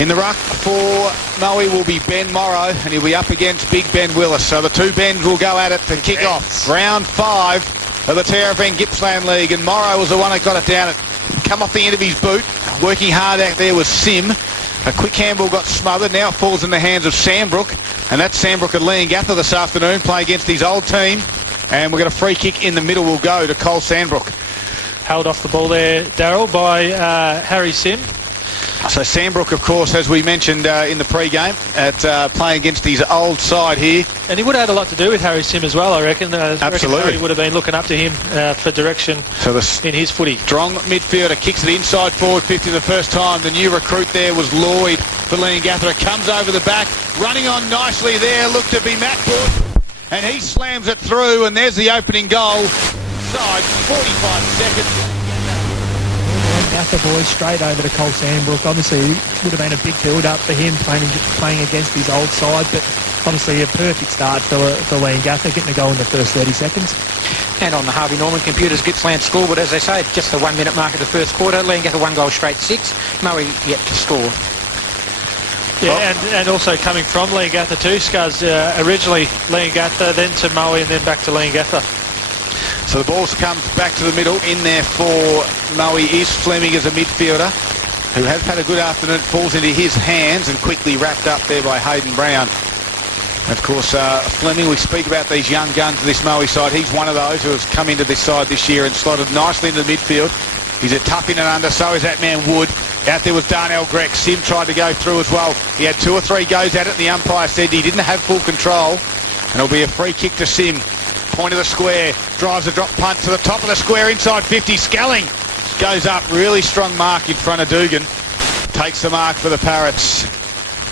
In the ruck for Moe will be Ben Morrow, and he'll be up against Big Ben Willis. So the two Bens will go at it to kick off round 5 of the TRFN Gippsland League. And Morrow was the one that got it down. It come off the end of his boot. Working hard out there was Sim. A quick handball got smothered. Now it falls in the hands of Sandbrook. And that's Sandbrook and Leongatha this afternoon, play against his old team. And we've got a free kick in the middle will go to Cole Sandbrook. Held off the ball there, Daryl, by Harry Sim. So Sandbrook, of course, as we mentioned in the pre-game, at playing against his old side here. And he would have had a lot to do with Harry Sim as well, I reckon. Absolutely. He would have been looking up to him for direction in his footy. Strong midfielder kicks it inside forward 50 the first time. The new recruit there was Lloyd for Leongatha. It comes over the back, running on nicely there, looked to be Matt Wood, and he slams it through, and there's the opening goal. Side 45 seconds. Leongatha boys straight over to Cole Sandbrook. Obviously, it would have been a big build-up for him playing against his old side, but obviously a perfect start for Leongatha, getting a goal in the first 30 seconds. And on the Harvey Norman Computers Gippsland scoreboard, as they say, just the 1 minute mark of the first quarter. Leongatha 1 goal straight 6. Murray yet to score. Yeah, and also coming from Leongatha too, Scuzz. Originally Leongatha, then to Moe, and then back to Leongatha. So the ball comes back to the middle. In there for Moe is Fleming as a midfielder, who has had a good afternoon. Falls into his hands and quickly wrapped up there by Hayden Brown. Of course, Fleming, we speak about these young guns of this Moe side. He's one of those who has come into this side this year and slotted nicely into the midfield. He's a tough in and under, so is that man Wood. Out there was Darnell Greck. Sim tried to go through as well. He had 2 or 3 goes at it, and the umpire said he didn't have full control. And it'll be a free kick to Sim. Point of the square, drives a drop punt to the top of the square, inside 50. Skelling goes up, really strong mark in front of Dugan. Takes the mark for the Parrots.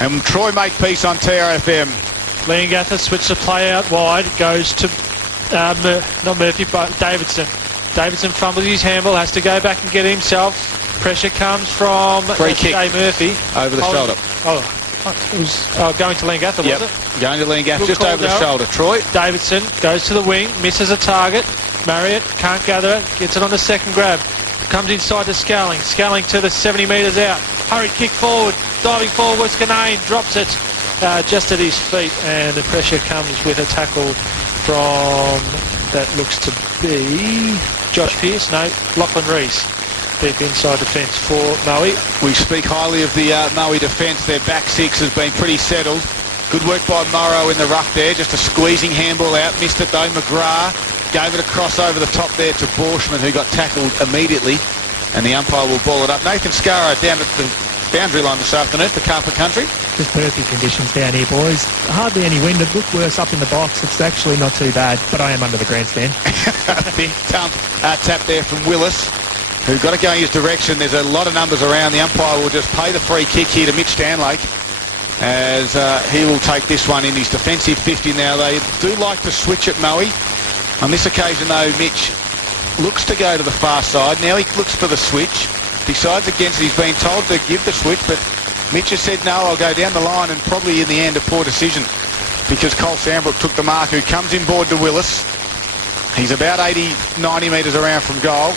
And Troy Makepeace on TRFM. Leongatha switched the play out wide, goes to, not Murphy, but Davidson. Davidson fumbles his handball, has to go back and get it himself. Pressure comes from free kick. Jay Murphy. Over the shoulder. It was going to Leongatha, was it? Going to Leongatha, just over the shoulder. Troy. Davidson goes to the wing, misses a target. Marriott can't gather it, gets it on the second grab. Comes inside to Scaling. Scaling to the 70 metres out. Hurry kick forward. Diving forward was Ganane. Drops it just at his feet. And the pressure comes with a tackle from, that looks to be Josh Pearce. No, Lachlan Rees. Deep inside defence for Moe. We speak highly of the Moe defence. Their back six has been pretty settled. Good work by Morrow in the ruck there. Just a squeezing handball out. Missed it though. McGrath gave it a cross over the top there to Borshman, who got tackled immediately. And the umpire will ball it up. Nathan Scarra down at the boundary line this afternoon for Carper Country. Just perfect conditions down here, boys. Hardly any wind. It looked worse up in the box. It's actually not too bad, but I am under the grandstand. Big tap there from Willis, who got it going his direction. There's a lot of numbers around. The umpire will just pay the free kick here to Mitch Stanlake, as he will take this one in his defensive 50 now. They do like to switch at Moe. On this occasion, though, Mitch looks to go to the far side. Now he looks for the switch. Decides against it. He's been told to give the switch, but Mitch has said, no, I'll go down the line, and probably in the end a poor decision, because Cole Sandbrook took the mark, who comes inboard to Willis. He's about 80-90 metres around from goal.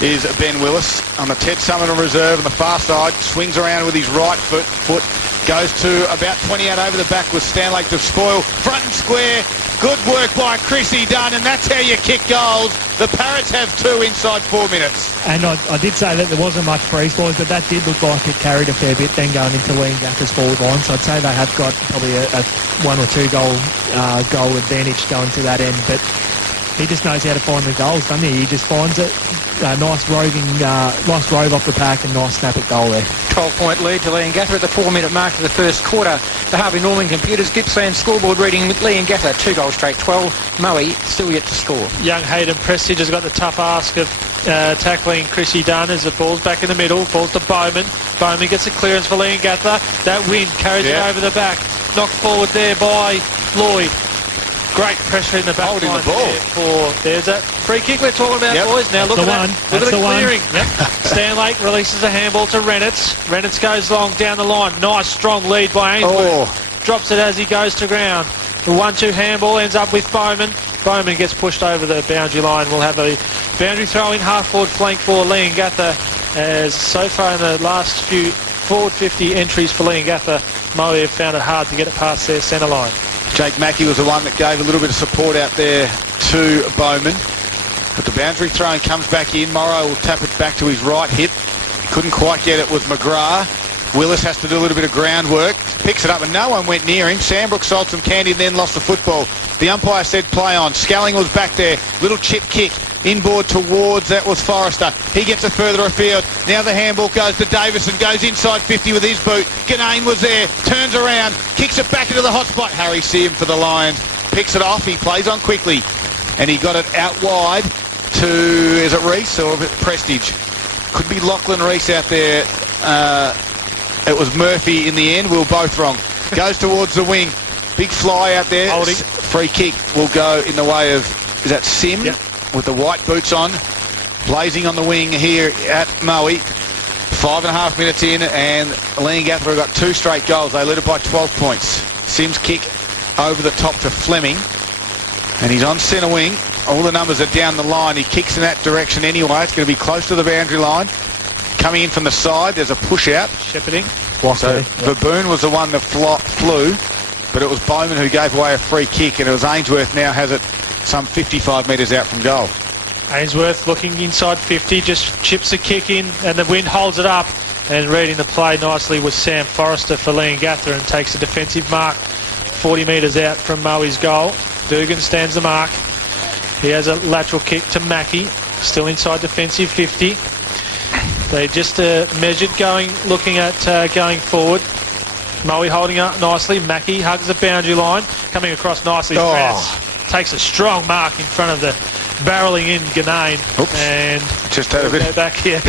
Is Ben Willis on the Ted Summerton reserve on the far side, swings around with his right foot, goes to about 20 out over the back with Stanlake to spoil, front and square. Good work by Chrissy Dunn, and that's how you kick goals. The Parrots have 2 inside 4 minutes. And I did say that there wasn't much freeze boys, but that did look like it carried a fair bit then going into Leongatha's forward line. So I'd say they have got probably a 1 or 2 goal advantage going to that end, but he just knows how to find the goals, doesn't he? He just finds it. Nice rove off the pack, and nice snap at goal there. 12-point lead to Leongatha at the 4-minute mark of the first quarter. The Harvey Norman Computers Gippsland scoreboard reading with Leongatha 2 goals straight 12. Moe still yet to score. Young Hayden Prestige has got the tough ask of tackling Chrissy Dunn as the ball's back in the middle. Ball's to Bowman. Bowman gets a clearance for Leongatha. That wind carries it over the back. Knocked forward there by Lloyd. Great pressure in the back holding line the ball. there's that free kick we're talking about, boys. Now look at that. Look at the clearing. Stanlake releases a handball to Renitz. Renitz goes long down the line. Nice strong lead by Ainsworth. Drops it as he goes to ground. The 1-2 handball ends up with Bowman. Bowman gets pushed over the boundary line. We'll have a boundary throw in half forward flank for Leongatha, as so far in the last few forward 50 entries for Leongatha. Moe have found it hard to get it past their centre line. Jake Mackey was the one that gave a little bit of support out there to Bowman. But the boundary throwing comes back in. Morrow will tap it back to his right hip. Couldn't quite get it with McGrath. Willis has to do a little bit of groundwork. Picks it up and no one went near him. Sandbrook sold some candy and then lost the football. The umpire said play on. Sculling was back there. Little chip kick. Inboard towards, that was Forrester. He gets it further afield. Now the handball goes to Davison. Goes inside 50 with his boot. Ganane was there. Turns around. Kicks it back into the hot spot. Harry Seam for the Lions. Picks it off. He plays on quickly. And he got it out wide to, is it Reese or Prestige? Could be Lachlan Reese out there. It was Murphy in the end. We were both wrong. Goes towards the wing. Big fly out there. Holding. Free kick will go in the way of, is that Sim? Yep. With the white boots on. Blazing on the wing here at Moe. 5.5 minutes in and Leongatha have got 2 straight goals. They led it by 12 points. Sim's kick over the top to Fleming. And he's on centre wing. All the numbers are down the line. He kicks in that direction anyway. It's going to be close to the boundary line. Coming in from the side, there's a push out. Shepherding. So Baboon was the one that flew, but it was Bowman who gave away a free kick, and it was Ainsworth now has it some 55 metres out from goal. Ainsworth looking inside 50, just chips the kick in and the wind holds it up. And reading the play nicely was Sam Forrester for Leongatha and takes a defensive mark 40 metres out from Moe's goal. Dugan stands the mark. He has a lateral kick to Mackey, still inside defensive 50. They just measured looking at going forward. Moe holding up nicely. Mackey hugs the boundary line, coming across nicely. Takes a strong mark in front of the barrelling in Ganane. And just had a bit back here.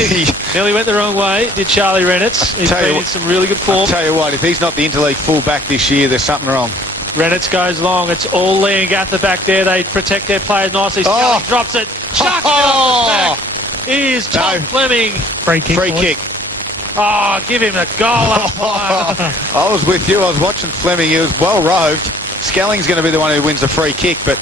Nearly went the wrong way, did Charlie Renitz. He's been in some really good form. I'll tell you what, if he's not the interleague full-back this year, there's something wrong. Renitz goes long. It's all Leongatha back there. They protect their players nicely. Scully drops it. Chucks it off the back. Is Tom Fleming. Free kick. Oh, give him the goal. I was with you. I was watching Fleming. He was well roved. Scalling's going to be the one who wins the free kick, but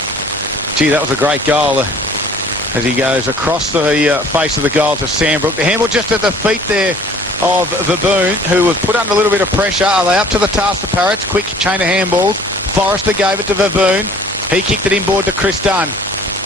gee, that was a great goal as he goes across the face of the goal to Sandbrook. The handball just at the feet there of Baboon, who was put under a little bit of pressure. Are they up to the task, the Parrots? Quick chain of handballs. Forrester gave it to Baboon. He kicked it inboard to Chris Dunn.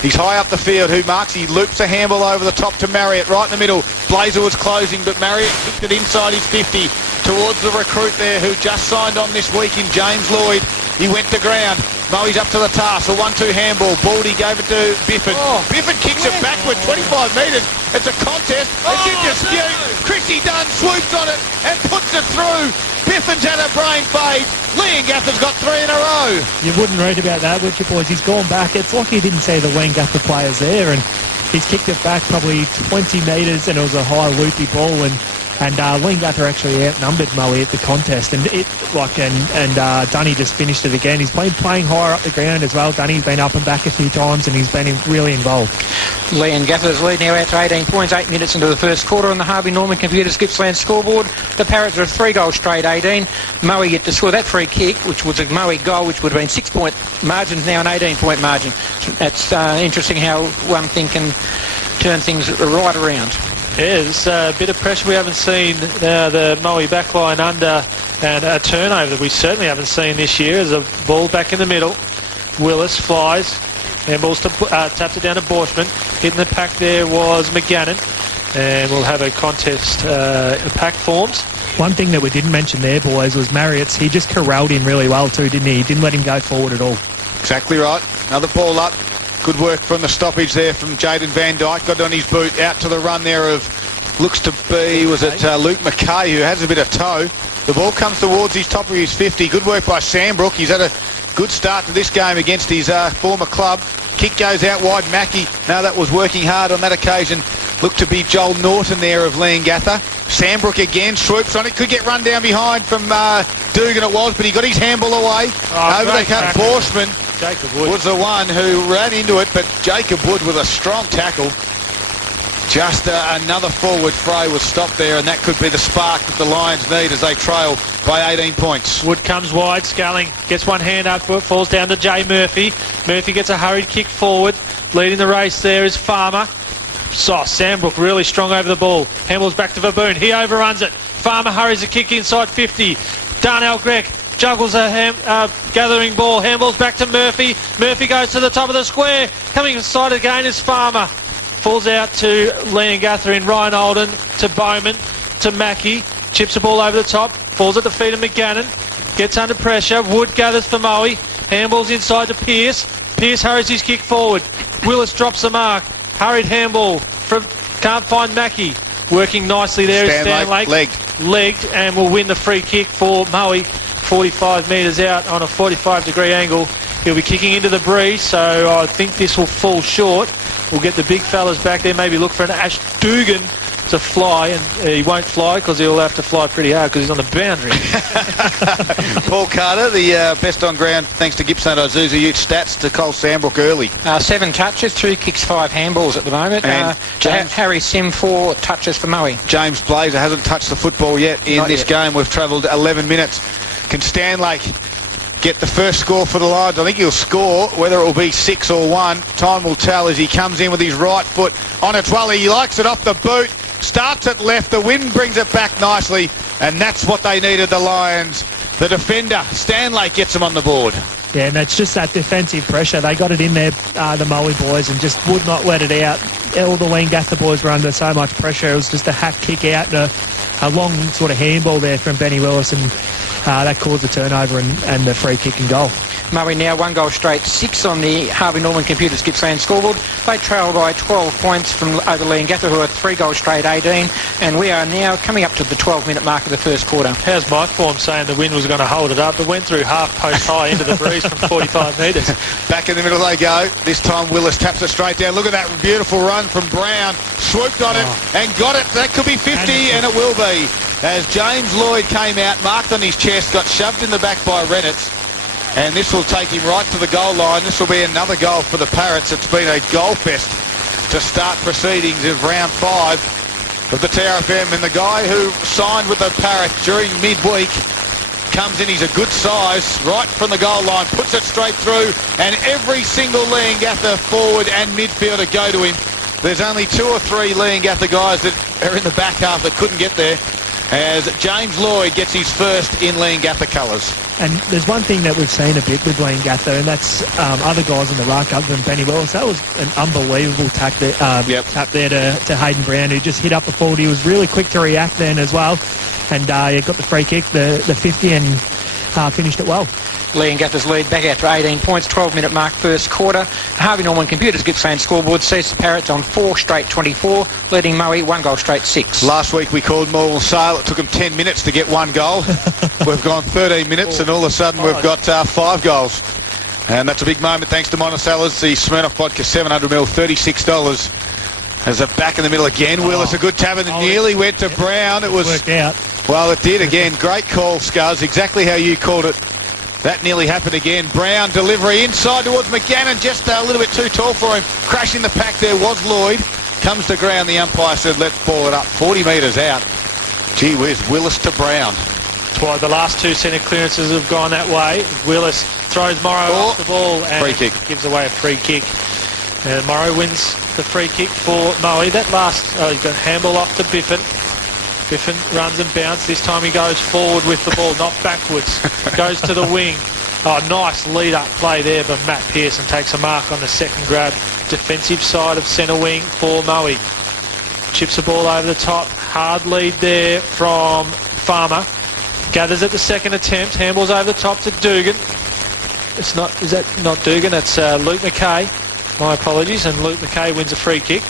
He's high up the field. Who marks? He loops a handball over the top to Marriott, right in the middle. Blazer was closing, but Marriott kicked it inside his 50 towards the recruit there who just signed on this week in James Lloyd. He went to ground. Moe's up to the task. A 1-2 handball. Baldy gave it to Biffin. Biffin kicks it backward 25 metres. It's a contest. It's in dispute. Chrissy Dunn swoops on it and puts it through. Biffin's had a brain fade. Leongatha's got 3 in a row. You wouldn't read about that, would you, boys? He's gone back. It's like he didn't see the Leongatha players there, and he's kicked it back probably 20 metres, and it was a high loopy ball, and Leongatha actually outnumbered Moe at the contest, and Dunny just finished it again. He's been playing higher up the ground as well. Dunny's been up and back a few times, and he's been really involved. Leongatha's lead now out to 18 points, 8 minutes into the first quarter on the Harvey Norman Computers Gippsland scoreboard. The Parrots are 3 goals straight, 18. Moe yet to score that free kick, which was a Moe goal, which would have been 6-point margin, now an 18-point margin. That's interesting how one thing can turn things right around. Yeah, there's a bit of pressure we haven't seen the Moe backline under, and a turnover that we certainly haven't seen this year. As a ball back in the middle. Willis flies. Handballs to tapped it down to Borshman. Hitting the pack there was McGannon. And we'll have a contest pack forms. One thing that we didn't mention there, boys, was Marriott's. He just corralled him really well too, didn't he? He didn't let him go forward at all. Exactly right. Another ball up. Good work from the stoppage there from Jaden Van Dyke. Got on his boot out to the run there of, looks to be, was it Luke McKay, who has a bit of toe. The ball comes towards his top of his 50. Good work by Sandbrook. He's had a good start to this game against his former club. Kick goes out wide. Mackey, no, that was working hard on that occasion. Looked to be Joel Norton there of Leongatha. Sandbrook again, swoops on it. Could get run down behind from Dugan it was, but he got his handball away. Over the cut, Borshman was the one who ran into it, but Jacob Wood with a strong tackle. Just another forward fray was stopped there, and that could be the spark that the Lions need as they trail by 18 points. Wood comes wide. Sculling gets one hand up, falls down to Jay Murphy. Murphy gets a hurried kick forward. Leading the race there is Farmer. Sandbrook really strong over the ball. Handballs back to Baboon. He overruns it. Farmer hurries a kick inside 50. Darnell Grech juggles a gathering ball. Handballs back to Murphy. Murphy goes to the top of the square. Coming inside again is Farmer. Falls out to Leongatha in Ryan Olden, to Bowman, to Mackie. Chips the ball over the top. Falls at the feet of McGannon. Gets under pressure. Wood gathers for Moe. Handballs inside to Pearce. Pearce hurries his kick forward. Willis drops the mark. Hurried handball from... Can't find Mackie. Working nicely there is Stanlake. Legged and will win the free kick for Moe. 45 metres out on a 45-degree angle. He'll be kicking into the breeze, so I think this will fall short. We'll get the big fellas back there. Maybe look for an Ash Dugan to fly, and he won't fly because he'll have to fly pretty hard because he's on the boundary. Paul Carter, the best on ground thanks to Gippsland Isuzu Ute stats to Cole Sandbrook early. 7 touches, 2 kicks, 5 handballs at the moment. And Harry Sim 4 touches for Moe. James Blazer hasn't touched the football yet in this game. We've travelled 11 minutes. Can Stanlake get the first score for the Lions? I think he'll score. Whether it will be 6 or 1, time will tell as he comes in with his right foot on a twirly. He likes it off the boot. Starts it left, the wind brings it back nicely, and that's what they needed, the Lions. The defender, Stanlake, gets them on the board. Yeah, and it's just that defensive pressure. They got it in there, the Moe boys, and just would not let it out. All the Leongatha boys were under so much pressure. It was just a hack kick out and a long sort of handball there from Benny Willis, and that caused the turnover and the free kick and goal. Moe now 1 goal straight, 6 on the Harvey Norman Computers Gippsland scoreboard. They trail by 12 points from over Leongatha, who are 3 goals straight, 18, and we are now coming up to the 12-minute mark of the first quarter. How's my form saying the wind was going to hold it up? It went through half post high into the breeze from 45 metres. Back in the middle they go. This time Willis taps it straight down. Look at that beautiful run from Brown. Swooped on it and got it. That could be 50, and it will be. As James Lloyd came out, marked on his chest, got shoved in the back by Reynolds. And this will take him right to the goal line. This will be another goal for the Parrots. It's been a goal fest to start proceedings of round 5 of the TRFM. And the guy who signed with the Parrots during midweek comes in. He's a good size, right from the goal line, puts it straight through, and every single Leongatha forward and midfielder go to him. There's only 2 or 3 Leongatha guys that are in the back half that couldn't get there, as James Lloyd gets his first in Leongatha colours. And there's one thing that we've seen a bit with Leongatha, and that's other guys in the ruck other than Benny Willis. That was an unbelievable tap there to Hayden Brown, who just hit up the forward. He was really quick to react then as well, and he got the free kick, the 50, and finished it well. Leongatha's lead back out to 18 points, 12-minute mark first quarter. Harvey Norman Computers Gippsland scoreboard sees the Parrots on 4 straight 24, leading Moe 1 goal straight 6. Last week we called Morwell Sale. It took them 10 minutes to get 1 goal. We've gone 13 minutes and all of a sudden we've got 5 goals. And that's a big moment thanks to Monticello's. The Smirnoff vodka 700ml, $36. As a back in the middle again. Willis, a good tap, and nearly went to Brown. It was worked out. Well, it did again. Great call, Scuzz. Exactly how you called it. That nearly happened again. Brown delivery inside towards McGannon, just a little bit too tall for him. Crashing the pack there was Lloyd. Comes to ground, the umpire said let's ball it up. 40 metres out. Gee whiz, Willis to Brown. That's why the last 2 centre clearances have gone that way. Willis throws Morrow off the ball and free kick. Gives away a free kick. Morrow wins the free kick for Moe. That last, he's got handball off to Biffin. Biffin runs and bounces. This time he goes forward with the ball, not backwards. Goes to the wing. Oh, nice lead-up play there by Matt Pearson. Takes a mark on the second grab. Defensive side of centre wing for Moe. Chips the ball over the top. Hard lead there from Farmer. Gathers at the second attempt. Handballs over the top to Dugan. It's not. Is that not Dugan? That's Luke McKay. My apologies. And Luke McKay wins a free kick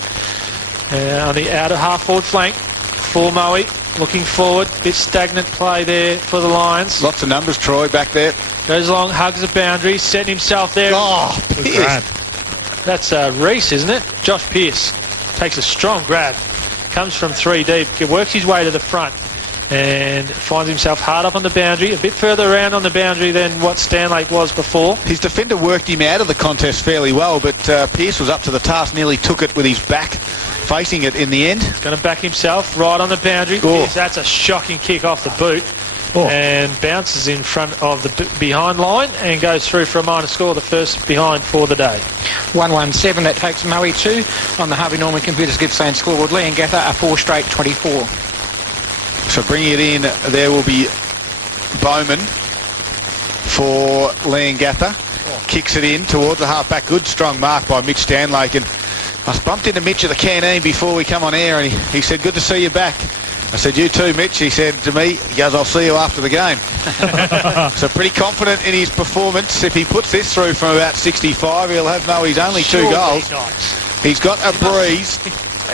on the outer half-forward flank for Moe. Looking forward, bit stagnant play there for the Lions. Lots of numbers, Troy, back there. Goes along, hugs the boundary, setting himself there. Oh, Pearce. That's Reese, isn't it? Josh Pearce takes a strong grab. Comes from 3 deep, works his way to the front and finds himself hard up on the boundary, a bit further around on the boundary than what Stanlake was before. His defender worked him out of the contest fairly well, but Pearce was up to the task, nearly took it with his back facing it in the end. He's going to back himself right on the boundary. Pearce, that's a shocking kick off the boot. and bounces in front of the behind line and goes through for a minor score, the first behind for the day. 117, that takes Maui 2 on the Harvey Norman Computers Gippsland scoreboard. Leongatha a 4 straight 24. So bringing it in, there will be Bowman for Leongatha. Kicks it in towards the half-back. Good strong mark by Mitch Stanlake. And I bumped into Mitch at the canteen before we come on air, and he said, good to see you back. I said, you too, Mitch. He said to me, he goes, I'll see you after the game. So pretty confident in his performance. If he puts this through from about 65, he'll have Maui's only 2 goals. He's got a breeze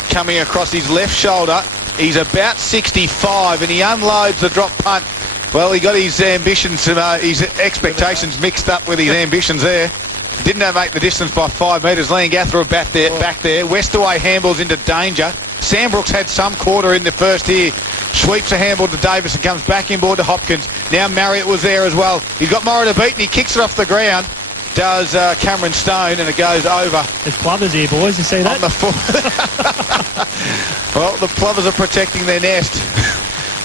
coming across his left shoulder. He's about 65, and he unloads the drop punt. Well, he got his ambitions, his expectations mixed up with his ambitions there. Didn't make the distance by 5 metres. Leongatha are back there. Westaway handballs into danger. Sam Brooks had some quarter in the first here. Sweeps a handball to Davis and comes back inboard to Hopkins. Now Marriott was there as well. He's got Morrow to beat, and he kicks it off the ground. Does Cameron Stone, and it goes over. There's plovers here, boys. You see that? On the foot. Well, the plovers are protecting their nest.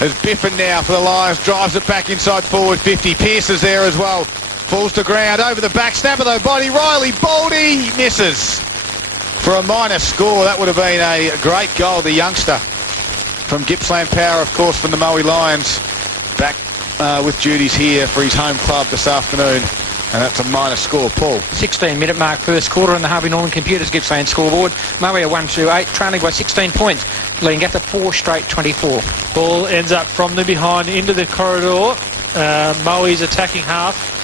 As Biffin now for the Lions drives it back inside forward 50. Pearce is there as well. Falls to ground over the back. Snap of the body. Riley Baldy misses for a minor score. That would have been a great goal. The youngster from Gippsland Power, of course, from the Maui Lions. Back with duties here for his home club this afternoon. And that's a minor score, Paul. 16-minute mark first quarter on the Harvey Norman Computers Gippsland scoreboard. Maui 1-2-8, trailing by 16 points. Leongatha 4 straight 24. Ball ends up from the behind into the corridor. Maui's attacking half.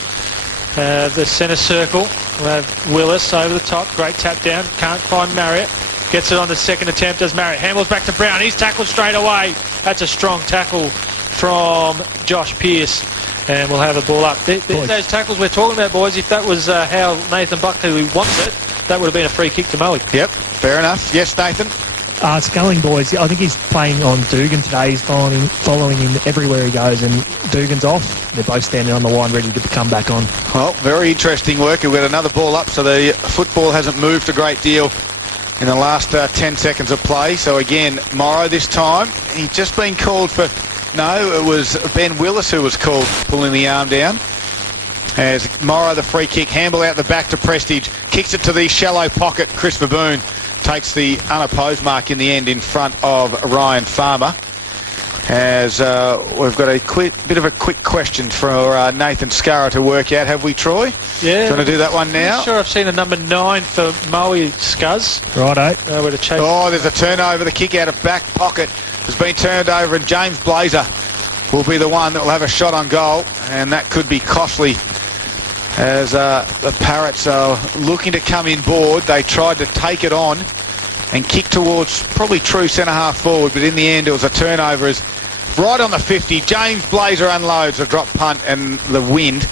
The centre circle. We'll have Willis over the top. Great tap down. Can't find Marriott. Gets it on the second attempt. Does Marriott. Handballs back to Brown. He's tackled straight away. That's a strong tackle from Josh Pearce. And we'll have a ball up. There's those tackles we're talking about, boys. If that was how Nathan Buckley wants it, that would have been a free kick to Maui. Yep, fair enough. Yes, Nathan? Sculling, boys, I think he's playing on Dugan today. He's following him everywhere he goes, and Dugan's off. They're both standing on the line ready to come back on. Well, very interesting work. We've got another ball up, so the football hasn't moved a great deal in the last 10 seconds of play. So again, Morrow this time. He's just been called for... No, it was Ben Willis who was called pulling the arm down. As Morrow, the free kick, handball out the back to Prestige, kicks it to the shallow pocket. Chris Baboon takes the unopposed mark in the end in front of Ryan Farmer. As we've got a bit of a quick question for Nathan Scarra to work out. Have we, Troy? Yeah. Do you want to do that one now? I'm sure I've seen a number 9 for Maui Scuzz. Righto. We're to chase. Oh, there's a turnover. The kick out of back pocket has been turned over, and James Blazer will be the one that will have a shot on goal, and that could be costly as the Parrots are looking to come in board. They tried to take it on and kick towards probably true centre-half forward, but in the end it was a turnover as right on the 50. James Blazer unloads a drop punt, and the wind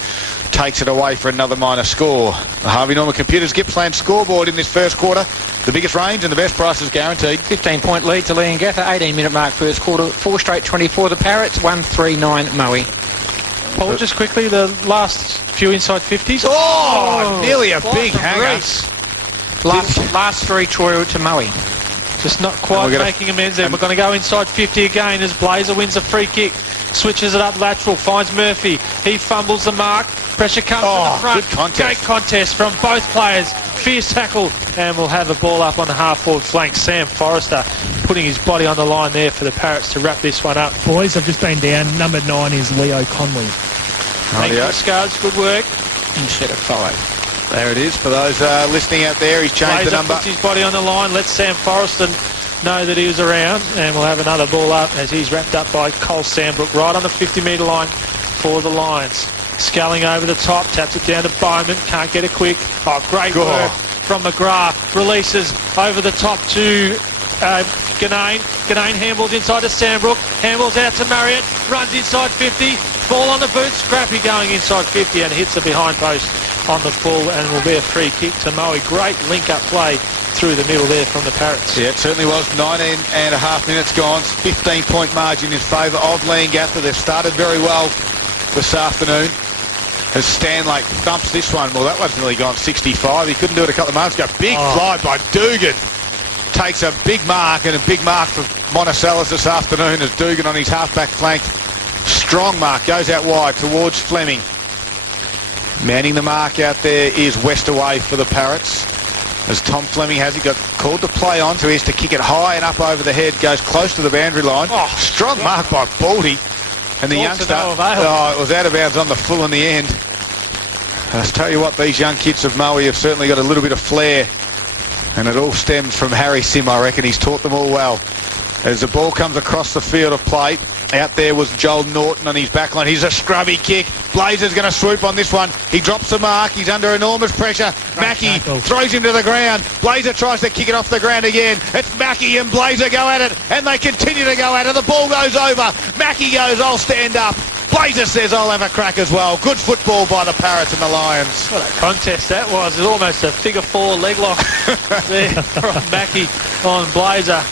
takes it away for another minor score. The Harvey Norman Computers Gippsland scoreboard in this first quarter. The biggest range and the best prices guaranteed. 15-point lead to Leongatha, 18-minute mark first quarter, 4 straight 24 the Parrots, 1-3-9 Maui. Paul, just quickly, the last few inside 50s. Oh, nearly a big hanger. Last 3 Troy to Maui. Just not quite making amends there. We're going to go inside 50 again as Blazer wins a free kick. Switches it up lateral, finds Murphy. He fumbles the mark. Pressure comes to the front. Good contest. Great contest from both players. Fierce tackle. And we'll have a ball up on the half-forward flank. Sam Forrester putting his body on the line there for the Parrots to wrap this one up. Boys, I've just been down. Number 9 is Leo Conley. Thank you, Scars. Good work. Instead of 5. There it is. For those listening out there, he's changed Blazer the number. puts his body on the line. Let Sam Forrester know that he was around, and we'll have another ball up as he's wrapped up by Cole Sandbrook right on the 50-metre line for the Lions. Sculling over the top, taps it down to Bowman, can't get it quick. Oh, great work from McGrath. Releases over the top to Ganane. Ganane handballs inside to Sandbrook, handballs out to Marriott, runs inside 50, ball on the boot, Scrappy going inside 50 and hits the behind post on the full, and will be a free kick to Maui. Great link-up play through the middle there from the Parrots. Yeah, it certainly was. 19 and a half minutes gone. 15-point margin in favour of Leongatha. They've started very well this afternoon. As Stanlake thumps this one. Well, that one's nearly gone 65. He couldn't do it a couple of months ago. Big fly by Dugan. Takes a big mark, and a big mark for Monticello this afternoon as Dugan on his half-back flank Strong mark, goes out wide towards Fleming. Manning the mark out there is Westaway for the Parrots. As Tom Fleming has got called to play on, so he has to kick it high and up over the head, goes close to the boundary line. Oh, strong mark by Baldy. And the youngster, it was out of bounds on the full in the end. I'll tell you what, these young kids of Moe have certainly got a little bit of flair. And it all stems from Harry Sim, I reckon. He's taught them all well. As the ball comes across the field of play, out there was Joel Norton on his back line. He's a scrubby kick. Blazer's going to swoop on this one. He drops the mark. He's under enormous pressure. Mackey throws him to the ground. Blazer tries to kick it off the ground again. It's Mackey and Blazer go at it, and they continue to go at it. The ball goes over. Mackey goes, I'll stand up. Blazer says, I'll have a crack as well. Good football by the Parrots and the Lions. What a contest that was. It was almost a figure four leg lock there from Mackey on Blazer.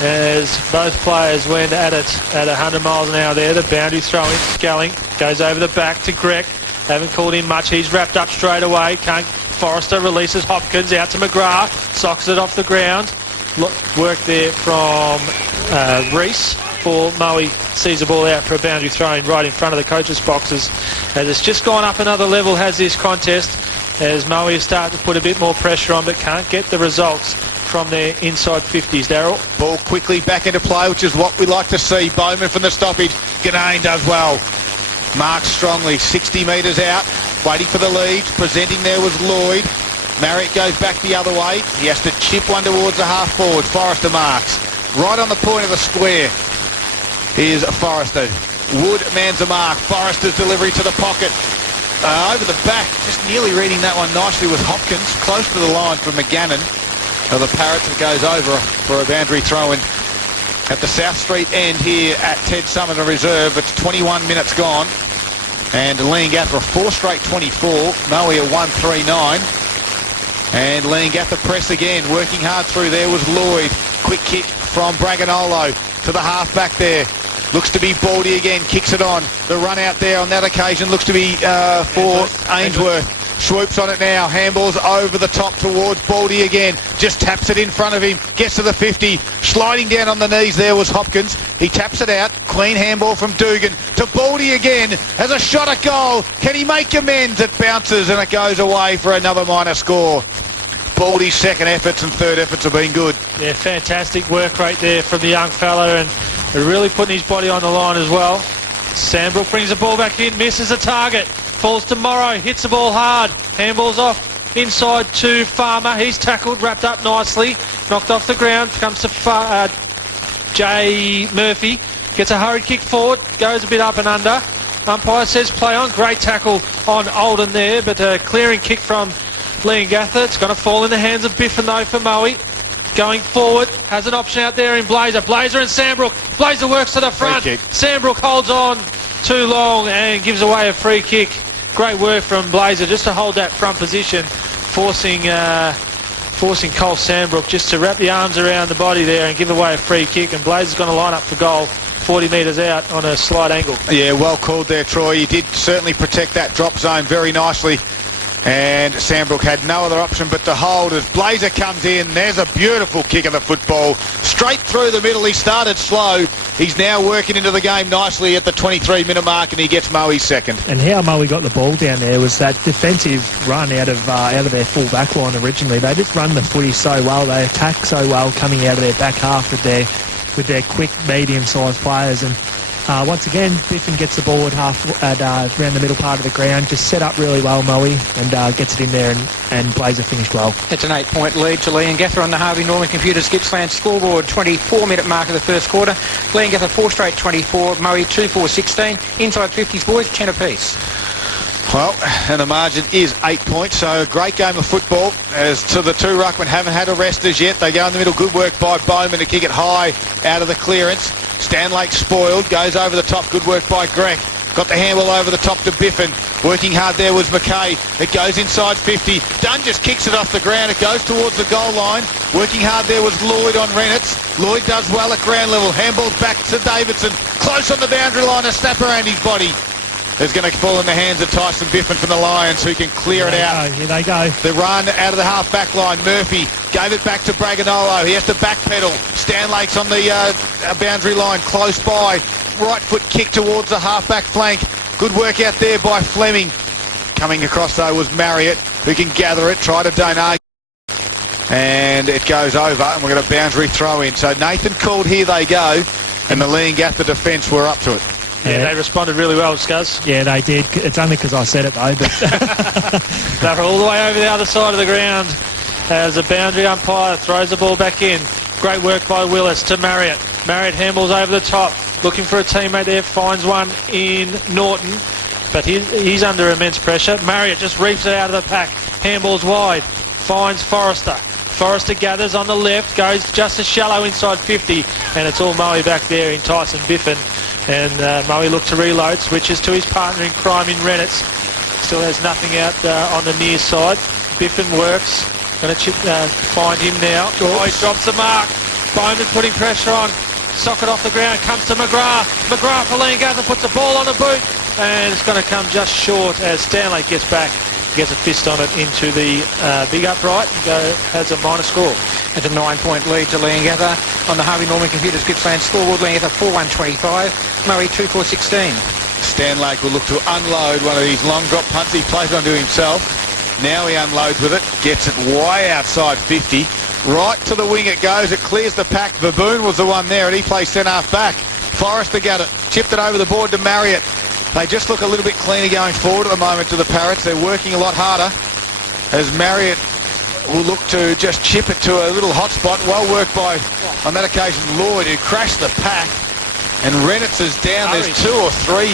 As both players went at it at 100 miles an hour there. The boundary throw-in, Skelling goes over the back to Greg. Haven't called him much. He's wrapped up straight away. Forrester releases Hopkins out to McGrath. Socks it off the ground. Work there from Reese for Moe. Sees the ball out for a boundary throw-in right in front of the coaches' boxes. As it's just gone up another level, has this contest. As Moe is starting to put a bit more pressure on, but can't get the results from their inside 50s. Darryl. Ball quickly back into play, which is what we like to see. Bowman from the stoppage. Ganane does well. Marks strongly, 60 metres out, waiting for the lead. Presenting there was Lloyd. Marriott goes back the other way. He has to chip one towards the half forward. Forrester marks. Right on the point of the square is Forrester. Wood mans the mark. Forrester's delivery to the pocket. Over the back, just nearly reading that one nicely with Hopkins. Close to the line from McGannon. The Parrots, it goes over for a boundary throw-in at the South Street end here at Ted Summoner Reserve. It's 21 minutes gone. And Leongatha 4 straight 24. Moe 139. And Leongatha press again. Working hard through there was Lloyd. Quick kick from Braganolo to the half back there. Looks to be Baldy again. Kicks it on. The run out there on that occasion looks to be for Ainsworth. Swoops on it now. Handballs over the top towards Baldy again. Just taps it in front of him. Gets to the 50. Sliding down on the knees there was Hopkins. He taps it out. Clean handball from Dugan to Baldy again. Has a shot at goal. Can he make amends? It bounces and it goes away for another minor score. Baldy's second efforts and third efforts have been good. Yeah, fantastic work right there from the young fella, and really putting his body on the line as well. Sandbrook brings the ball back in, misses a target. Falls to Morrow, hits the ball hard. Handballs off inside to Farmer. He's tackled, wrapped up nicely. Knocked off the ground. Comes to Jay Murphy. Gets a hurried kick forward. Goes a bit up and under. Umpire says play on. Great tackle on Olden there, but a clearing kick from Leongatha. It's going to fall in the hands of Biffin though for Moe. Going forward, has an option out there in Blazer. Blazer and Sandbrook. Blazer works to the front. Sandbrook holds on too long and gives away a free kick. Great work from Blazer just to hold that front position, forcing Cole Sandbrook just to wrap the arms around the body there and give away a free kick. And Blazer's going to line up for goal 40 metres out on a slight angle. Yeah, well called there, Troy. You did certainly protect that drop zone very nicely. And Sandbrook had no other option but to hold as Blazer comes in. There's a beautiful kick of the football. Straight through the middle. He started slow. He's now working into the game nicely at the 23-minute mark, and he gets Moe's second. And how Moe got the ball down there was that defensive run out of their full back line originally. They just run the footy so well. They attack so well coming out of their back half with their quick, medium-sized players. And once again, Biffin gets the ball around the middle part of the ground, just set up really well, Moe, and gets it in there, and Blazer finished well. It's an 8-point lead to Leongatha on the Harvey Norman Computers Gippsland scoreboard. 24-minute mark of the first quarter. Leongatha 4 straight 24, Moe 2-4-16. Inside 50s boys, 10 apiece. Well, and the margin is 8 points, so a great game of football. As to the two ruckmen haven't had a rest as yet. They go in the middle. Good work by Bowman to kick it high out of the clearance. Stanlake spoiled, goes over the top. Good work by Greg. Got the handball over the top to Biffin. Working hard there was McKay. It goes inside 50. Dunn just kicks it off the ground. It goes towards the goal line. Working hard there was Lloyd on Rennett's. Lloyd does well at ground level. Handball back to Davidson. Close on the boundary line. A snap around his body. It's going to fall in the hands of Tyson Biffin from the Lions, who can clear it out. Here they go. The run out of the half-back line. Murphy gave it back to Braganolo. He has to backpedal. Stanlake's on the boundary line, close by. right foot kick towards the half-back flank. Good work out there by Fleming. Coming across though was Marriott, who can gather it, try to don't argue. And it goes over, and we've got a boundary throw in. So Nathan called, here they go, and the Leongatha defence were up to it. Yeah, they responded really well, Scuzz. Yeah, they did. It's only because I said it though. But They were all the way over the other side of the ground as the boundary umpire throws the ball back in. Great work by Willis to Marriott. Marriott handballs over the top, looking for a teammate there, finds one in Norton, but he's under immense pressure. Marriott just reaps it out of the pack, handballs wide, finds Forrester. Forrester gathers on the left, goes just as shallow inside 50, and it's all Moe back there in Tyson Biffin. And Moe looks to reload, switches to his partner in crime in Renitz. Still has nothing out on the near side. Biffin works, going to find him now. Oh, he drops the mark. Bowman putting pressure on. Socket off the ground, comes to McGrath. McGrath for Leongatha, puts the ball on the boot, and it's going to come just short as Stanley gets back. Gets a fist on it into the big upright and has a minor score. It's a 9-point lead to Leongatha on the Harvey Norman Computers Gippsland scoreboard. Leongatha 4-1-25, Murray 2-4-16. Stanlake will look to unload one of these long drop punts he plays onto himself. Now he unloads with it, gets it way outside 50. Right to the wing it goes, it clears the pack. Baboon was the one there and he plays centre-half back. Forrester got it, chipped it over the board to Marriott. They just look a little bit cleaner going forward at the moment to the Parrots. They're working a lot harder as Marriott will look to just chip it to a little hot spot. Well worked by, on that occasion, Lloyd, who crashed the pack. And Renitz is down. There's 2 or 3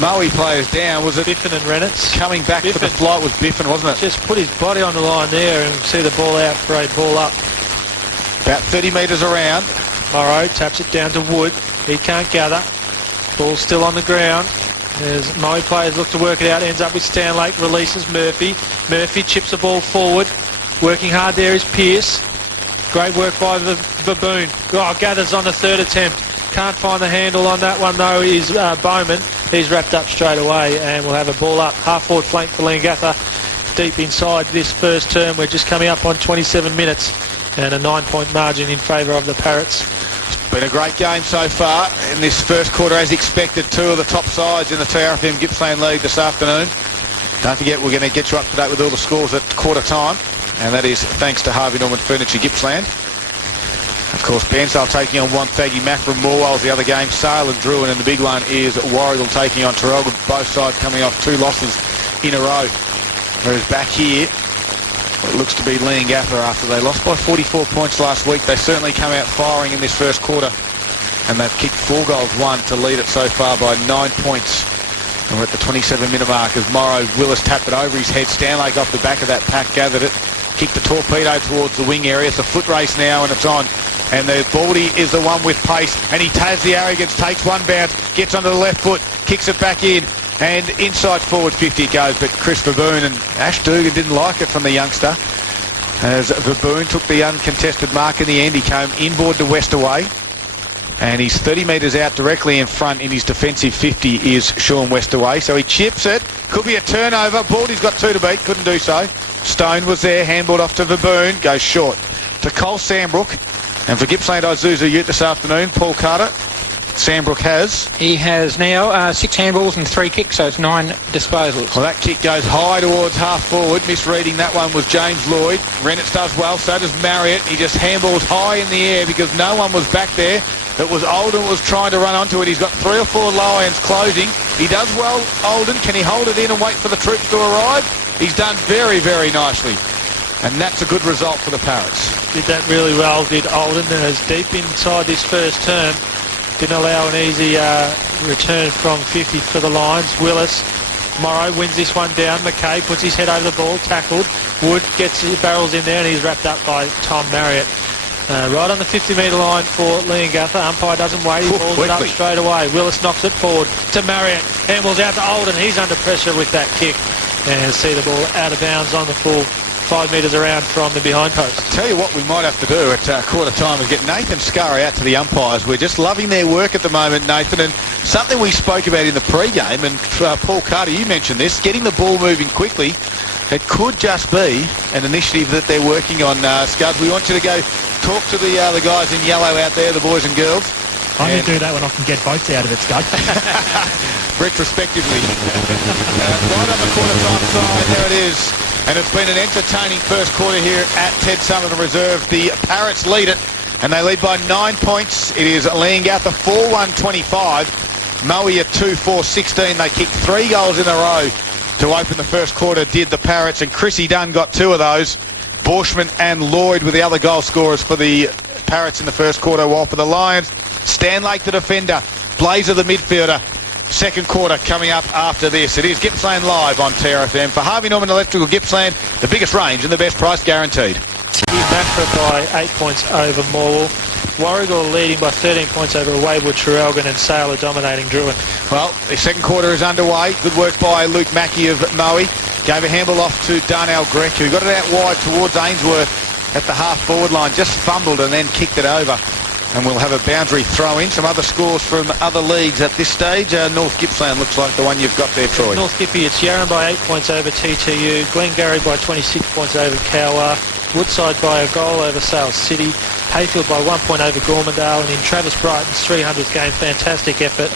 Moe players down. Was it Biffin and Renitz? Coming back for the flight was Biffin, wasn't it? Just put his body on the line there and see the ball out for a ball up. About 30 metres around. Morrow taps it down to Wood. He can't gather. Ball's still on the ground. As Moe players look to work it out, ends up with Stanlake, releases Murphy. Murphy chips the ball forward. Working hard there is Pearce. Great work by Baboon. Oh, gathers on the third attempt. Can't find the handle on that one though is Bowman. He's wrapped up straight away and we'll have a ball up. Half forward flank for Leongatha. Deep inside this first term. We're just coming up on 27 minutes and a 9-point margin in favour of the Parrots. Been a great game so far in this first quarter, as expected. 2 of the top sides in the TRFM Gippsland League this afternoon. Don't forget, we're going to get you up to date with all the scores at quarter time, and that is thanks to Harvey Norman Furniture Gippsland. Of course, Bansdale taking on Wonthaggi, Maffra, Morwell's the other game, Sale and Druin, and the big one is Warrigal taking on Terrell. Both sides coming off 2 losses in a row. Whereas back here, it looks to be Leongatha after they lost by 44 points last week. They certainly come out firing in this first quarter, and they've kicked 4 goals, 1 to lead it so far by 9 points. And we're at the 27-minute mark as Morrow Willis tapped it over his head. Stanlake off the back of that pack gathered it, kicked the torpedo towards the wing area. It's a foot race now and it's on. And the Baldy is the one with pace, and he has the arrogance, takes one bounce, gets onto the left foot, kicks it back in. And inside forward 50 it goes, but Chris Baboon and Ash Dugan didn't like it from the youngster. As Baboon took the uncontested mark in the end, he came inboard to Westaway. And he's 30 metres out directly in front in his defensive 50 is Sean Westaway. So he chips it, could be a turnover. Baldy's got 2 to beat, couldn't do so. Stone was there, handballed off to Baboon, goes short to Cole Sandbrook. And for Gippsland Isuzu Ute this afternoon, Paul Carter. Sandbrook has? He has now 6 handballs and 3 kicks, so it's 9 disposals. Well, that kick goes high towards half forward. Misreading that one was James Lloyd. Renitz does well, so does Marriott. He just handballs high in the air because no one was back there. It was Olden was trying to run onto it. He's got 3 or 4 low irons closing. He does well, Olden. Can he hold it in and wait for the troops to arrive? He's done very, very nicely. And that's a good result for the Parrots. Did that really well, did Olden, and is deep inside this first term. Didn't allow an easy return from 50 for the Lions. Willis, Morrow wins this one down. McKay puts his head over the ball, tackled. Wood gets his barrels in there and he's wrapped up by Tom Marriott. Right on the 50-metre line for Leongatha. Umpire doesn't wait, he balls it up straight away. Willis knocks it forward to Marriott. Handballs out to Olden, he's under pressure with that kick. And see the ball out of bounds on the full 5 metres around from the behind post. Tell you what we might have to do at quarter time is get Nathan Scurry out to the umpires. We're just loving their work at the moment, Nathan, and something we spoke about in the pre-game, and Paul Carter, you mentioned this, getting the ball moving quickly. It could just be an initiative that they're working on, Scuds. We want you to go talk to the guys in yellow out there, the boys and girls, I can do that when I can get boats out of its gut. Retrospectively. Right on the quarter-time side, there it is. And it's been an entertaining first quarter here at Ted Summerton Reserve. The Parrots lead it, and they lead by 9 points. It is Leongatha 4-1-25. Moe at 2-4-16. They kicked 3 goals in a row to open the first quarter, did the Parrots, and Chrissy Dunn got 2 of those. Borshman and Lloyd were the other goal scorers for the Parrots in the first quarter, while for the Lions, Stanlake the defender, Blazer the midfielder. Second quarter coming up after this. It is Gippsland Live on TRFM. For Harvey Norman Electrical Gippsland, the biggest range and the best price guaranteed. Mafra by 8 points over Morwell. Warragul leading by 13 points over Wayward, Traralgon, and Sailor dominating Druin. Well, the second quarter is underway. Good work by Luke Mackey of Moe. Gave a handball off to Darnell Grech, who got it out wide towards Ainsworth at the half-forward line. Just fumbled and then kicked it over. And we'll have a boundary throw-in. Some other scores from other leagues at this stage. North Gippsland looks like the one you've got there, Troy. North Gippy, it's Yarran by 8 points over TTU. Glengarry by 26 points over Cowar. Woodside by a goal over Sales City. Hayfield by 1 point over Gormandale. And in Travis Brighton's 300th game, fantastic effort.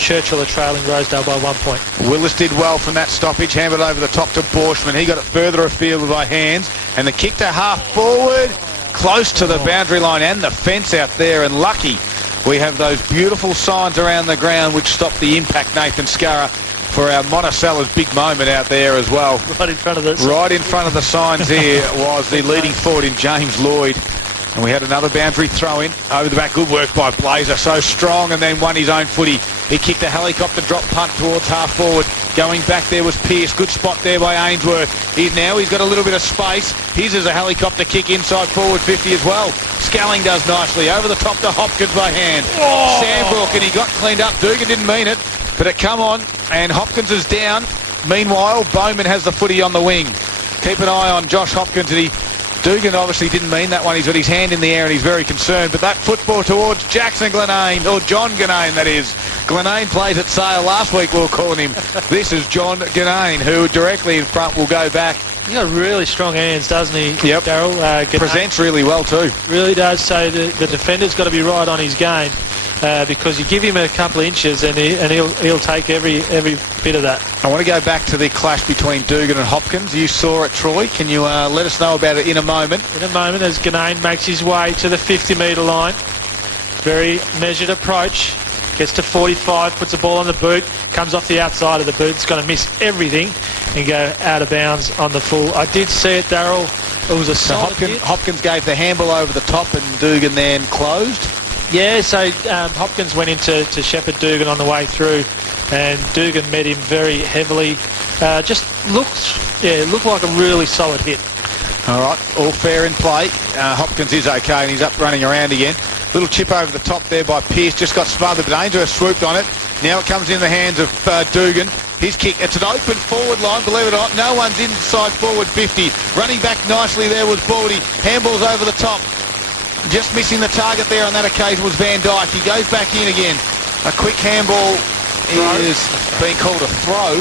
Churchill are trailing Rosedale by 1 point. Willis did well from that stoppage. Hammered over the top to Borshman. He got it further afield by hands. And the kick to half-forward. Close to the boundary line and the fence out there, and lucky we have those beautiful signs around the ground which stop the impact, Nathan Scarra, for our Monticella's big moment out there as well. Right in front of the Right in front of the signs here was the leading forward in James Lloyd. And we had another boundary throw-in over the back. Good work by Blazer, so strong, and then won his own footy. He kicked a helicopter drop punt towards half-forward. Going back there was Pearce. Good spot there by Ainsworth. He's got a little bit of space. His is a helicopter kick inside forward 50 as well. Scalling does nicely. Over the top to Hopkins by hand. Sandbrook, and he got cleaned up. Dugan didn't mean it, but it come on, and Hopkins is down. Meanwhile, Bowman has the footy on the wing. Keep an eye on Josh Hopkins, and Dugan obviously didn't mean that one. He's got his hand in the air and he's very concerned. But that football towards Jackson Glenane, or John Glenane, that is. Glenane plays at Sale. Last week we were calling him. This is John Glenane, who directly in front will go back. He's got really strong hands, doesn't he, Yep. Darryl? Presents really well too. Really does. So the defender's got to be right on his game. Because you give him a couple of inches and he'll take every bit of that. I want to go back to the clash between Dugan and Hopkins. You saw it, Troy. Can you let us know about it in a moment? In a moment, as Ganane makes his way to the 50-metre line. Very measured approach. Gets to 45, puts the ball on the boot, comes off the outside of the boot. It's going to miss everything and go out of bounds on the full. I did see it, Darryl. It was a solid hit. Hopkins gave the handball over the top and Dugan then closed. Yeah, so Hopkins went into shepherd Dugan on the way through, and Dugan met him very heavily. Just looked like a really solid hit. All right, all fair in play. Hopkins is okay, and he's up running around again. Little chip over the top there by Pearce, just got smothered, but Ainsworth swooped on it. Now it comes in the hands of Dugan. His kick, it's an open forward line, believe it or not. No one's inside forward 50. Running back nicely there was Baldy. Handballs over the top. Just missing the target there on that occasion was Van Dyke. He goes back in again. A quick handball is being called a throw,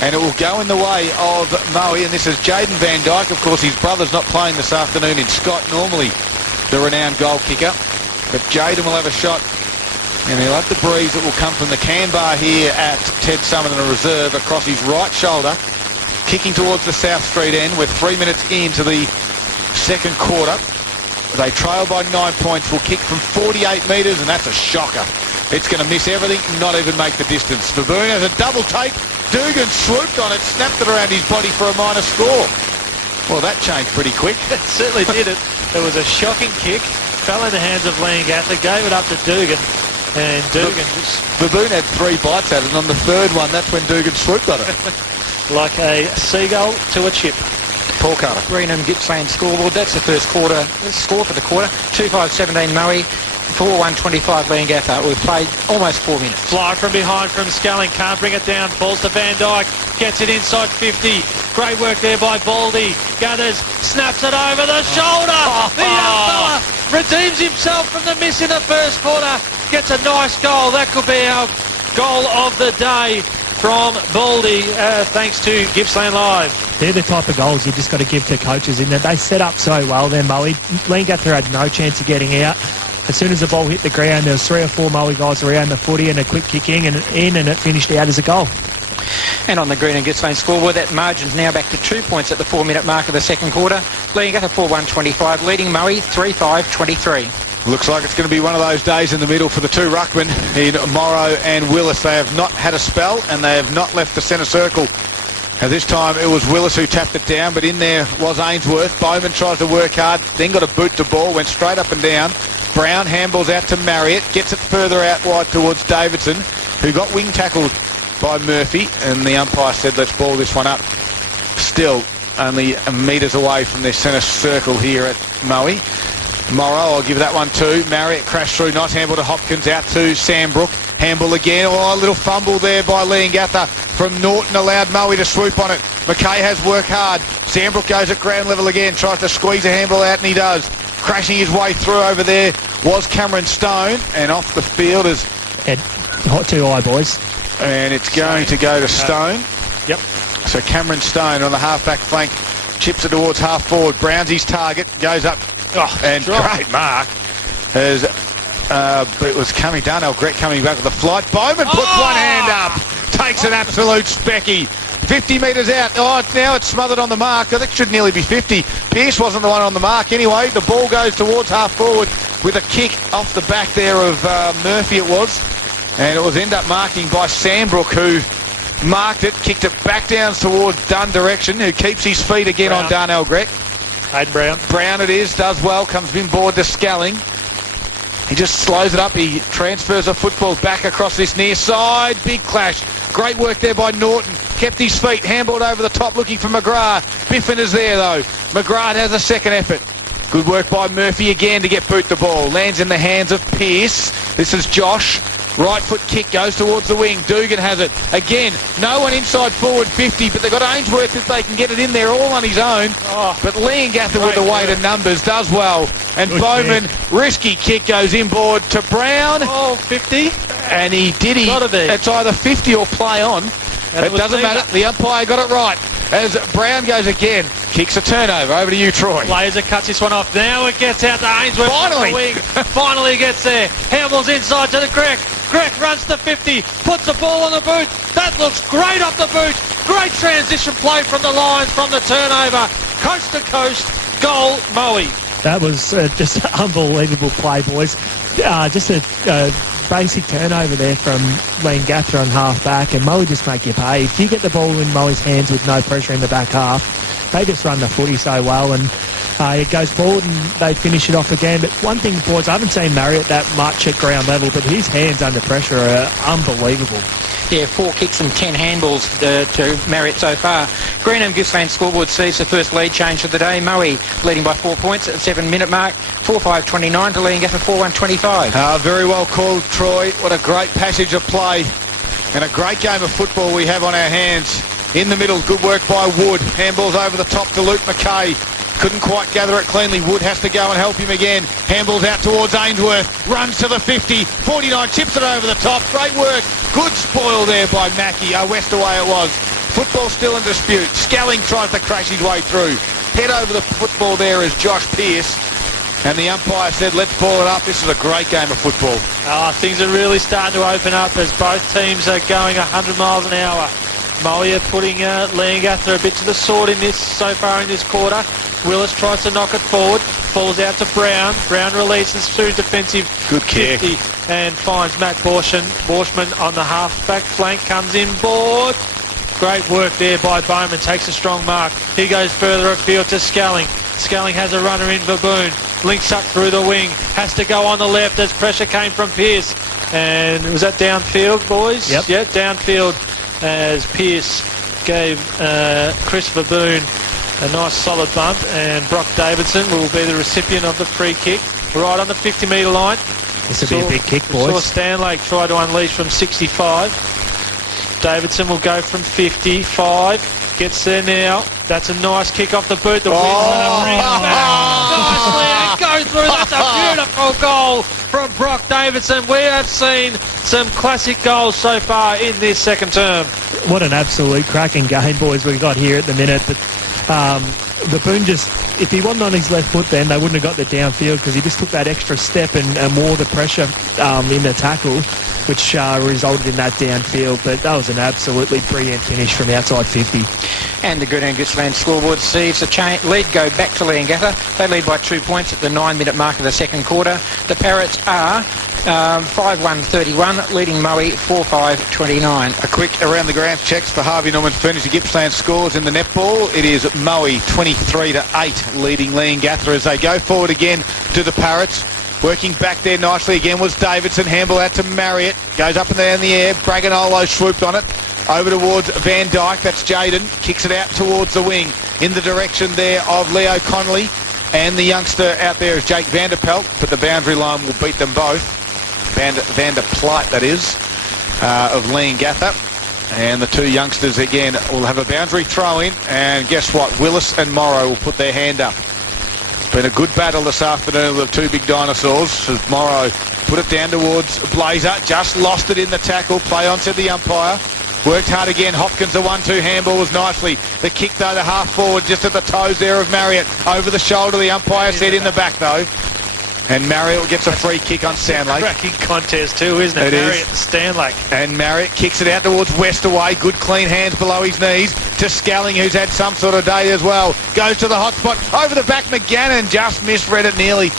and it will go in the way of Moe. And this is Jaden Van Dyke. Of course, his brother's not playing this afternoon in Scott, normally the renowned goal kicker. But Jaden will have a shot, and he'll have the breeze that will come from the can bar here at Ted Summerton Reserve across his right shoulder, kicking towards the South Street end. We're 3 minutes into the second quarter. They trail by 9 points, will kick from 48 metres, and that's a shocker. It's going to miss everything, not even make the distance. Baboon has a double take. Dugan swooped on it, snapped it around his body for a minor score. Well, that changed pretty quick. It certainly did it. It was a shocking kick, fell in the hands of Leongatha, gave it up to Dugan, and Dugan just... Baboon had 3 bites at it, and on the third one, that's when Dugan swooped on it. Like a seagull to a chip. Paul Carter. Greenham Gippsland scoreboard. That's the first quarter. The score for the quarter. 2-5-17 Moe. 4-1-25 Leongatha. We've played almost 4 minutes. Fly from behind from Sculling. Can't bring it down. Falls to Van Dyke. Gets it inside 50. Great work there by Baldy. Gathers. Snaps it over the shoulder. The young fella redeems himself from the miss in the first quarter. Gets a nice goal. That could be our goal of the day from Baldy, thanks to Gippsland Live. They're the type of goals you just got to give to coaches in that they set up so well there, Moe. Leongatha had no chance of getting out. as soon as the ball hit the ground, there was 3 or 4 Maui guys around the footy and a quick kick in, and it finished out as a goal. And on the Green and Gippsland scoreboard, that margin's now back to 2 points at the 4-minute mark of the second quarter. Leongatha 4-1-25, leading Maui 3-5-23. Looks like it's going to be one of those days in the middle for the two ruckmen in Morrow and Willis. They have not had a spell and they have not left the centre circle. And this time it was Willis who tapped it down, but in there was Ainsworth. Bowman tries to work hard, then got a boot to ball, went straight up and down. Brown handballs out to Marriott, gets it further out wide towards Davidson, who got wing tackled by Murphy, and the umpire said let's ball this one up. Still only metres away from their centre circle here at Maui. Morrow, I'll give that one to Marriott. Crashed through, nice handball to Hopkins, out to Sandbrook. Handball again. Oh, a little fumble there by Leongatha from Norton, allowed Maui to swoop on it. McKay has worked hard. Sandbrook goes at ground level again, tries to squeeze a handball out, and he does. Crashing his way through over there was Cameron Stone, and off the field is... Hot too high, boys. And it's going to go to Stone. Yep. So Cameron Stone on the half-back flank, chips it towards half-forward. Brownsy's target, goes up, and great mark. As it was coming down, Gret coming back with the flight. Bowman puts one hand up, takes an absolute specky. 50 metres out. Oh, now it's smothered on the mark. I think it should nearly be 50. Pearce wasn't the one on the mark anyway. The ball goes towards half-forward with a kick off the back there of Murphy it was. And it was end up marking by Sandbrook, who marked it, kicked it back down towards Dunn direction, who keeps his feet again on Darnell Gret. Hayden Brown. Brown it is, does well, comes inboard to Sculling. He just slows it up, he transfers the football back across this near side. Big clash. Great work there by Norton. Kept his feet, handballed over the top looking for McGrath. Biffin is there though. McGrath has a second effort. Good work by Murphy again to get boot the ball. Lands in the hands of Pearce. This is Josh. Right foot kick goes towards the wing. Dugan has it. Again, no one inside forward 50, but they've got Ainsworth if they can get it in there all on his own. But Leongatha with the weight of numbers does well. And Good Bowman, risky kick goes inboard to Brown. 50. And he did. It's either 50 or play on. It doesn't matter. The umpire got it right. As Brown goes again. Kicks a turnover. Over to you, Troy. Laser cuts this one off. Now it gets out to Ainsworth. Finally. On the wing. Finally gets there. Handballs inside to the Greg. Greg runs to 50. Puts the ball on the boot. That looks great off the boot. Great transition play from the Lions from the turnover. Coast to coast. Goal, Maui. That was just an unbelievable play, boys. Just a basic turnover there from Leongatha on half-back, and Maui just make you pay. If you get the ball in Maui's hands with no pressure in the back half, they just run the footy so well, and it goes forward and they finish it off again. But one thing, boys, I haven't seen Marriott that much at ground level, but his hands under pressure are unbelievable. Yeah, 4 kicks and 10 handballs to Marriott so far. Green and Gippsland scoreboard sees the first lead change of the day. Maui leading by 4 points at the 7-minute mark. 4-5-29 to Leongatha 4-1-25. Very well called, Troy. What a great passage of play and a great game of football we have on our hands. In the middle, good work by Wood. Handballs over the top to Luke McKay. Couldn't quite gather it cleanly. Wood has to go and help him again. Handballs out towards Ainsworth. Runs to the 50. 49, chips it over the top. Great work. Good spoil there by Mackie. West away it was. Football still in dispute. Sculling tries to crash his way through. Head over the football there is Josh Pearce. And the umpire said, let's ball it up. This is a great game of football. Things are really starting to open up as both teams are going 100 miles an hour. Maui are putting Leongatha a bit to the sword in this so far in this quarter. Willis tries to knock it forward, falls out to Brown. Brown releases through defensive. Good kick. 50 and finds Matt Borshman on the half-back flank, comes in board. Great work there by Bowman, takes a strong mark. He goes further afield to Sculling. Sculling has a runner in for Boone. Links up through the wing, has to go on the left as pressure came from Pearce. And was that downfield, boys? Yep. Yeah, downfield as Pearce gave Christopher Boone a nice solid bump, and Brock Davidson will be the recipient of the free kick right on the 50-metre line. This will be a big kick, boys. Saw Stanlake try to unleash from 65. Davidson will go from 55. Gets there now. That's a nice kick off the boot. The wind's going to bring it back. Nicely, and goes through. That's a beautiful goal from Brock Davidson. We have seen some classic goals so far in this second term. What an absolute cracking game, boys, we've got here at the minute. But the Boone just if he wasn't on his left foot then, they wouldn't have got the downfield because he just took that extra step and wore the pressure in the tackle, which resulted in that downfield. But that was an absolutely brilliant finish from outside 50. And the Good Gippsland scoreboard sees the lead go back to Leongatha. They lead by 2 points at the 9-minute mark of the second quarter. The Parrots are 5-1-31, leading Moe 4-5-29. A quick around the grounds checks for Harvey Norman Furniture. Gippsland scores in the netball. It is Moe 23-8 leading Leongatha as they go forward again to the Parrots. Working back there nicely again was Davidson. Handball out to Marriott. Goes up and down in the air. Braganolo swooped on it. Over towards Van Dyke. That's Jaden. Kicks it out towards the wing. In the direction there of Leo Connolly. And the youngster out there is Jake Vanderpelt. But the boundary line will beat them both. Vanderplight, that is, of Leongatha. And the two youngsters again will have a boundary throw in. And guess what? Willis and Morrow will put their hand up. Been a good battle this afternoon with the two big dinosaurs as Morrow put it down towards Blazer. Just lost it in the tackle. Play on, said the umpire. Worked hard again. Hopkins, the 1-2 handball was nicely. The kick though, the half forward just at the toes there of Marriott. Over the shoulder, the umpire said in the back though. And Marriott gets a free kick on Stanlake. Cracking contest too, isn't it? Marriott to Stanlake. And Marriott kicks it out towards Westaway. Good clean hands below his knees to Skelling, who's had some sort of day as well. Goes to the hot spot. Over the back, McGannon just misread it nearly.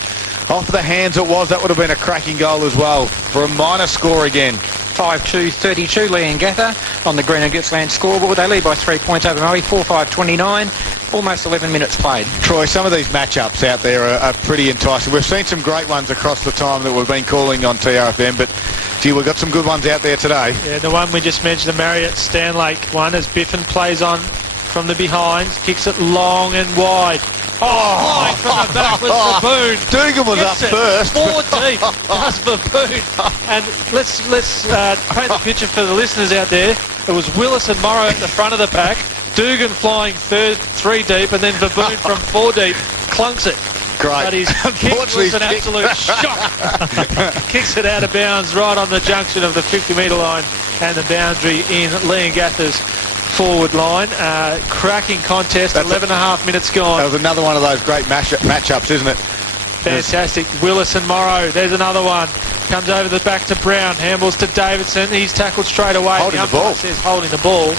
Off the hands it was. That would have been a cracking goal as well for a minor score again. 5-2-32 Leongatha on the Green and Gippsland scoreboard. They lead by 3 points over Moe, 4-5-29. Almost 11 minutes played. Troy, some of these matchups out there are pretty enticing. We've seen some great ones across the time that we've been calling on TRFM, but gee, we've got some good ones out there today. Yeah, the one we just mentioned, the Marriott Stanlake one, as Biffin plays on from the behind, kicks it long and wide. Flying from the back was Baboon. Dugan was up first. 4 deep. That's Baboon. And let's paint the picture for the listeners out there. It was Willis and Morrow at the front of the pack. Dugan flying 3 deep, and then Baboon from 4 deep clunks it. Great. But his kick was an absolute shock. Kicks it out of bounds right on the junction of the 50-metre line and the boundary in Leongatha's forward line. Cracking contest. 11.5 minutes gone. That was another one of those great matchups, isn't it? Fantastic. Willis and Morrow. There's another one. Comes over the back to Brown. Handballs to Davidson. He's tackled straight away. Holding the ball. Says holding the ball.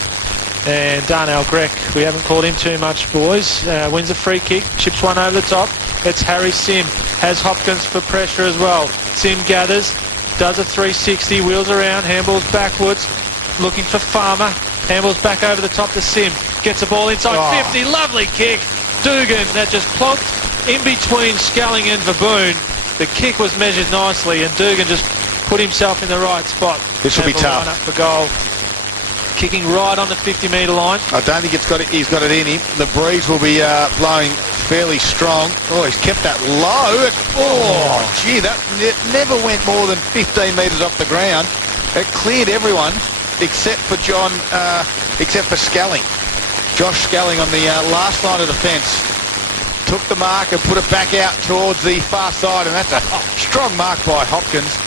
And Darnell Grech, we haven't called him too much, boys. Wins a free kick. Chips one over the top. It's Harry Sim. Has Hopkins for pressure as well. Sim gathers. Does a 360. Wheels around. Handballs backwards. Looking for Farmer. Handballs back over the top to Sim. Gets the ball inside 50. Lovely kick. Dugan, that just plonked in between Skelling and Baboon. The kick was measured nicely and Dugan just put himself in the right spot. This will be tough. Line up for goal. Kicking right on the 50-metre line. I don't think he's got it in him. The breeze will be blowing fairly strong. Oh, he's kept that low. Gee, that it never went more than 15 metres off the ground. It cleared everyone except for Skelling. Josh Skelling on the last line of defence took the mark and put it back out towards the far side, and that's a strong mark by Hopkins.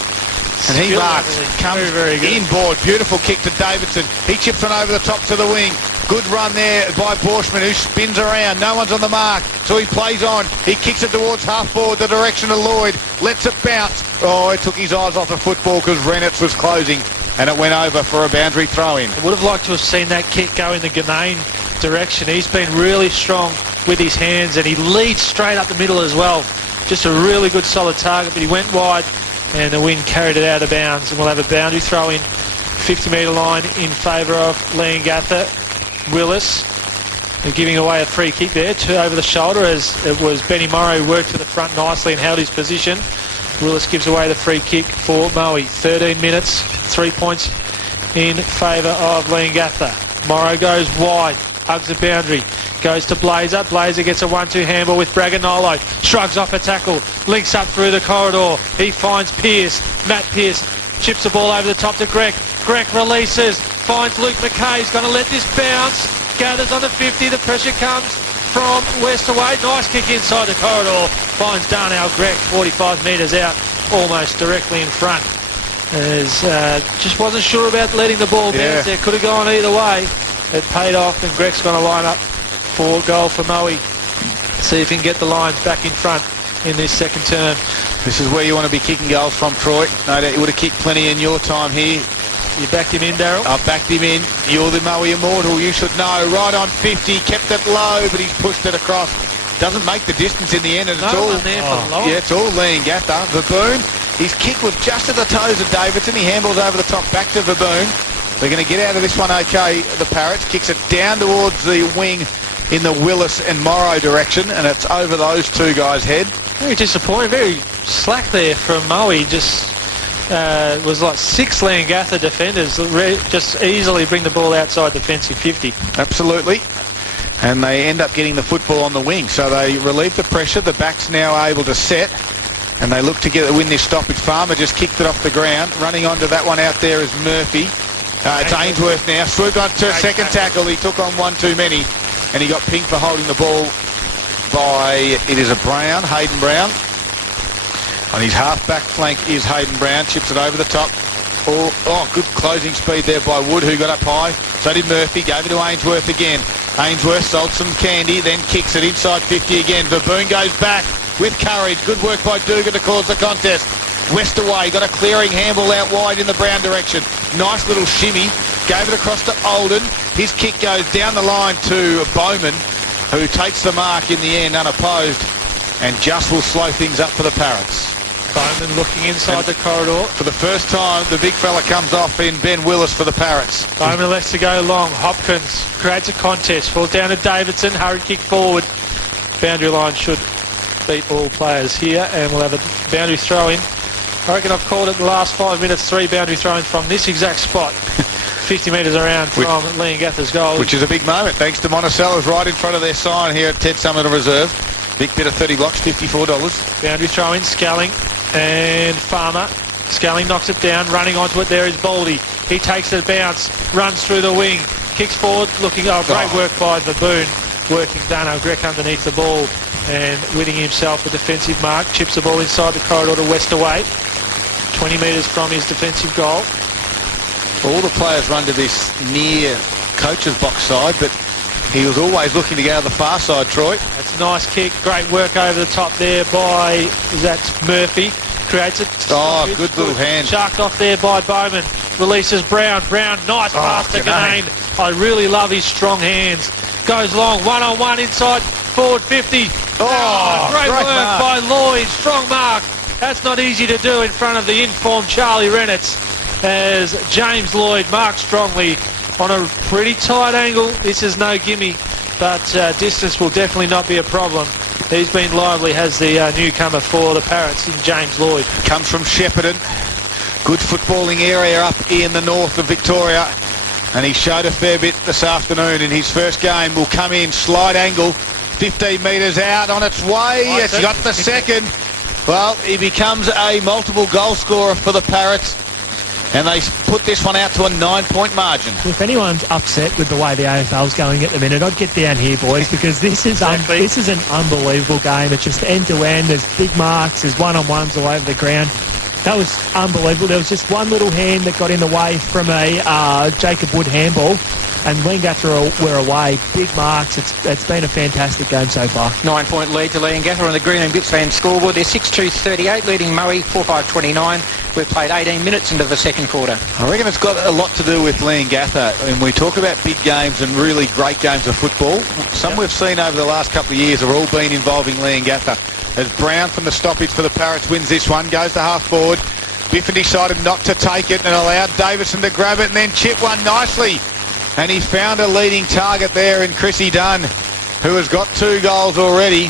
And he marks, comes very good. inboard. Beautiful kick to Davidson. He chips on over the top to the wing. Good run there by Borschman, who spins around. No one's on the mark, so he plays on. He kicks it towards half forward, the direction of Lloyd. Lets it bounce. Oh, it took his eyes off the football because Renitz was closing, and it went over for a boundary throw-in. I would have liked to have seen that kick go in the Ganane direction. He's been really strong with his hands, and he leads straight up the middle as well. Just a really good solid target, but he went wide, and the wind carried it out of bounds, and we'll have a boundary throw in 50-metre line in favour of Leongatha. Willis, they're giving away a free kick there over the shoulder, as it was Benny Morrow who worked to the front nicely and held his position. Willis gives away the free kick for Moe. 13 minutes, 3 points in favour of Leongatha. Morrow goes wide, hugs the boundary, goes to Blazer. Blazer gets a 1-2 handball with Braganolo. Shrugs off a tackle, links up through the corridor. He finds Pearce, Matt Pearce, chips the ball over the top to Grech. Grech releases, finds Luke McKay. He's going to let this bounce. Gathers on the 50. The pressure comes from Westaway. Nice kick inside the corridor. Finds Darnell Grech 45 metres out, almost directly in front. Just wasn't sure about letting the ball bounce there. Could have gone either way. It paid off, and Grech's going to line up for goal for Moe. See if he can get the Lions back in front in this second term. This is where you want to be kicking goals from, Troy. No doubt you would have kicked plenty in your time here. You backed him in, Daryl? I've backed him in. You're the Moe Immortal. You should know. Right on 50. Kept it low, but he's pushed it across. Doesn't make the distance in the end, and it's No all one there for long. yeah, it's all Leongatha. Verboon, his kick was just at the toes of Davidson. He handles over the top back to Verboon. They're going to get out of this one okay. The Parrots kicks it down towards the wing in the Willis and Morrow direction, and it's over those two guys' head. Very disappointing, very slack there from Moe. Just was like 6 Leongatha defenders just easily bring the ball outside defensive 50. Absolutely. And they end up getting the football on the wing. So they relieve the pressure. The back's now able to set. And they look to win this stoppage. Farmer just kicked it off the ground. Running onto that one out there is Murphy. It's Ainsworth now. Swooped on to a second tackle. He took on one too many. And he got pinged for holding the ball by, it is a Brown, Hayden Brown. On his half-back flank is Hayden Brown. Chips it over the top. Oh, good closing speed there by Wood, who got up high. So did Murphy. Gave it to Ainsworth again. Ainsworth sold some candy, then kicks it inside 50 again. Verboon goes back with courage. Good work by Dugan to cause the contest. West away, got a clearing handball out wide in the Brown direction. Nice little shimmy. Gave it across to Olden. His kick goes down the line to Bowman, who takes the mark in the end unopposed and just will slow things up for the Parrots. Bowman looking inside the corridor. For the first time, the big fella comes off in Ben Willis for the Parrots. Bowman lets to go long. Hopkins creates a contest. Falls down to Davidson. Hurry kick forward. Boundary line should beat all players here, and we'll have a boundary throw in. I reckon I've called it the last 5 minutes, 3 boundary throw-ins from this exact spot. 50 metres around from Leongatha's goal. Which is a big moment, thanks to Monticello's right in front of their sign here at Ted Sumner Reserve. Big bit of 30 blocks, $54. Boundary throw-in, Skelling and Farmer. Skelling knocks it down, running onto it there is Baldy. He takes a bounce, runs through the wing, kicks forward, looking, great work by Verboon. Working Dano Grec underneath the ball and winning himself a defensive mark. Chips the ball inside the corridor to West away. 20 metres from his defensive goal. All the players run to this near coach's box side, but he was always looking to go to the far side, Troy. That's a nice kick. Great work over the top there by, that's Murphy. Creates it. Oh, good little hand. Sharked off there by Bowman. Releases Brown. Brown, nice pass to Ganane. I really love his strong hands. Goes long, one-on-one inside, forward 50. Oh, great work mark by Lloyd. Strong mark. That's not easy to do in front of the informed Charlie Rennitz, as James Lloyd marks strongly on a pretty tight angle. This is no gimme, but distance will definitely not be a problem. He's been lively, has the newcomer for the Parrots in James Lloyd. Comes from Shepparton. Good footballing area up in the north of Victoria. And he showed a fair bit this afternoon in his first game. Will come in, slide angle, 15 metres out, on its way. It's got the second. Well, he becomes a multiple goal scorer for the Parrots. And they put this one out to a 9-point margin. If anyone's upset with the way the AFL's going at the minute, I'd get down here, boys, because this is this is an unbelievable game. It's just end-to-end. There's big marks. There's one-on-ones all over the ground. That was unbelievable. There was just one little hand that got in the way from a Jacob Wood handball, and Leongatha were away. Big marks. It's been a fantastic game so far. 9-point lead to Leongatha on the Green and Gippsland scoreboard. They're 6-2-38, leading Moe 4-5-29. We've played 18 minutes into the second quarter. I reckon it's got a lot to do with Leongatha. When we talk about big games and really great games of football, some we've seen over the last couple of years have all been involving Leongatha. As Brown from the stoppage for the Parrots wins this one, goes to half forward. Biffin decided not to take it and allowed Davison to grab it and then chip one nicely. And he found a leading target there in Chrissy Dunn, who has got 2 goals already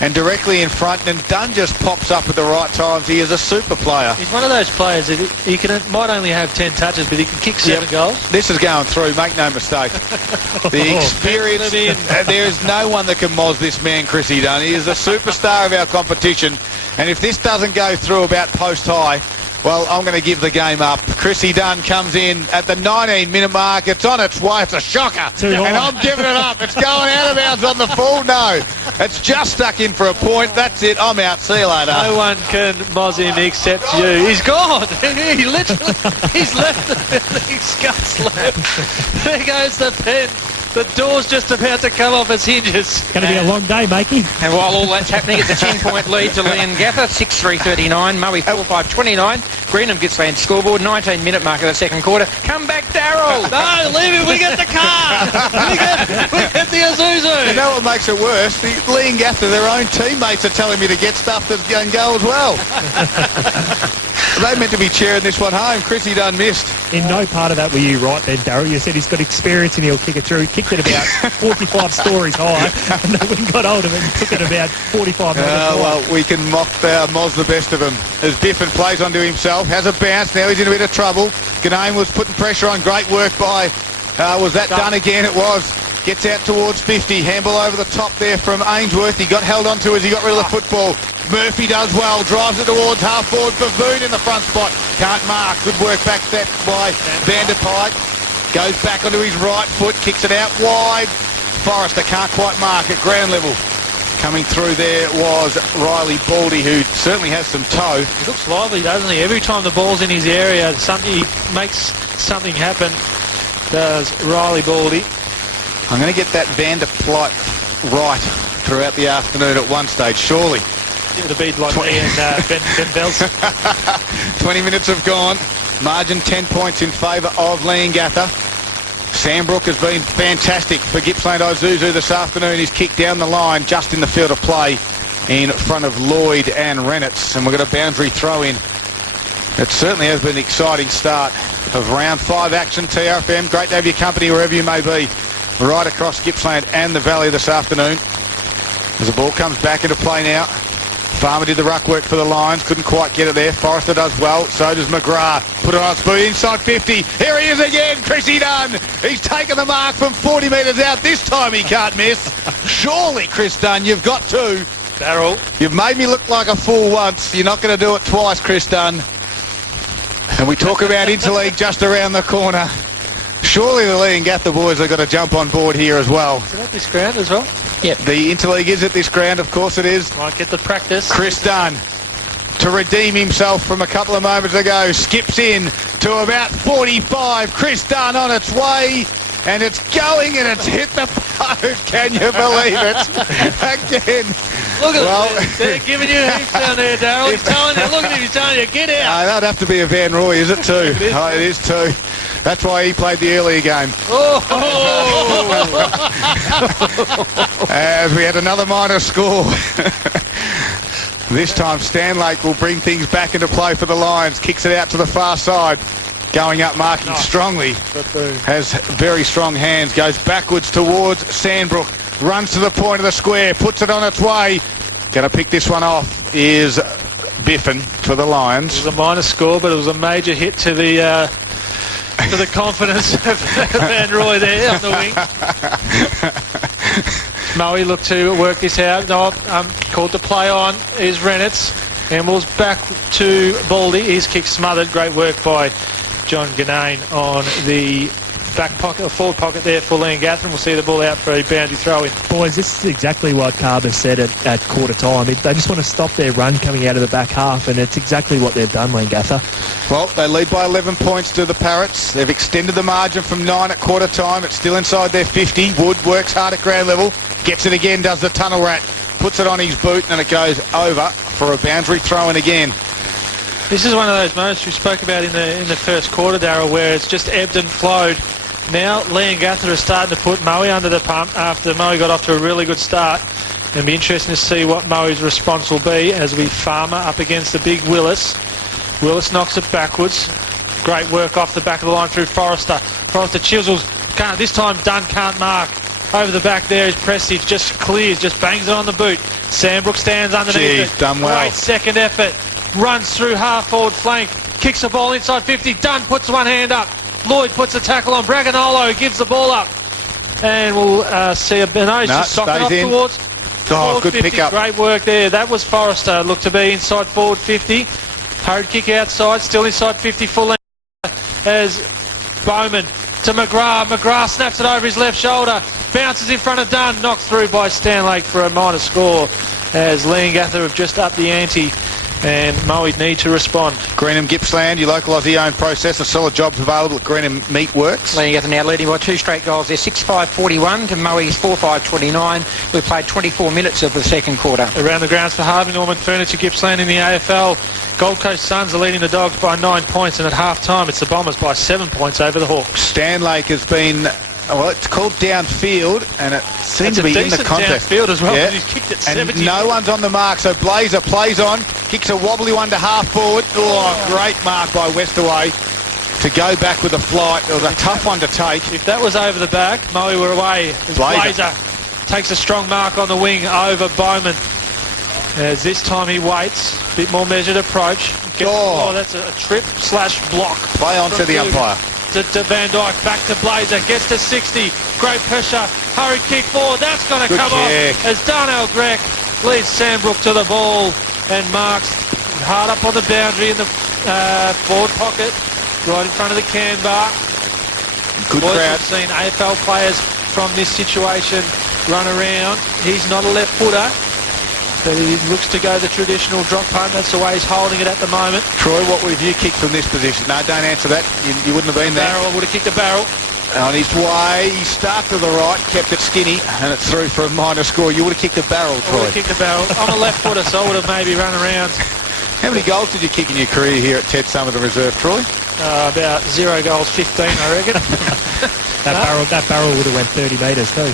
and directly in front. And Dunn just pops up at the right times. He is a super player. He's one of those players that he might only have 10 touches, but he can kick 7 goals. This is going through, make no mistake. The experience, there is no one that can moz this man, Chrissy Dunn. He is a superstar of our competition. And if this doesn't go through about post-high, well, I'm going to give the game up. Chrissy Dunn comes in at the 19-minute mark. It's on its way. It's a shocker. And I'm giving it up. It's going out of bounds on the full. No. It's just stuck in for a point. That's it. I'm out. See you later. No one can moz him except you. He's gone. He literally, he's left the building. Scott's left. There goes the pen. The door's just about to come off its hinges. Going to be a long day, Makey. And while all that's happening, it's a 10-point lead to Leongatha, 6-3-39. Murray 4-5-29. Greenham gets land scoreboard, 19-minute mark of the second quarter. Come back, Darryl! No, leave it. We get the car. we get the Isuzu. You know what makes it worse? The Leongatha, their own teammates are telling me to get stuff that's going to go as well. They meant to be cheering this one home. Chrissy done missed. In no part of that were you right then, Darryl. You said he's got experience and he'll kick it through. He kicked it about 45 stories high, and then when he got hold of it, he took it about 45 metres wide. Well, we can moz the best of him. As Biffin plays onto himself, has a bounce. Now he's in a bit of trouble. Ganane was putting pressure on. Great work by... was that done again? It was. Gets out towards 50. Handball over the top there from Ainsworth. He got held onto as he got rid of the football. Murphy does well. Drives it towards half forward. Bavoon in the front spot. Can't mark. Good work back that by Vanderpike. Goes back onto his right foot. Kicks it out wide. Forrester can't quite mark at ground level. Coming through there was Riley Baldy, who certainly has some toe. He looks lively, doesn't he? Every time the ball's in his area, he makes something happen. Does Riley Baldy. I'm going to get that Vanderpike right throughout the afternoon at one stage, surely. It'll be like me and Ben Bells. 20 minutes have gone. Margin 10 points in favour of Leongatha. Sandbrook has been fantastic for Gippsland Isuzu this afternoon. He's kicked down the line just in the field of play in front of Lloyd and Renitz. And we've got a boundary throw in. It certainly has been an exciting start of round 5 action. TRFM, great to have your company wherever you may be, right across Gippsland and the Valley this afternoon. As the ball comes back into play now. Farmer did the ruck work for the Lions, couldn't quite get it there. Forrester does well, so does McGrath. Put it on speed inside 50. Here he is again, Chrissy Dunn. He's taken the mark from 40 metres out. This time he can't miss. Surely, Chris Dunn, you've got to. Darryl. You've made me look like a fool once. You're not going to do it twice, Chris Dunn. And we talk about Interleague just around the corner. Surely the Leongatha boys have got to jump on board here as well. Is it at this ground as well? Yep. The Interleague is at this ground, of course it is. Might get the practice. Chris Dunn, to redeem himself from a couple of moments ago, skips in to about 45. Chris Dunn on its way, and it's going and it's hit the post. Can you believe it? Again. Look at it. They're giving you heaps down there, Darryl. He's telling you, look at him, he's telling you, get out. That'd have to be a Van Roy, is it too? It is too. That's why he played the earlier game. As we had another minor score. This time Stanlake will bring things back into play for the Lions. Kicks it out to the far side. Going up, marking strongly. Has very strong hands. Goes backwards towards Sandbrook. Runs to the point of the square. Puts it on its way. Going to pick this one off is Biffin for the Lions. It was a minor score, but it was a major hit to the confidence of Van Roy there on the wing. Moe looked to work this out. Called to play on is Renitz. Handball's back to Baldy. His kick smothered. Great work by John Ganane on the back pocket, or forward pocket there for Leongatha. We'll see the ball out for a boundary throw in. Boys, this is exactly what Carver said at quarter time. They just want to stop their run coming out of the back half, and it's exactly what they've done, Leongatha. Well, they lead by 11 points to the Parrots. They've extended the margin from 9 at quarter time. It's still inside their 50. Wood works hard at ground level. Gets it again, does the tunnel rat. Puts it on his boot, and it goes over for a boundary throw in again. This is one of those moments we spoke about in the first quarter, Darryl, where it's just ebbed and flowed. Now Leongatha is starting to put Moe under the pump after Moe got off to a really good start. It'll be interesting to see what Moe's response will be as we Farmer up against the big Willis. Willis knocks it backwards. Great work off the back of the line through Forrester. Forrester chisels. This time Dunn can't mark. Over the back there is Prestige. Just clears, just bangs it on the boot. Sandbrook stands underneath it. Done well. Great second effort. Runs through half forward flank. Kicks the ball inside 50. Dunn puts one hand up. Lloyd puts a tackle on Braganolo, gives the ball up. And we'll see a Beno's just socked off towards forward good 50. pick up. Great work there. That was Forrester. Looked to be inside forward 50. Hurried kick outside, still inside 50 full length as Bowman to McGrath. McGrath snaps it over his left shoulder. Bounces in front of Dunn. Knocked through by Stanlake for a minor score as Leongatha have just upped the ante and Moe need to respond. Greenham Gippsland, your local Aussie-owned processor. Solid jobs available at Greenham Meatworks. Leongatha now leading by 2 straight goals there, 6-5-41 to Moe's 4-5-29. We played 24 minutes of the second quarter. Around the grounds for Harvey Norman Furniture Gippsland in the AFL. Gold Coast Suns are leading the Dogs by 9 points, and at half-time it's the Bombers by 7 points over the Hawks. Stanlake has been, well, it's called downfield, and it seems to be in the contest. Downfield as well. Yeah. He's kicked it And 70. no one's on the mark, so Blazer plays on, kicks a wobbly one to half forward. Oh, great mark by Westaway to go back with a flight. It was a tough one to take. If that was over the back, Moe were away. As Blazer takes a strong mark on the wing over Bowman. As this time he waits, a bit more measured approach. That's a trip/block. Play on to the umpire. To Van Dyke, back to Blazer, gets to 60. Great pressure, hurry kick forward. That's going to come off as Darnell Grech leads Sandbrook to the ball and marks hard up on the boundary in the forward pocket, right in front of the can bar. Good crowd. We've seen AFL players from this situation run around. He's not a left footer, but he looks to go the traditional drop punt. That's the way he's holding it at the moment. Troy, what would you kick from this position? No, don't answer that. You wouldn't have been there. Barrel would have kicked the barrel. On his way, he started to the right, kept it skinny, and it's through for a minor score. You would have kicked the barrel, I would Troy. have kicked the barrel. I'm a left footer, so I would have maybe run around. How many goals did you kick in your career here at Ted Summit Reserve, Troy? About 0 goals, 15, I reckon. That barrel would have went 30 metres too.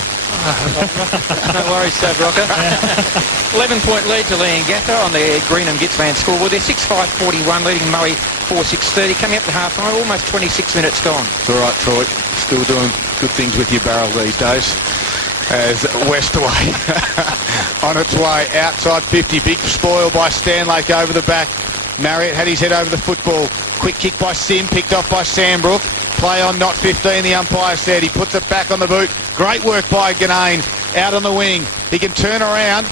No worries, Sav Rocker. 11-point lead to Leongatha on the Greenham Gippsland scoreboard. They're 6-5-41, leading Moe 4-6-30. Coming up to half-time, almost 26 minutes gone. It's all right, Troy. Still doing good things with your barrel these days. As Westaway on its way outside 50. Big spoil by Stanlake over the back. Marriott had his head over the football. Quick kick by Sim, picked off by Sandbrook. Play on, not 15, the umpire said. He puts it back on the boot. Great work by Ganane out on the wing. He can turn around.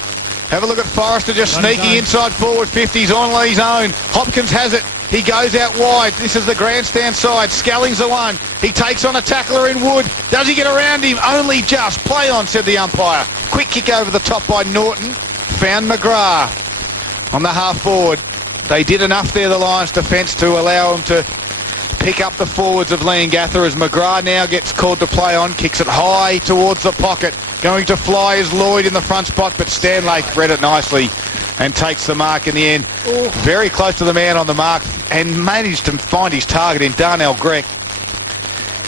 Have a look at Forrester just sneaking inside forward 50s on his own. Hopkins has it. He goes out wide. This is the grandstand side. Scalling's the one. He takes on a tackler in Wood. Does he get around him? Only just. Play on, said the umpire. Quick kick over the top by Norton. Found McGrath on the half forward. They did enough there, the Lions defence, to allow them to pick up the forwards of Leongatha as McGrath now gets called to play on. Kicks it high towards the pocket. Going to fly is Lloyd in the front spot, but Stanlake read it nicely and takes the mark in the end. Very close to the man on the mark and managed to find his target in Darnell Grech.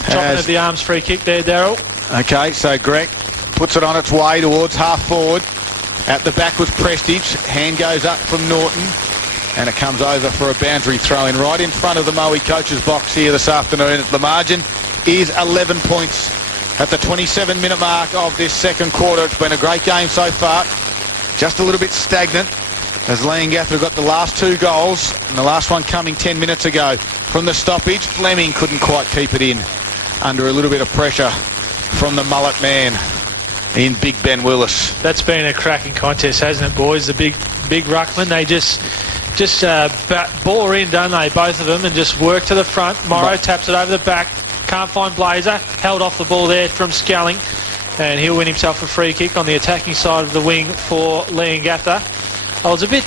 Chopping at the arms free kick there, Daryl. Okay, so Grech puts it on its way towards half forward. At the back was Prestige. Hand goes up from Norton. And it comes over for a boundary throw-in right in front of the Moe coach's box here this afternoon. The margin is 11 points at the 27-minute mark of this second quarter. It's been a great game so far. Just a little bit stagnant as Leongatha got the last 2 goals, and the last one coming 10 minutes ago. From the stoppage, Fleming couldn't quite keep it in under a little bit of pressure from the mullet man in Big Ben Willis. That's been a cracking contest, hasn't it, boys? The big ruckman, they just bore in, don't they, both of them, and just work to the front. Morrow taps it over the back, can't find Blazer, held off the ball there from Scalling, and he'll win himself a free kick on the attacking side of the wing for Leongatha. I was a bit,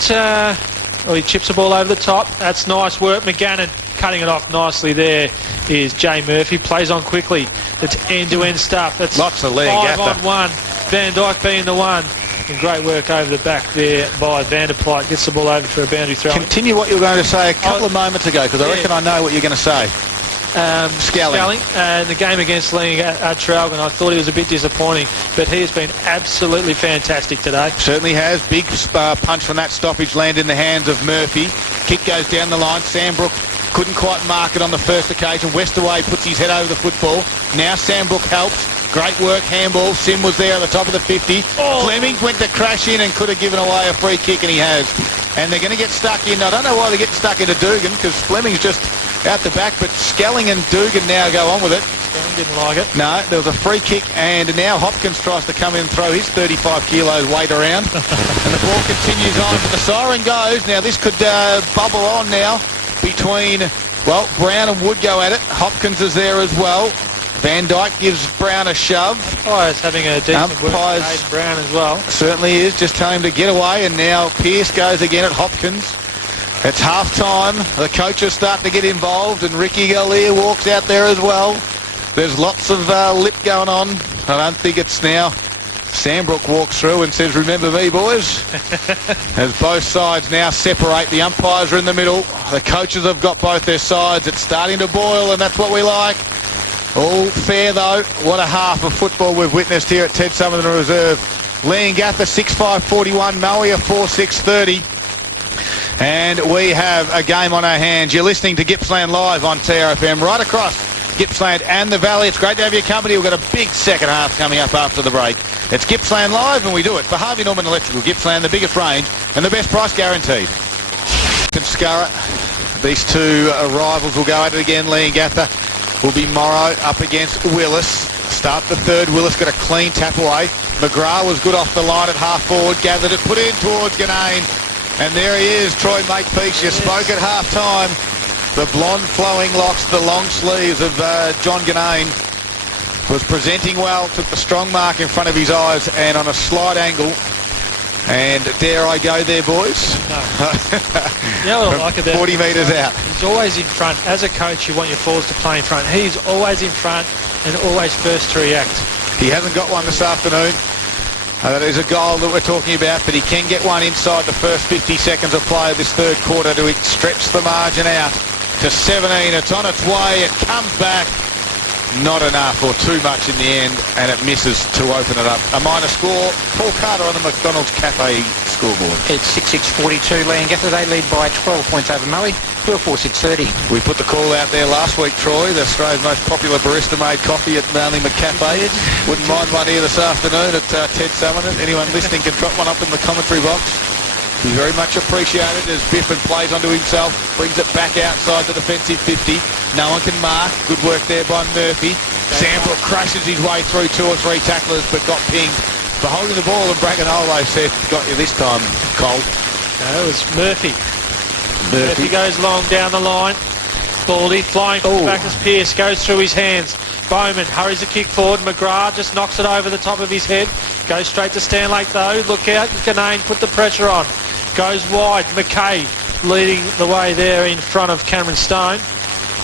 he chips the ball over the top. That's nice work. McGannon cutting it off nicely there is Jay Murphy. Plays on quickly. It's end-to-end stuff. That's lots of Leongatha. 5-on-1. Van Dyke being the one. And great work over the back there by Vanderplyte. Gets the ball over for a boundary throw. Continue what you were going to say a couple of moments ago, because I reckon I know what you're going to say. Scalling. The game against Traralgon, I thought he was a bit disappointing, but he has been absolutely fantastic today. Certainly has. Big punch from that stoppage land in the hands of Murphy. Kick goes down the line. Sandbrook couldn't quite mark it on the first occasion. Westaway puts his head over the football. Now Sandbrook helps. Great work, handball. Sim was there at the top of the 50. Fleming went to crash in and could have given away a free kick, and he has. And they're going to get stuck in. I don't know why they're getting stuck into Dugan, because Fleming's just out the back, but Scalling and Dugan now go on with it. Scalling didn't like it. No, there was a free kick, and now Hopkins tries to come in and throw his 35 kilos weight around. And the ball continues on, but the siren goes. Now this could bubble on now between, well, Brown and Wood go at it. Hopkins is there as well. Van Dyke gives Brown a shove. Umpire's having a decent work with Brown as well. Certainly is, just telling him to get away, and now Pearce goes again at Hopkins. It's half-time. The coaches start to get involved, and Ricky Gallier walks out there as well. There's lots of lip going on. I don't think it's now. Sandbrook walks through and says, "Remember me, boys." As both sides now separate, the umpires are in the middle. The coaches have got both their sides. It's starting to boil, and that's what we like. All fair, though. What a half of football we've witnessed here at Ted Summerton Reserve. Leongatha 6-5-41, Maui 4-6-30. And we have a game on our hands. You're listening to Gippsland Live on TRFM right across Gippsland and the Valley. It's great to have your company. We've got a big second half coming up after the break. It's Gippsland Live, and we do it for Harvey Norman Electrical. Gippsland, the biggest range and the best price guaranteed. Scurra, these two rivals will go at it again. Leongatha will be Morrow up against Willis. Start the third. Willis got a clean tap away. McGrath was good off the line at half forward. Gathered it, put in towards Ganane. And there he is, Troy Makepeace. You spoke at half-time. The blonde flowing locks, the long sleeves of John Ganane was presenting well, took the strong mark in front of his eyes and on a slight angle. And dare I go there, boys? No. You know what I like about 40 metres out. He's always in front. As a coach, you want your forwards to play in front. He's always in front and always first to react. He hasn't got one this afternoon. That is a goal that we're talking about, but he can get one inside the first 50 seconds of play of this third quarter to stretch the margin out to 17. It's on its way. It comes back. Not enough or too much in the end, and it misses to open it up. A minor score. Paul Carter on the McDonald's Cafe scoreboard. It's 6-6-42 Leongatha. They lead by 12 points over Maui. 4-6-30. We put the call out there last week, Troy. The Australia's most popular barista-made coffee at Manly McCafe. Wouldn't mind one here this afternoon at Ted Summerton. Anyone listening can drop one up in the commentary box. Be very much appreciated as Biffin plays onto himself, brings it back outside the defensive 50. No one can mark. Good work there by Murphy. Sandbrook crashes his way through 2 or 3 tacklers, but got pinged for holding the ball, and Braganolo said, "Got you this time, Cole." No, it was Murphy. Murphy goes long down the line. Baldy flying from the back as Pearce goes through his hands. Bowman hurries the kick forward. McGrath just knocks it over the top of his head. Goes straight to Stanlake though. Look out. Ganane put the pressure on. Goes wide. McKay leading the way there in front of Cameron Stone.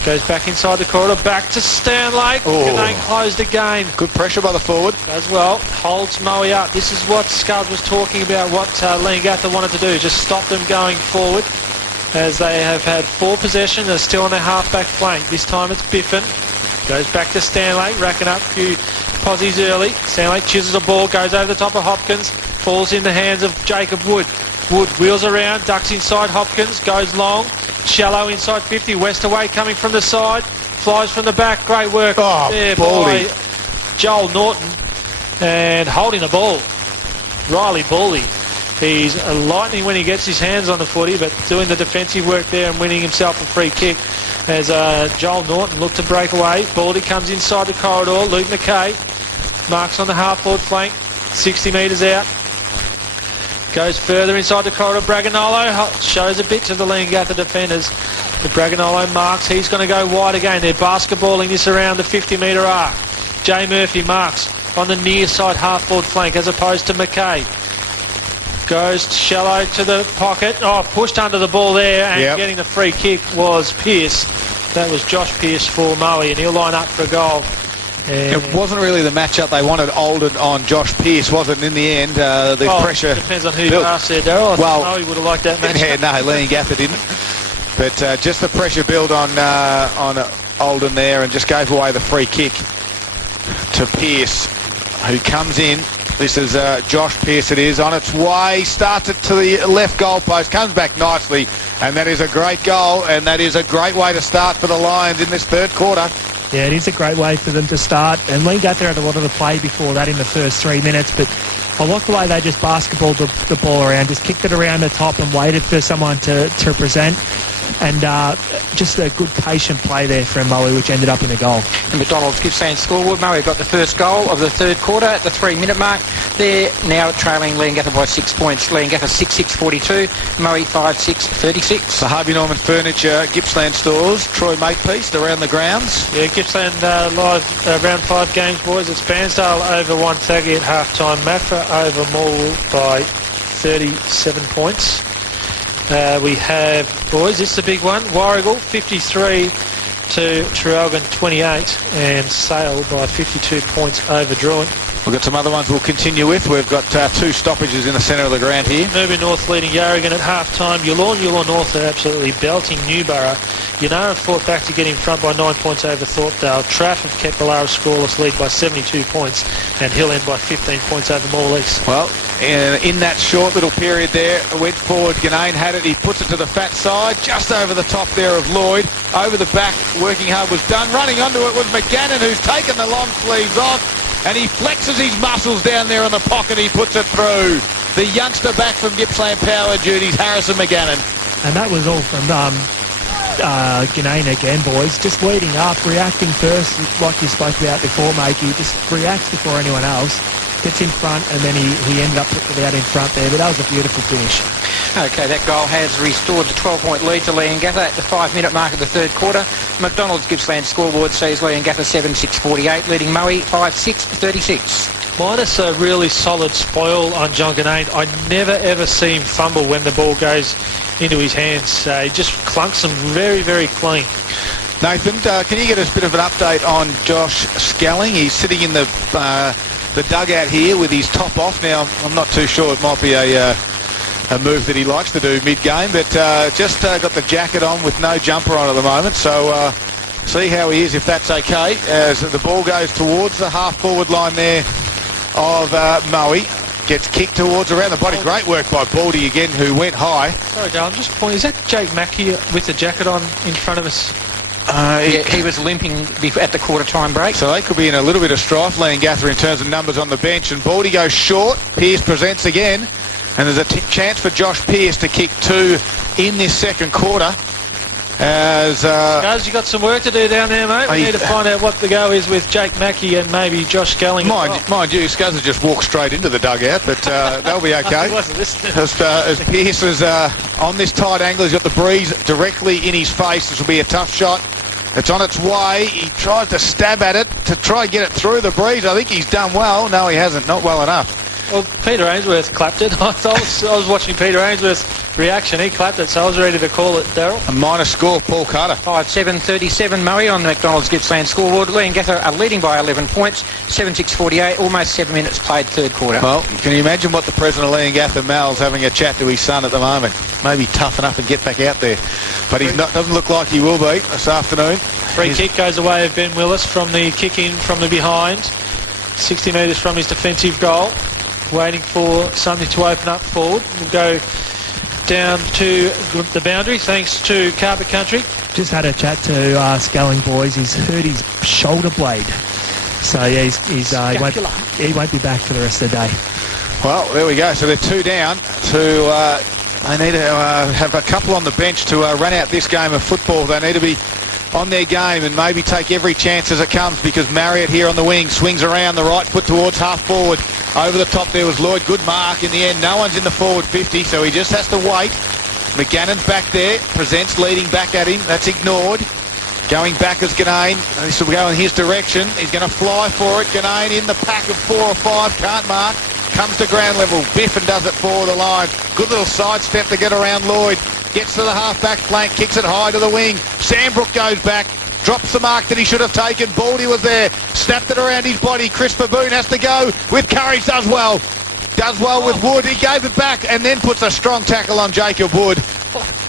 Goes back inside the corridor. Back to Stanlake. Ganane closed again. Good pressure by the forward. As well. Holds Moe up. This is what Scud was talking about, what Leongatha wanted to do. Just stop them going forward, as they have had 4 possession. They're still on their half-back flank. This time it's Biffin. Goes back to Stanlake, racking up a few posies early. Stanlake chisels a ball, goes over the top of Hopkins, falls in the hands of Jacob Wood. Wood wheels around, ducks inside Hopkins, goes long, shallow inside 50, Westaway coming from the side, flies from the back. Great work there Baldy by Joel Norton, and holding the ball, Riley Baldy. He's lightning when he gets his hands on the footy, but doing the defensive work there and winning himself a free kick as Joel Norton looked to break away. Baldy comes inside the corridor. Luke McKay marks on the half-forward flank, 60 metres out. Goes further inside the corridor. Braganolo shows a bit to the Leongatha defenders. The Braganolo marks. He's going to go wide again. They're basketballing this around the 50-metre arc. Jay Murphy marks on the near side half-forward flank as opposed to McKay. Goes shallow to the pocket. Pushed under the ball there, and getting the free kick was Pearce. That was Josh Pearce for Moe, and he'll line up for a goal. And it wasn't really the matchup they wanted. Oldham on Josh Pearce, wasn't in the end. The pressure depends on who you ask there, Darryl. Well, Moe would have liked that matchup. No, Leongatha didn't. But just the pressure build on Oldham there, and just gave away the free kick to Pearce, who comes in. This is Josh Pearce, it is, on its way, starts it to the left goal post, comes back nicely, and that is a great goal, and that is a great way to start for the Lions in this third quarter. Yeah, it is a great way for them to start, and Leongatha had a lot of the play before that in the first 3 minutes, but I like the way they just basketballed the ball around, just kicked it around the top and waited for someone to present. And just a good patient play there from Moe, which ended up in a goal. The McDonald's Gippsland scoreboard. Moe got the first goal of the third quarter at the 3-minute mark. They're now trailing Leongatha by 6 points. Leongatha 6-6-42, Moe 5-6-36. The Harvey Norman Furniture Gippsland stores, Troy Makepeace around the grounds. Yeah, Gippsland live round 5 games, boys. It's Bairnsdale over Wonthaggi at half-time. Mafra over Morwell by 37 points. We have, boys, this is a big one. Warrigal 53 to Traralgon 28, and Sale by 52 points over Druin. We've got some other ones we'll continue with. We've got 2 stoppages in the centre of the ground here. Moving North leading Yarragon at half-time. Yulon North are absolutely belting Newborough. Yanara fought back to get in front by 9 points over Thorpedale. Traff have kept Balara scoreless, lead by 72 points, and Hill End by 15 points over Morlees. Well, in that short little period there, went forward, Ganane had it, he puts it to the fat side, just over the top there of Lloyd. Over the back, working hard was done. Running onto it was McGannon, who's taken the long sleeves off, and he flexes his muscles down there in the pocket, he puts it through. The youngster back from Gippsland Power Duties, Harrison McGannon. And that was all from Ganane again, boys. Just leading up, reacting first, like you spoke about before, Makey. Just reacts before anyone else. Gets in front, and then he ended up putting it out in front there. But that was a beautiful finish. Okay, that goal has restored the 12-point lead to Leongatha at the 5-minute mark of the third quarter. McDonald's Gippsland scoreboard sees Leongatha 7-6-48, leading Moe 5-6-36. Minus a really solid spoil on John Ganane. I never ever see him fumble when the ball goes into his hands. He just clunks them very, very clean. Nathan, can you get us a bit of an update on Josh Skelling? He's sitting in the dugout here with his top off. Now, I'm not too sure, it might be a move that he likes to do mid-game, but just got the jacket on with no jumper on at the moment, so see how he is, if that's okay, as the ball goes towards the half-forward line there of Moe. Gets kicked towards around the body. Great work by Baldy again, who went high. Sorry, Dale, I'm just pointing. Is that Jake Mackey with the jacket on in front of us? Yeah, he was limping at the quarter-time break. So they could be in a little bit of strife, Leongatha, in terms of numbers on the bench. And Baldy goes short. Pearce presents again. And there's a chance for Josh Pearce to kick 2 in this second quarter. As Guys, you got some work to do down there, mate. We need to find out what the go is with Jake Mackey and maybe Josh Skelling. Mind you, Scuzzer just walked straight into the dugout, but they'll be okay. He wasn't listening. As Pearce is on this tight angle, he's got the breeze directly in his face. This will be a tough shot. It's on its way. He tries to stab at it to try and get it through the breeze. I think he's done well. No, he hasn't. Not well enough. Well, Peter Ainsworth clapped it. I was watching Peter Ainsworth's reaction. He clapped it, so I was ready to call it, Daryl. A minor score, Paul Carter. 5-7-37 Moe on McDonald's Gippsland scoreboard. Leongatha are leading by 11 points, 7-6-48, almost 7 minutes played third quarter. Well, can you imagine what the president of Leongatha, Mal's, having a chat to his son at the moment? Maybe toughen up and get back out there. But he doesn't look like he will be this afternoon. Free kick goes away of Ben Willis from the kick in from the behind. 60 metres from his defensive goal. Waiting for something to open up forward. We'll go down to the boundary thanks to Carpet Country. Just had a chat to Skelling, boys. He's hurt his shoulder blade. So, yeah, he won't be back for the rest of the day. Well, there we go. So they're 2 down. They need to have a couple on the bench to run out this game of football. They need to be on their game and maybe take every chance as it comes, because Marriott here on the wing swings around the right foot towards half forward. Over the top there was Lloyd. Good mark in the end. No one's in the forward 50, so he just has to wait. McGannon's back there. Presents leading back at him. That's ignored. Going back is Ganane. This will go in his direction. He's going to fly for it. Ganane in the pack of 4 or 5. Can't mark. Comes to ground level. Biffin does it for the line. Good little sidestep to get around Lloyd. Gets to the half-back flank, kicks it high to the wing. Sandbrook goes back, drops the mark that he should have taken. Baldy was there, snapped it around his body. Chris Baboon has to go with courage, does well with Wood. He gave it back and then puts a strong tackle on Jacob Wood.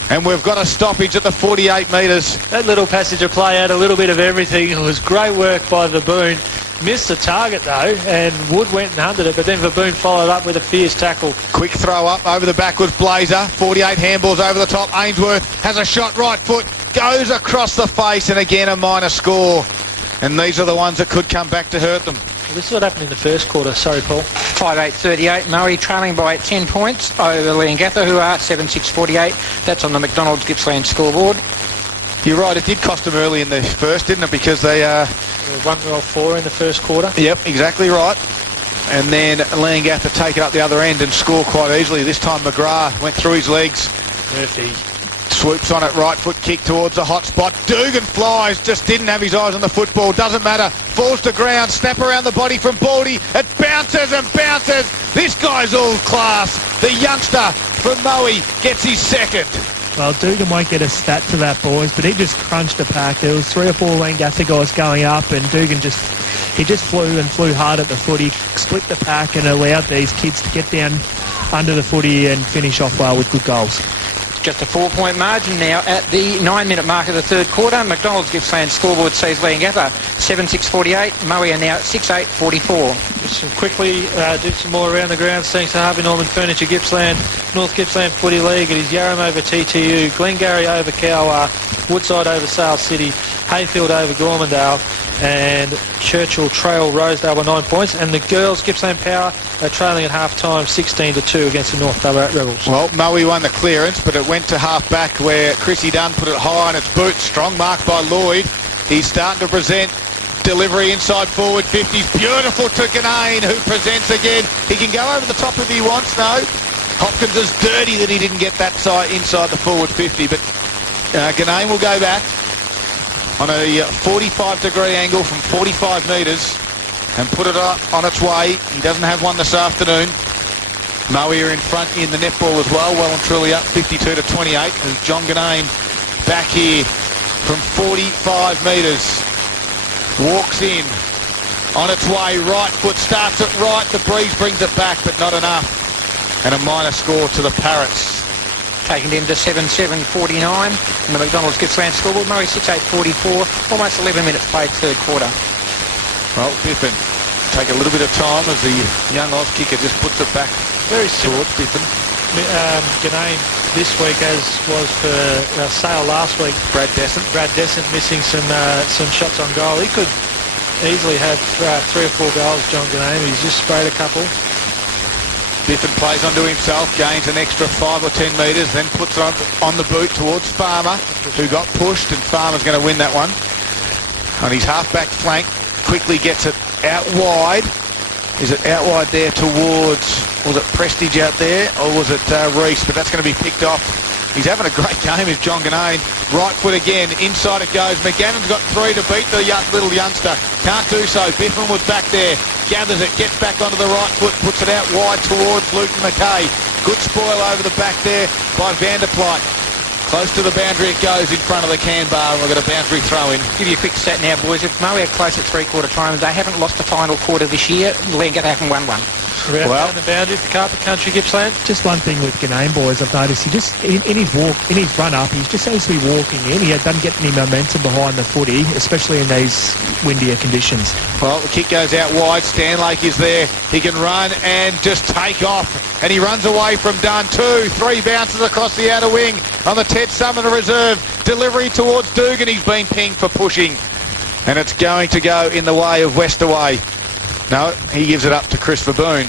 And we've got a stoppage at the 48 metres. That little passage of play had a little bit of everything. It was great work by Baboon. Missed the target though, and Wood went and hunted it, but then Baboon followed up with a fierce tackle. Quick throw up over the back was Blazer. 48 handballs over the top. Ainsworth has a shot, right foot, goes across the face, and again a minor score. And these are the ones that could come back to hurt them. Well, this is what happened in the first quarter. Sorry, Paul. 5-8-38 Moe trailing by 10 points over Leongatha, who are 7-6-48. That's on the McDonald's Gippsland scoreboard. You're right, it did cost them early in the first, didn't it? Because they 1-4 in the first quarter. Yep, exactly right. And then Leongatha take it up the other end and score quite easily. This time McGrath went through his legs. Murphy swoops on it, right foot kick towards the hot spot. Dugan flies, just didn't have his eyes on the football. Doesn't matter. Falls to ground, snap around the body from Baldy. It bounces and bounces. This guy's all class. The youngster, from Moe. Gets his second. Well, Dugan won't get a stat to that, boys, but he just crunched the pack. There was 3 or 4 Leongatha guys going up, and Dugan just flew hard at the footy, split the pack, and allowed these kids to get down under the footy and finish off well with good goals. Just a 4-point margin now at the 9-minute mark of the third quarter. McDonald's Gippsland scoreboard sees Leongatha 7-6-48. Moe are now 6-8-44. Just quickly did some more around the ground thanks to Harvey Norman Furniture Gippsland, North Gippsland Footy League. It is Yarram over TTU, Glengarry over Cowar, Woodside over Sale City, Hayfield over Gormandale, and Churchill Trail Rosedale by 9 points. And the girls, Gippsland Power, are trailing at half-time 16-2 against the North Ballarat Rebels. Well, Moe won the clearance, but it went to half-back where Chrissy Dunn put it high on its boot. Strong mark by Lloyd. He's starting to present. Delivery inside forward 50. Beautiful to Ganane, who presents again. He can go over the top if he wants, no. Hopkins is dirty that he didn't get that side inside the forward 50, but Ganane will go back on a 45-degree angle from 45 metres and put it on its way. He doesn't have one this afternoon. Moe are in front in the netball as well and truly up 52-28 as John Ganane back here from 45 metres. Walks in, on its way, right foot, starts it right, the breeze brings it back, but not enough. And a minor score to the Parrots. Taking them to 7-7-49 in the McDonald's Gippsland scoreboard. Moe 6-8-44, almost 11 minutes played third quarter. Well, Biffin take a little bit of time as the young Oz kicker just puts it back Very towards Biffin. Ganane this week, as was for Sale last week. Brad Descent missing some shots on goal. He could easily have 3 or 4 goals, John Ganane. He's just sprayed a couple. Biffin plays onto himself, gains an extra 5 or 10 metres, then puts it on the boot towards Farmer, who got pushed, and Farmer's going to win that one. On his half-back flank, quickly gets it out wide. Is it out wide there towards, was it Prestige out there, or was it Reese? But that's going to be picked off. He's having a great game, is John Ganane. Right foot again, inside it goes. McGannon's got 3 to beat the little youngster. Can't do so. Biffin was back there, gathers it, gets back onto the right foot, puts it out wide towards Luke McKay. Good spoil over the back there by Vanderplyte. Close to the boundary it goes in front of the can bar, and we've got a boundary throw in. Give you a quick stat now, boys. If Moe are close at three-quarter time, they haven't lost the final quarter this year. Leongatha haven't won one. Around the boundary for Carpet Country Gippsland. Just one thing with Ganane, boys, I've noticed he just, in his run-up, he just seems to be walking in. He doesn't get any momentum behind the footy, especially in these windier conditions. Well, the kick goes out wide. Stanlake is there. He can run and just take off. And he runs away from Dunn. 2, 3 bounces across the outer wing on the Ted Summoner reserve. Delivery towards Dugan. He's been pinged for pushing. And it's going to go in the way of Westaway. No, he gives it up to Chris Baboon.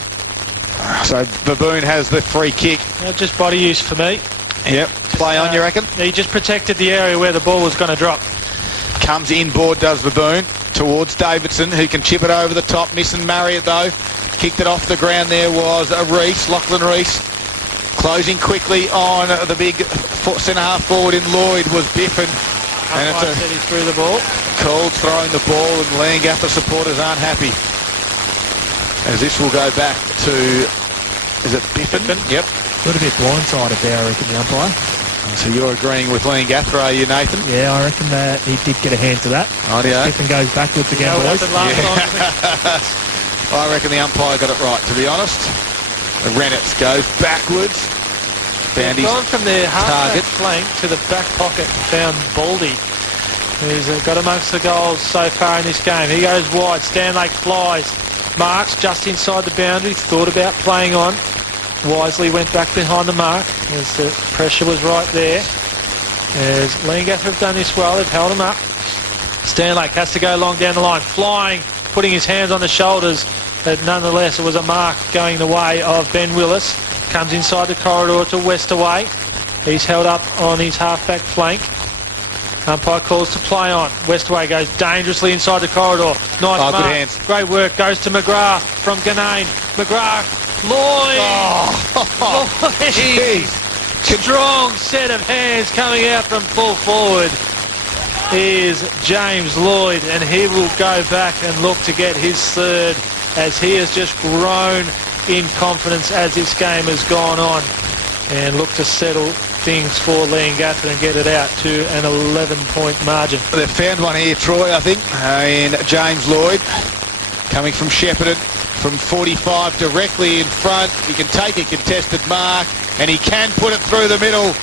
So Baboon has the free kick. Just body use for me. Yep. Play on, you reckon? He just protected the area where the ball was going to drop. Comes inboard, does Baboon, towards Davidson, who can chip it over the top. Missing Marriott, though. Kicked it off the ground there was Reese, Lachlan Reese. Closing quickly on the big centre-half forward in Lloyd was Biffin. And it's said he threw the ball. Cold throwing the ball, and Leongatha supporters aren't happy. As this will go back to, is it Biffin? Yep. A little bit blindsided there, I reckon, the umpire. So you're agreeing with Leongatha, are you, Nathan? Yeah, I reckon that he did get a hand to that. Rightio. Biffin goes backwards again, boys. I reckon the umpire got it right, to be honest. Renitz goes backwards. Found He's gone from their half-back target. flank to the back pocket and found Baldy, who's got amongst the goals so far in this game. He goes wide. Stanlake flies. Marks just inside the boundary. Thought about playing on. Wisely went back behind the mark as the pressure was right there. As Leongatha have done this well. They've held him up. Stanlake has to go long down the line. Flying, putting his hands on the shoulders. But nonetheless, it was a mark going the way of Ben Willis. Comes inside the corridor to Westaway. He's held up on his half-back flank. Umpire calls to play on. Westaway goes dangerously inside the corridor. Nice mark. Good hands. Great work. Goes to McGrath from Ganane. McGrath. Lloyd. Lloyd. Jeez. Strong set of hands coming out from full forward is James Lloyd, and he will go back and look to get his third, as he has just grown in confidence as this game has gone on. and look to settle things for Leongatha and get it out to an 11-point margin. They've found one here, Troy, I think, in James Lloyd, coming from Shepparton, from 45 directly in front. He can take a contested mark, and he can put it through the middle.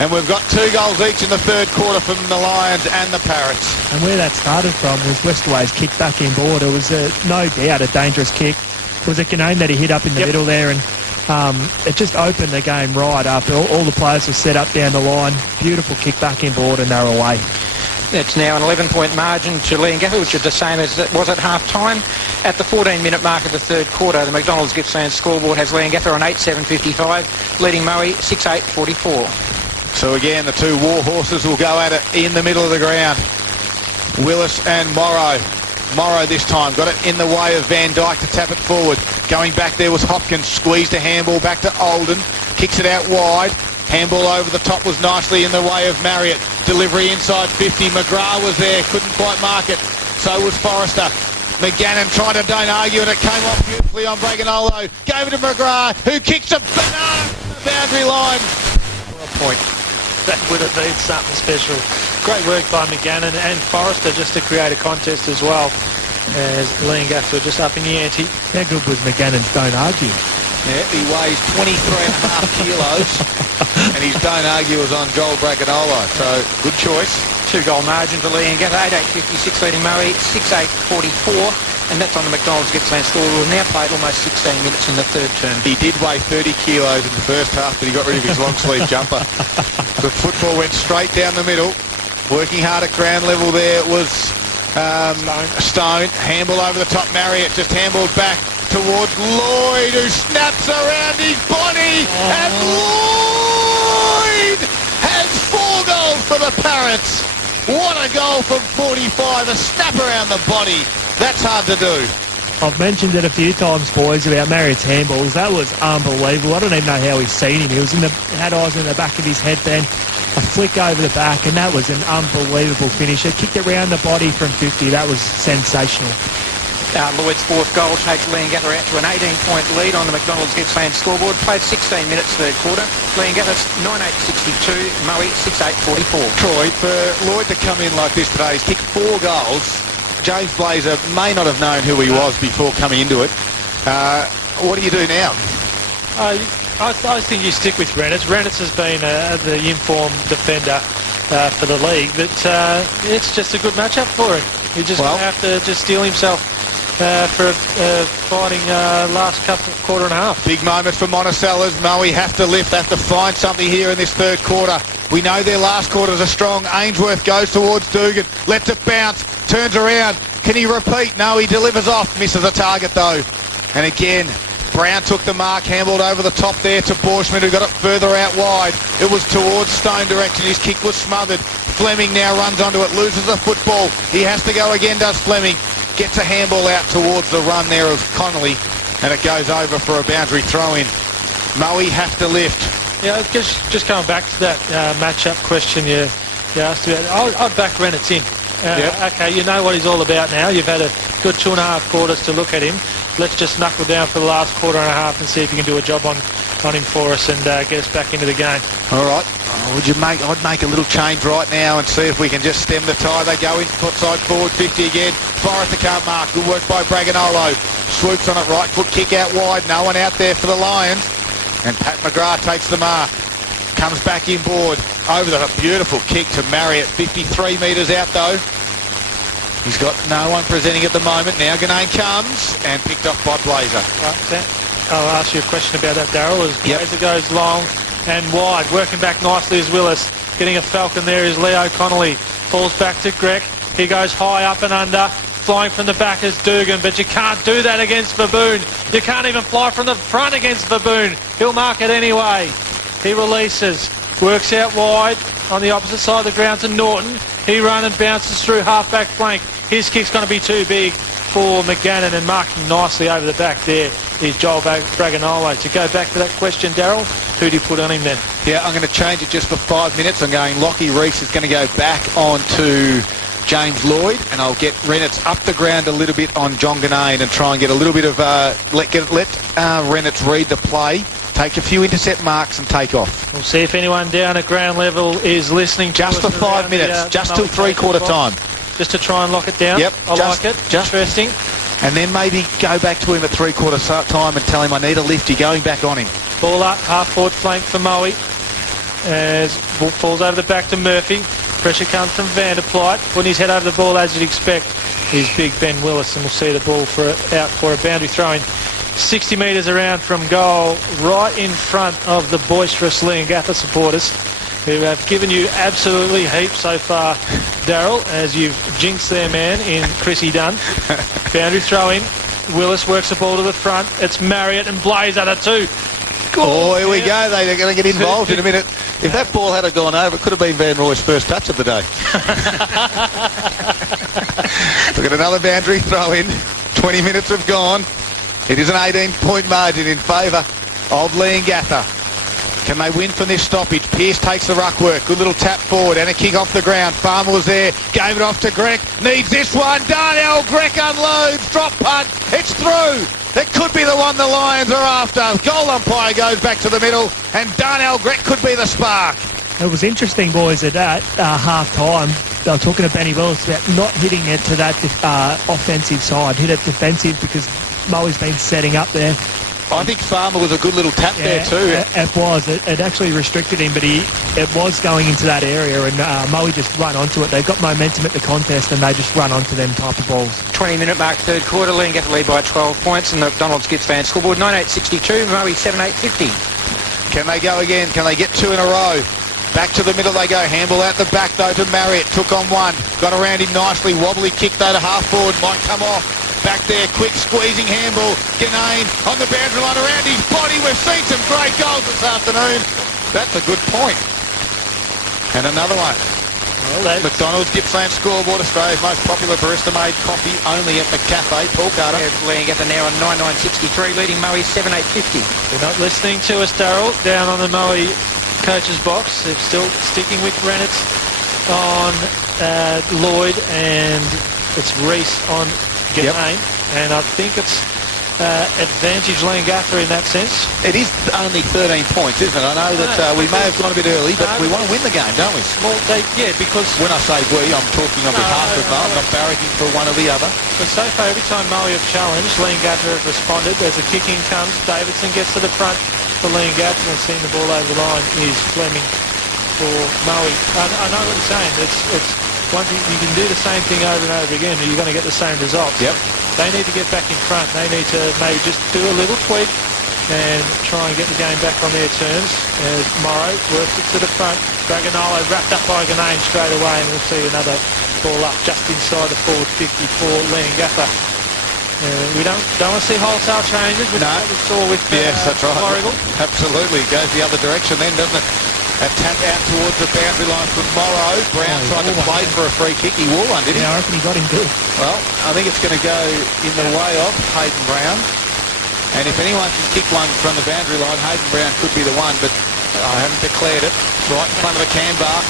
And we've got 2 goals each in the third quarter from the Lions and the Parrots. And where that started from was Westaway's kick back inboard. It was no doubt a dangerous kick. It was a Canane that he hit up in the middle there, and it just opened the game right after all the players were set up down the line. Beautiful kick back inboard, and they're away. It's now an 11-point margin to Leongatha, which is the same as it was at half-time. At the 14-minute mark of the third quarter, the McDonald's Gippsland scoreboard has Leongatha on 8-7-55, leading Moe 6-8-44. So again, the 2 war horses will go at it in the middle of the ground. Willis and Morrow. Morrow this time got it in the way of Van Dyke to tap it forward. Going back there was Hopkins, squeezed a handball back to Olden, kicks it out wide. Handball over the top was nicely in the way of Marriott. Delivery inside 50. McGrath was there, couldn't quite mark it. So was Forrester. McGannon trying to don't argue, and it came off beautifully on Braganolo. Gave it to McGrath, who kicks a banana from the boundary line. For a point. That would have been something special. Great work by McGannon and Forrester just to create a contest as well, as Leongatha just up in the ante. How good was McGannon's don't argue? Yeah, he weighs 23.5 kilos, and his don't argue was on Joel Braganolo, so good choice. 2-goal margin to Leongatha, 8-8-56, leading Moe 6-8-44, and that's on the McDonald's Gippsland scoreboard. Now played almost 16 minutes in the third term. He did weigh 30 kilos in the first half, but he got rid of his long sleeve jumper. The football went straight down the middle. Working hard at ground level there was Stone. Handball over the top. Marriott just handballed back towards Lloyd, who snaps around his body. And Lloyd has 4 goals for the Parrots. What a goal from 45. A snap around the body. That's hard to do. I've mentioned it a few times, boys, about Marriott's handballs. That was unbelievable. I don't even know how he's seen him. He was had eyes in the back of his head then. A flick over the back, and that was an unbelievable finisher. Kicked it round the body from 50. That was sensational. Lloyd's 4th goal takes Leongatha out to an 18-point lead on the McDonald's Gippsland scoreboard. Played 16 minutes third quarter. Leongatha's 9-8-62, Moe 6-8-44. Troy, for Lloyd to come in like this today, he's kicked 4 goals. James Blazer may not have known who he was before coming into it. What do you do now? I think you stick with Renitz. Renitz has been the informed defender for the league, but it's just a good matchup for him. He's just going to have to just steel himself for fighting last quarter and a half. Big moment for Monticello's. Moe have to lift, have to find something here in this third quarter. We know their last quarters are strong. Ainsworth goes towards Dugan, lets it bounce, turns around. Can he repeat? No, he delivers off, misses a target though. And again, Brown took the mark, handballed over the top there to Borschmann, who got it further out wide. It was towards Stone direction. His kick was smothered. Fleming now runs onto it, loses the football. He has to go again, does Fleming. Gets a handball out towards the run there of Connolly, and it goes over for a boundary throw-in. Moe have to lift. Yeah, just coming back to that matchup question you asked about, I'd back Renitz in. Okay, you know what he's all about now. You've had a good 2.5 quarters to look at him. Let's just knuckle down for the last quarter and a half and see if you can do a job on him for us and get us back into the game. All right. I'd make a little change right now and see if we can just stem the tide. They go in, side forward, 50 again. Forrester can't mark. Good work by Braganolo. Swoops on it, right foot kick out wide. No one out there for the Lions. And Pat McGrath takes the mark. Comes back inboard. Over the beautiful kick to Marriott. 53 metres out though. He's got no one presenting at the moment. Now Ganane comes and picked off by Blazer. Right, I'll ask you a question about that, Darryl. As Blazer goes long and wide, working back nicely as Willis. Getting a falcon there is Leo Connolly. Falls back to Greg. He goes high up and under. Flying from the back is Dugan, but you can't do that against Baboon. You can't even fly from the front against Baboon. He'll mark it anyway. He releases. Works out wide on the opposite side of the ground to Norton. He runs and bounces through half-back flank. His kick's going to be too big for McGannon, and marking nicely over the back there is Joel Braganolo. To go back to that question, Darryl, who do you put on him then? Yeah, I'm going to change it just for 5 minutes. I'm going Lockie Reese is going to go back onto James Lloyd, and I'll get Renitz up the ground a little bit on John Ganane and try and get a little bit of let Renitz read the play Take a few intercept marks and take off. We'll see if anyone down at ground level is listening to Just us for 5 around minutes, the just till Maui three-quarter coach's box, time. just to try and lock it down. Yep, I like it. Interesting. And then maybe go back to him at three-quarter time and tell him, I need a lift. You're going back on him. Ball up, half-forward flank for Maui. As ball falls over the back to Murphy. Pressure comes from Vanderplyte, putting his head over the ball as you'd expect. Is big Ben Willis, and we'll see the ball out for a boundary throw-in. 60 metres around from goal, right in front of the boisterous Leongatha supporters, who have given you absolutely heaps so far, Daryl, as you've jinxed their man in Chrissy Dunn. Boundary throw-in. Willis works the ball to the front. It's Marriott and Blaze at it too. Oh, here we go. They're going to get involved in a minute. If that ball had gone over, it could have been Van Rooy's first touch of the day. Look at another boundary throw-in. 20 minutes have gone. It is an 18-point margin in favour of Leongatha. Can they win from this stoppage? Pearce takes the ruck work. Good little tap forward and a kick off the ground. Farmer was there. Gave it off to Greg. Needs this one. Darnell. Greg unloads. Drop punt. It's through. That could be the one the Lions are after. Goal umpire goes back to the middle, and Darnell Greg could be the spark. It was interesting, boys, at half-time. They were talking to Benny Willis about not hitting it to that offensive side. Hit it defensive because Maui's been setting up there. I think Farmer was a good little tap there too. It was. It actually restricted him, but it was going into that area, and Maui just run onto it. They got momentum at the contest, and they just run onto them type of balls. 20-minute mark, third quarter. Leongatha lead by 12 points, and the McDonald's Gippsland scoreboard 98-62. Maui 7-8-50. Can they go again? Can they get two in a row? Back to the middle they go. Handball out the back though to Marriott. Took on one. Got around him nicely. Wobbly kick though to half forward. Might come off. Back there, quick squeezing handball. Ganane on the boundary line around his body. We've seen some great goals this afternoon. That's a good point. And another one. Well, McDonald's Gippsland scoreboard, Australia's most popular barista-made coffee, only at McCafe. Paul Carter. Leongatha now on 99-63, leading Maui 7-8-50. They're not listening to us, Daryl, down on the Maui coach's box. They're still sticking with Rennett's on Lloyd, and it's Reese on Ganane. And I think it's advantage Leongatha in that sense. It is only 13 points, isn't it? I know that we may have gone a bit early, but we want to win the game, don't we? Well, because when I say we, I'm talking on behalf of Maui. I'm not barracking for one or the other. But so far, every time Maui have challenged, Leongatha have responded. As the kick in comes, Davidson gets to the front for Leongatha, and seeing the ball over the line is Fleming for Maui. I know what you're saying. It's one thing, you can do the same thing over and over again, and you're going to get the same results. Yep. They need to get back in front. They need to maybe just do a little tweak and try and get the game back on their terms. As Morrow works it to the front. Dragonolo wrapped up by Ganane straight away, and we'll see another ball up just inside the forward 50 for Leongatha. We don't want to see wholesale changes, which what we saw with that's right. Warrigal. Absolutely. It goes the other direction then, doesn't it? A tap out towards the boundary line from Morrow. Brown tried to play for a free kick. He wore one, didn't he? Yeah, I reckon he got him good. Well, I think it's going to go in the way of Hayden Brown. And if anyone can kick one from the boundary line, Hayden Brown could be the one, but I haven't declared it. It's right in front of the can bar.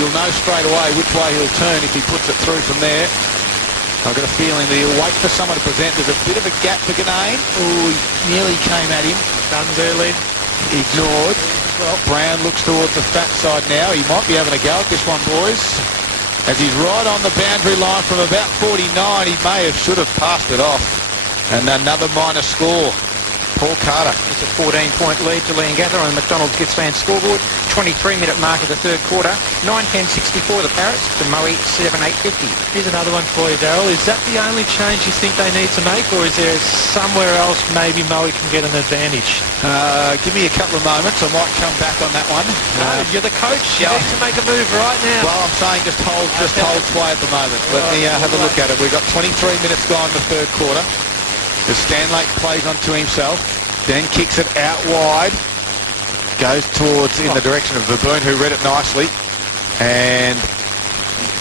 You'll know straight away which way he'll turn if he puts it through from there. I've got a feeling that he'll wait for someone to present. There's a bit of a gap for Ganane. Oh, he nearly came at him. Guns early. Ignored. Well, Brown looks towards the fat side now. He might be having a go at this one, boys. As he's right on the boundary line from about 49, he should have passed it off. And another minor score. Paul Carter. It's a 14-point lead to Leongatha on the McDonald's Gippsland scoreboard. 23-minute mark of the third quarter. 9-10-64 the Parrots to Maui 7-8-50. Here's another one for you, Daryl. Is that the only change you think they need to make, or is there somewhere else maybe Maui can get an advantage? Give me a couple of moments. I might come back on that one. No, you're the coach. You need to make a move right now. Well, I'm saying just hold sway at the moment. Let me have a look at it. We've got 23 minutes gone in the third quarter. As Stanlake plays onto himself, then kicks it out wide, goes towards in the direction of Baboon, who read it nicely, and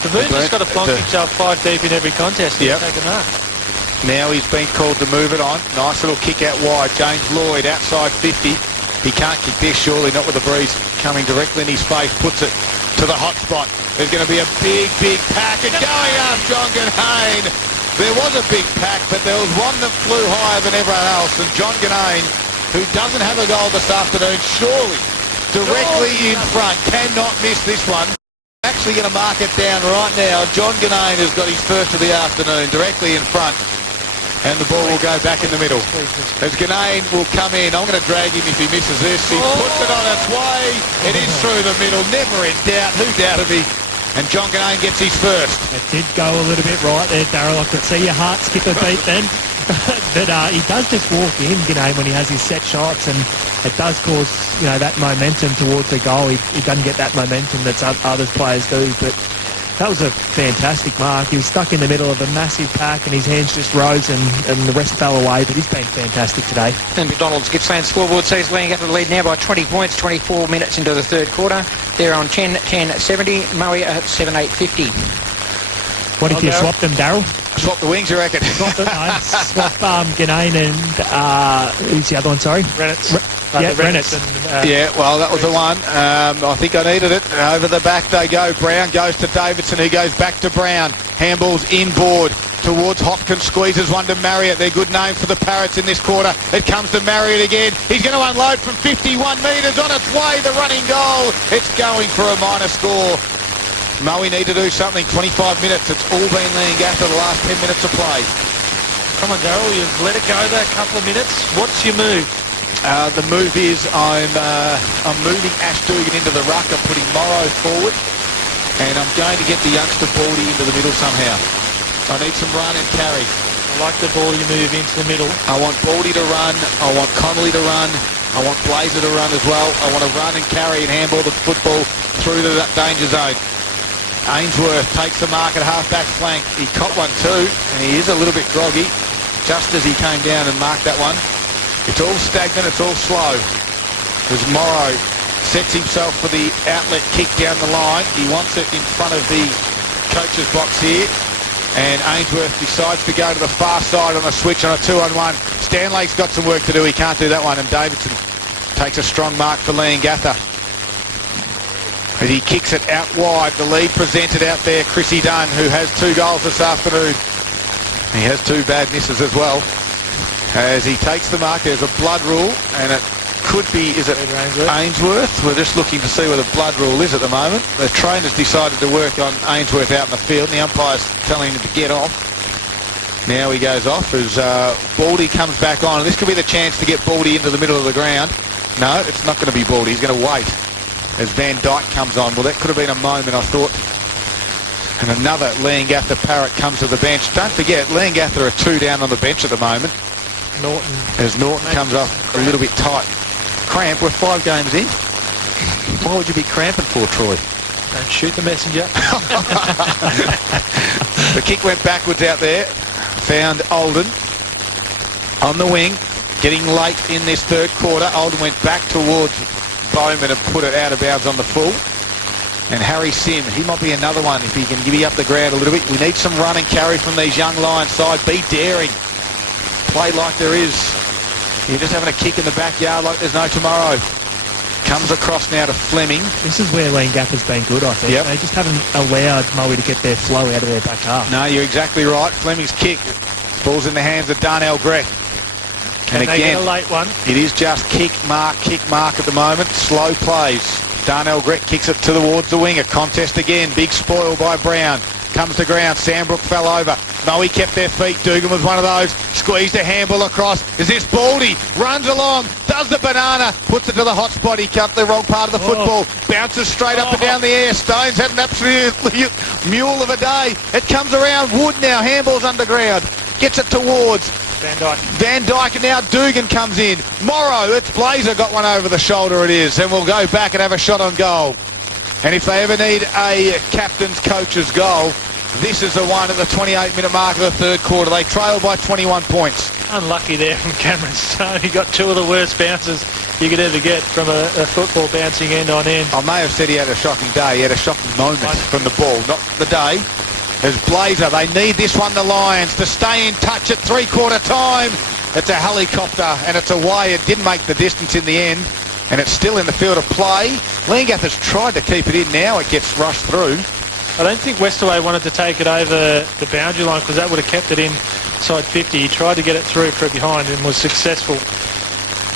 Baboon just got to flunk himself 5 deep in every contest. Yep. Take a mark. Now he's been called to move it on. Nice little kick out wide. James Lloyd outside 50. He can't kick this, surely not with the breeze coming directly in his face. Puts it to the hot spot. There's going to be a big pack, and going up John Ganane. There was a big pack, but there was one that flew higher than everyone else, and John Ganane, who doesn't have a goal this afternoon, surely directly in front. Cannot miss this one. Actually going to mark it down right now. John Ganane has got his first of the afternoon directly in front. And the ball will go back in the middle. As Ganane will come in, I'm going to drag him if he misses this. He puts it on its way. It is through the middle. Never in doubt. Who doubted me? And John Ganane gets his first. It did go a little bit right there, Darryl. I could see your heart skip a beat then. But he does just walk in, Ganane, when he has his set shots, and it does cause, that momentum towards the goal. He doesn't get that momentum that other players do, but that was a fantastic mark. He was stuck in the middle of a massive pack and his hands just rose and the rest fell away, but he's been fantastic today. And McDonald's Gippsland scoreboard says Leongatha the lead now by 20 points, 24 minutes into the third quarter. They're on 10-10-70, Maui at 7-8-50. What if you swapped them, Darryl? Swap the wings, you reckon? Swap Ganane and who's the other one, sorry? Rennett's. Yeah, well, that was the one. I think I needed it. Over the back they go. Brown goes to Davidson, who goes back to Brown. Handball's inboard towards Hopkins, squeezes one to Marriott. Their good name for the Parrots in this quarter. It comes to Marriott again. He's going to unload from 51 metres on its way. The running goal. It's going for a minor score. Moe need to do something. 25 minutes. It's all been Leongatha the last 10 minutes of play. Come on, Darryl, you've let it go there a couple of minutes. What's your move? The move is I'm moving Ash Dugan into the ruck. I'm putting Morrow forward, and I'm going to get the youngster Baldy into the middle somehow. I need some run and carry. I like the Baldy move into the middle. I want Baldy to run. I want Connolly to run. I want Blazer to run as well. I want to run and carry and handball the football through the danger zone. Ainsworth takes the mark at half-back flank. He caught one too, and he is a little bit groggy, just as he came down and marked that one. It's all stagnant, it's all slow. As Morrow sets himself for the outlet kick down the line. He wants it in front of the coach's box here. And Ainsworth decides to go to the far side on a switch on a 2-on-1. Stanley's got some work to do. He can't do that one. And Davidson takes a strong mark for Leongatha. As he kicks it out wide, the lead presented out there, Chrissy Dunn, who has 2 goals this afternoon. He has 2 bad misses as well. As he takes the mark, there's a blood rule, and it could be, is it Ainsworth? We're just looking to see where the blood rule is at the moment. The trainer's decided to work on Ainsworth out in the field, and the umpire's telling him to get off. Now he goes off as Baldy comes back on, and this could be the chance to get Baldy into the middle of the ground. No, it's not going to be Baldy. He's going to wait as Van Dyke comes on. Well, that could have been a moment, I thought. And another Leongatha Parrot comes to the bench. Don't forget, Leongatha are 2 down on the bench at the moment. Norton. As Norton comes off a little bit tight. Cramp, we're 5 games in. Why would you be cramping for, Troy? Don't shoot the messenger. The kick went backwards out there. Found Olden on the wing. Getting late in this third quarter. Olden went back towards Bowman and put it out of bounds on the full. And Harry Sim, he might be another one if he can giddy up the ground a little bit. We need some run and carry from these young Lions side. Be daring. Play like there is. You're just having a kick in the backyard like there's no tomorrow. Comes across now to Fleming. This is where Leongatha's been good, I think. Yep. They just haven't allowed Moe to get their flow out of their back half. No, you're exactly right. Fleming's kick. Ball's in the hands of Darnell Grett. And They again, get a late one. it is just kick, mark at the moment. Slow plays. Darnell Grett kicks it towards the wing. A contest again. Big spoil by Brown. Comes to ground. Sandbrook fell over. Moe kept their feet. Dugan was one of those. Squeezed a handball across. Is this Baldy? Runs along. Does the banana. Puts it to the hot spot. He cut the wrong part of the football. Bounces straight up and down the air. Stones had an absolute mule of a day. It comes around. Wood now. Handball's underground. Gets it towards Van Dyke, and now Dugan comes in. Morrow, it's Blazer got one over the shoulder, it is, and we'll go back and have a shot on goal. And if they ever need a captain's coach's goal, this is the one at the 28-minute mark of the third quarter. They trail by 21 points. Unlucky there from Cameron Stone. He got 2 of the worst bounces you could ever get from a football bouncing end on end. I may have said he had a shocking day. He had a shocking moment from the ball, not the day. As Blazer, they need this one, the Lions, to stay in touch at 3/4 time. It's a helicopter, and it's away. It didn't make the distance in the end, and it's still in the field of play. Leongatha's tried to keep it in. Now it gets rushed through. I don't think Westaway wanted to take it over the boundary line because that would have kept it inside 50. He tried to get it through from behind and was successful.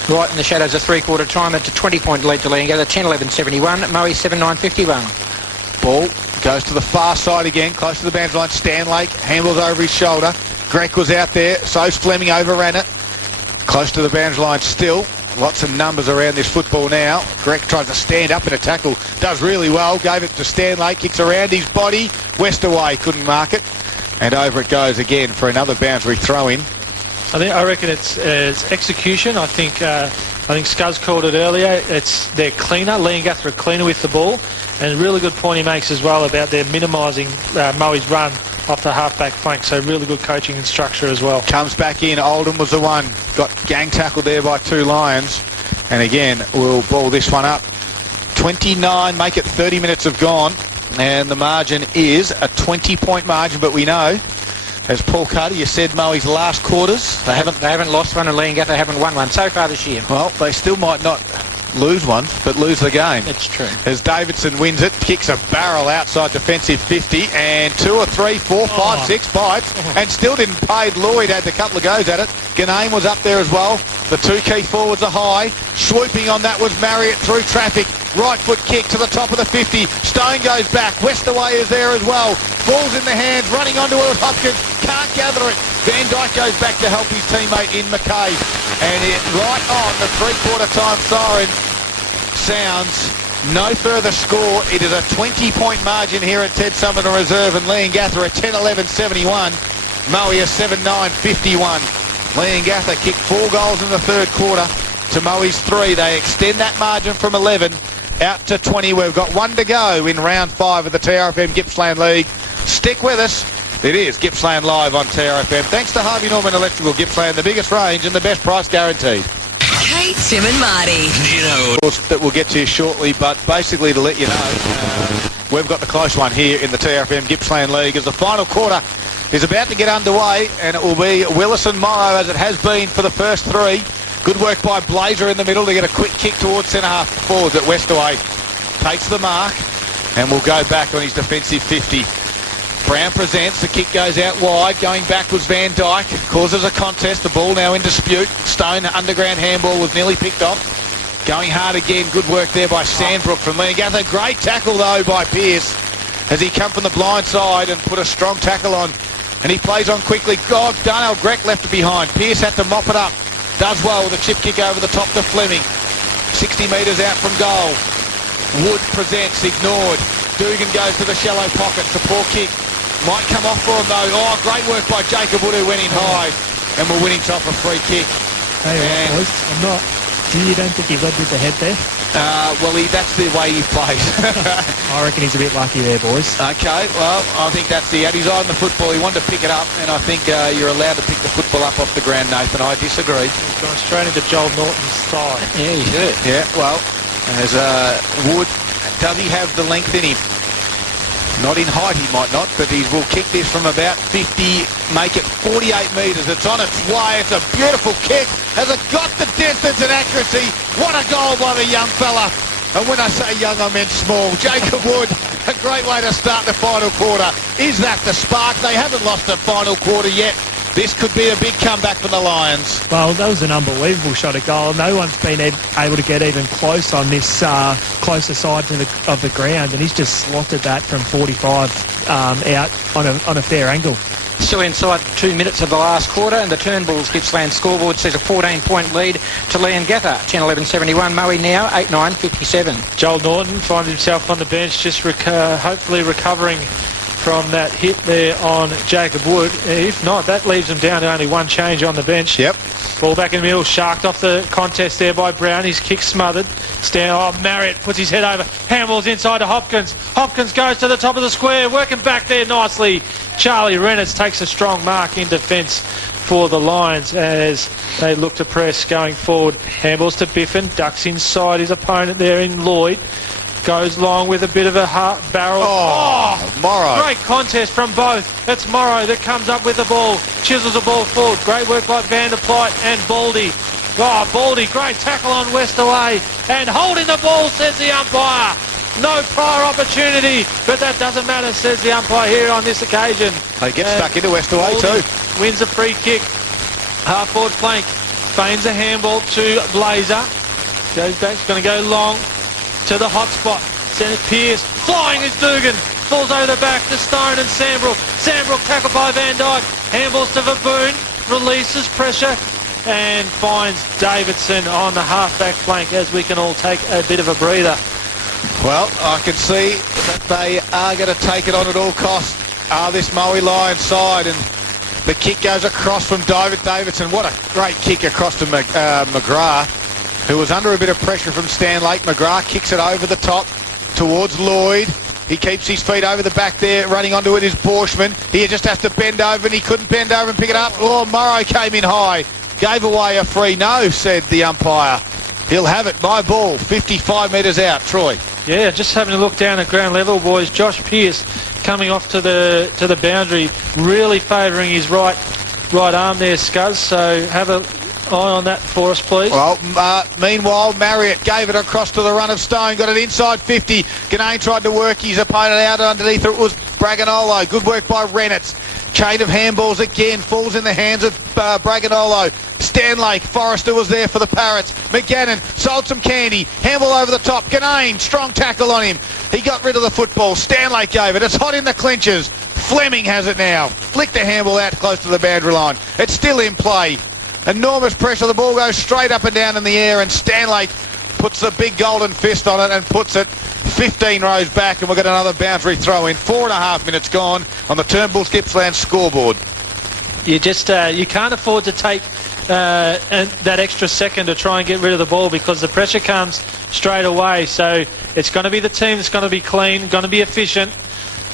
Right in the shadows of three-quarter time. It's a 20-point lead to Leongatha, 10-11-71. Moe 7-9-51. Ball goes to the far side again, close to the boundary line. Stanlake handles over his shoulder. Greg was out there, so's Fleming, overran it. Close to the boundary line still. Lots of numbers around this football now. Greg tries to stand up in a tackle, does really well, gave it to Stanley, kicks around his body. West away, couldn't mark it. And over it goes again for another boundary throw-in. I reckon it's execution. I think Scuzz called it earlier. They're cleaner. Leongatha are cleaner with the ball, and a really good point he makes as well about their minimising Moe's run off the half-back flank. So really good coaching and structure as well. Comes back in. Oldham was the one. Got gang tackled there by two Lions. And again, we'll ball this one up. 29, make it 30 minutes have gone. And the margin is a 20-point margin, but we know, as Paul Carter, you said Moe's last quarters. They haven't lost one, and Leongatha haven't won one so far this year. Well, they still might not lose one, but lose the game. It's true. As Davidson wins it, kicks a barrel outside defensive 50, and 2 or 3, 4, 5, 6 bites, and still didn't pay. Lloyd had a couple of goes at it. Ganane was up there as well. The two key forwards are high. Swooping on that was Marriott through traffic. Right foot kick to the top of the 50. Stone goes back. Westaway is there as well. Ball's in the hands, running onto it. Hopkins can't gather it. Van Dyke goes back to help his teammate in McCabe. And it right on the three-quarter time siren sounds. No further score. It is a 20-point margin here at Ted Summerton Reserve, and Leongatha at 10-11-71. Moe is 7-9-51. Leongatha kicked 4 goals in the third quarter to Moe's 3. They extend that margin from 11 out to 20. We've got 1 to go in round 5 of the TRFM Gippsland League. Stick with us. It is Gippsland Live on TRFM. Thanks to Harvey Norman Electrical Gippsland, the biggest range and the best price guaranteed. Kate, Tim and Marty. Of course, that we'll get to you shortly, but basically to let you know, we've got the close one here in the TRFM Gippsland League as the final quarter is about to get underway, and it will be Willis and Morrow as it has been for the first 3. Good work by Blazer in the middle to get a quick kick towards centre-half forwards at Westaway. Takes the mark and will go back on his defensive 50. Brown presents, the kick goes out wide, going back was Van Dyke, causes a contest, the ball now in dispute. Stone underground handball was nearly picked off. Going hard again, good work there by Sandbrook from Leongatha. Great tackle though by Pearce as he come from the blind side and put a strong tackle on. And he plays on quickly. God, Darnell Grech left it behind. Pearce had to mop it up. Does well with a chip kick over the top to Fleming. 60 metres out from goal. Wood presents, ignored. Dugan goes to the shallow pocket. It's a poor kick. Might come off for him though. Oh, great work by Jacob Wood, who went in high. And we're winning off a free kick. Hey, boys, I'm not. You don't think he led with the head there? Well, that's the way he plays. I reckon he's a bit lucky there, boys. Okay, well, I think that's the... He's on the football. He wanted to pick it up, and I think you're allowed to pick the football up off the ground, Nathan. I disagree. He's gone straight into Joel Norton's thigh. Yeah, you should. Yeah, well, as Wood, does he have the length in him? Not in height, he might not, but he will kick this from about 50, make it 48 metres. It's on its way. It's a beautiful kick. Has it got the distance and accuracy? What a goal by the young fella. And when I say young, I meant small. Jacob Wood, a great way to start the final quarter. Is that the spark? They haven't lost the final quarter yet. This could be a big comeback for the Lions. Well, that was an unbelievable shot at goal. No one's been able to get even close on this closer side of the ground, and he's just slotted that from 45 out on a fair angle. Still inside 2 minutes of the last quarter, and the Turnbulls Gippsland scoreboard says a 14-point lead to Leongatha, 10-11-71. Moe now 8-9-57. Joel Norton finds himself on the bench, just hopefully recovering from that hit there on Jacob Wood. If not, that leaves him down to only one change on the bench. Yep. Ball back in the middle, sharked off the contest there by Brown. His kick smothered. Marriott puts his head over. Handballs inside to Hopkins. Hopkins goes to the top of the square, working back there nicely. Charlie Reynolds takes a strong mark in defence for the Lions as they look to press going forward. Handballs to Biffin, ducks inside his opponent there in Lloyd. Goes long with a bit of a barrel. Morrow. Great contest from both. It's Morrow that comes up with the ball. Chisels the ball forward. Great work by Van der Plyte and Baldy. Baldy, great tackle on Westaway. And holding the ball, says the umpire. No prior opportunity, but that doesn't matter, says the umpire here on this occasion. They get stuck into Westaway Baldy too. Wins a free kick. Half forward flank. feigns a handball to Blazer. Goes back, going to go long to the hot spot. Send it Pearce. Flying is Dugan. Falls over the back to Stone and Sandbrook. Sandbrook tackled by Van Dyke. Handballs to Verboon. Releases pressure and finds Davidson on the half-back flank as we can all take a bit of a breather. Well, I can see that they are going to take it on at all costs. This Maui Lions side, and the kick goes across from Davidson. What a great kick across to McGrath, who was under a bit of pressure from Stan Lake. McGrath kicks it over the top towards Lloyd. He keeps his feet over the back there. Running onto it is Borshman. He just has to bend over, and he couldn't bend over and pick it up. Oh, Murray came in high. Gave away a free no, said the umpire. He'll have it by ball, 55 metres out. Troy. Yeah, just having a look down at ground level, boys. Josh Pearce coming off to the boundary, really favouring his right arm there, Scuzz. So have a eye on that for us, please. Well, meanwhile, Marriott gave it across to the run of Stone, got it inside 50. Ganane tried to work his opponent out underneath. It was Braganolo. Good work by Rennett's. Chain of handballs again, falls in the hands of Braganolo. Stanlake, Forrester was there for the Parrots. McGannon sold some candy. Handball over the top. Ganane, strong tackle on him. He got rid of the football. Stanlake gave it. It's hot in the clinches. Fleming has it now. Flicked the handball out close to the boundary line. It's still in play. Enormous pressure. The ball goes straight up and down in the air, and Stanlake puts the big golden fist on it and puts it 15 rows back, and we'll get another boundary throw in. 4.5 minutes gone on the Turnbull Gippsland scoreboard. You just you can't afford to take that extra second to try and get rid of the ball, because the pressure comes straight away. So it's going to be the team that's going to be clean, going to be efficient.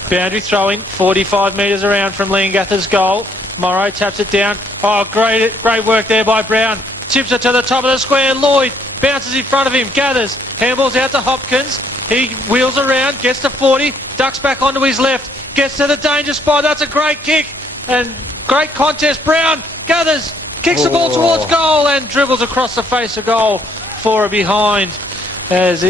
Boundary throwing 45 metres around from Leongatha's goal. Morrow taps it down. Oh, great work there by Brown. Tips it to the top of the square. Lloyd bounces in front of him, gathers. Handballs out to Hopkins. He wheels around, gets to 40, ducks back onto his left, gets to the danger spot. That's a great kick and great contest. Brown gathers, kicks the ball towards goal and dribbles across the face of goal for a behind. As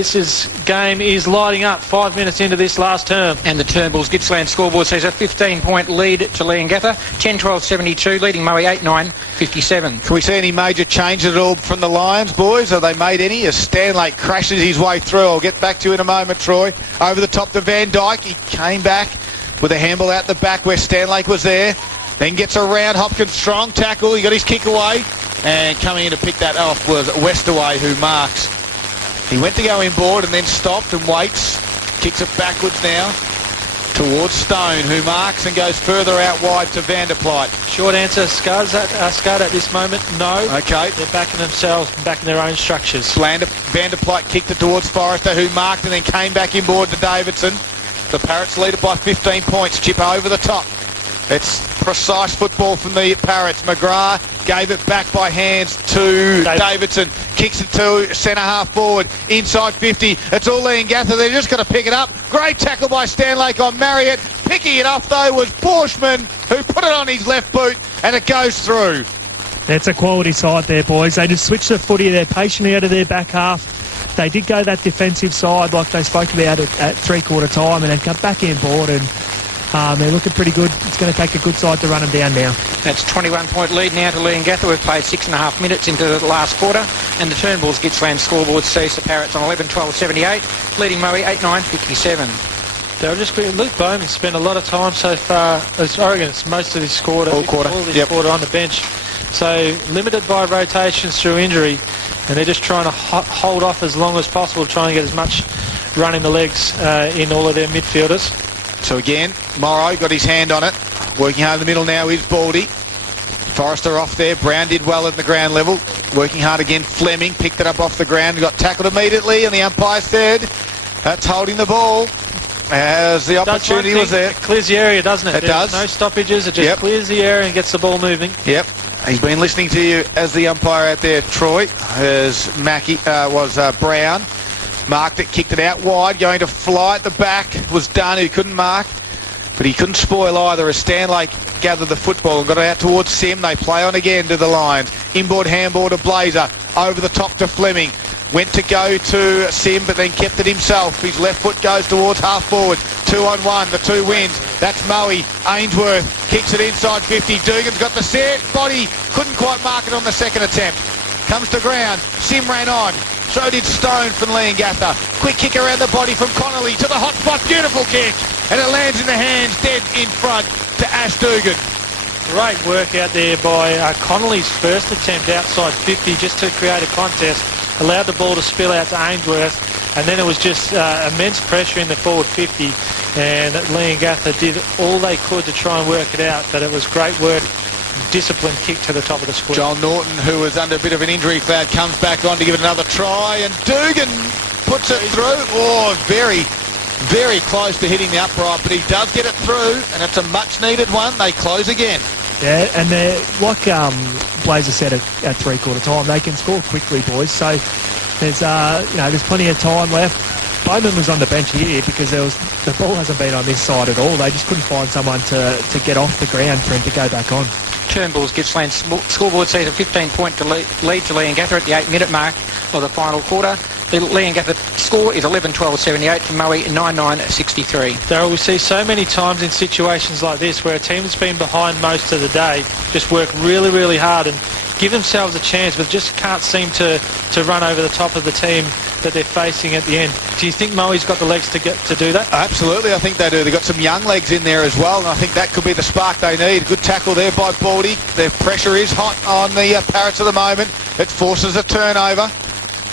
game is lighting up 5 minutes into this last term. And the Turnbulls Gippsland scoreboard says a 15-point lead to Leongatha, 10-12-72, leading Moe 8-9-57. Can we see any major changes at all from the Lions, boys? Have they made any? As Stanlake crashes his way through. I'll get back to you in a moment, Troy. Over the top to Van Dyke. He came back with a handball out the back where Stanlake was there. Then gets around Hopkins, strong tackle. He got his kick away. And coming in to pick that off was Westaway, who marks. He went to go inboard and then stopped and waits. Kicks it backwards now towards Stone, who marks and goes further out wide to Vanderplyt. Short answer, Scud at this moment, no. Okay. They're backing themselves, backing their own structures. Vanderplyt kicked it towards Forrester, who marked and then came back inboard to Davidson. The Parrots lead it by 15 points. Chip over the top. It's precise football from the Parrots. McGrath gave it back by hands to Davidson. Kicks it to centre half forward. Inside 50. It's all Leongatha. They're just going to pick it up. Great tackle by Stanlake on Marriott. Picking it off though was Borshman, who put it on his left boot, and it goes through. That's a quality side there, boys. They just switched the footy. They're patiently out of their back half. They did go that defensive side like they spoke about at three-quarter time, and then come back in board, and they're looking pretty good. It's going to take a good side to run them down now. That's 21-point lead now to Leongatha. We've played 6.5 minutes into the last quarter, and the Turnbulls Gippsland scoreboard sees the Parrots on 11-12-78, leading Moe 8-9-57. They'll just be. Luke Bowman spent a lot of time so far. As Oregon, it's most of this quarter. All quarter on the bench. So limited by rotations through injury, and they're just trying to hold off as long as possible, trying to get as much run in the legs in all of their midfielders. So again, Morrow got his hand on it. Working hard in the middle now is Baldy. Forrester off there. Brown did well at the ground level. Working hard again. Fleming picked it up off the ground and got tackled immediately, and the umpire said that's holding the ball as the opportunity was there. It clears the area, doesn't it? It does. No stoppages. It just clears the area and gets the ball moving. Yep. He's been listening to you as the umpire out there, Troy, as Mackie was Brown. Marked it, kicked it out wide, going to fly at the back. Was Dunn, who couldn't mark, but he couldn't spoil either as Stanlake gathered the football and got it out towards Sim. They play on again to the Lions. Inboard handball to Blazer, over the top to Fleming. Went to go to Sim, but then kept it himself. His left foot goes towards half forward. 2-on-1, the two wins. That's Moe. Ainsworth kicks it inside 50. Dugan's got the set body. Couldn't quite mark it on the second attempt. comes to ground. Sim ran on. So did Stone from Leongatha. Quick kick around the body from Connolly to the hot spot. Beautiful kick. And it lands in the hands, dead in front to Ash Dugan. Great work out there by Connolly's first attempt outside 50 just to create a contest. Allowed the ball to spill out to Ainsworth. And then it was just immense pressure in the forward 50. And Leongatha did all they could to try and work it out. But it was great work. Disciplined kick to the top of the square. Joel Norton, who was under a bit of an injury cloud, comes back on to give it another try, and Dugan puts it through. Oh, very, very close to hitting the upright, but he does get it through, and it's a much-needed one. They close again. Yeah, and they're, like Blazer said at three-quarter time, they can score quickly, boys. So there's there's plenty of time left. Bowman was on the bench here because the ball hasn't been on this side at all. They just couldn't find someone to get off the ground for him to go back on. Turnbull's Gippsland scoreboard sees a 15-point lead to Leongatha at the 8-minute mark of the final quarter. The Leongatha score is 11-12-78 to Moe 9-9-63. Darryl, we see so many times in situations like this where a team that's been behind most of the day just work really, really hard and give themselves a chance, but just can't seem to run over the top of the team that they're facing at the end. Do you think Moe's got the legs to do that? Absolutely, I think they do. They've got some young legs in there as well, and I think that could be the spark they need. Good tackle there by Baldy. Their pressure is hot on the Parrots at the moment. It forces a turnover.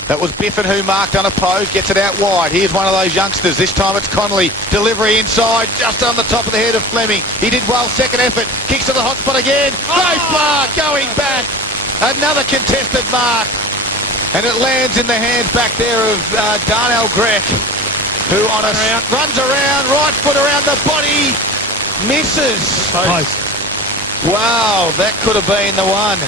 That was Biffin who marked unopposed, gets it out wide. Here's one of those youngsters. This time it's Connolly. Delivery inside, just on the top of the head of Fleming. He did well, second effort. Kicks to the hot spot again. Great mark, going back. Another contested mark. And it lands in the hands back there of Darnell Grech, who runs around, right foot around the body, misses. Post. Wow, that could have been the one.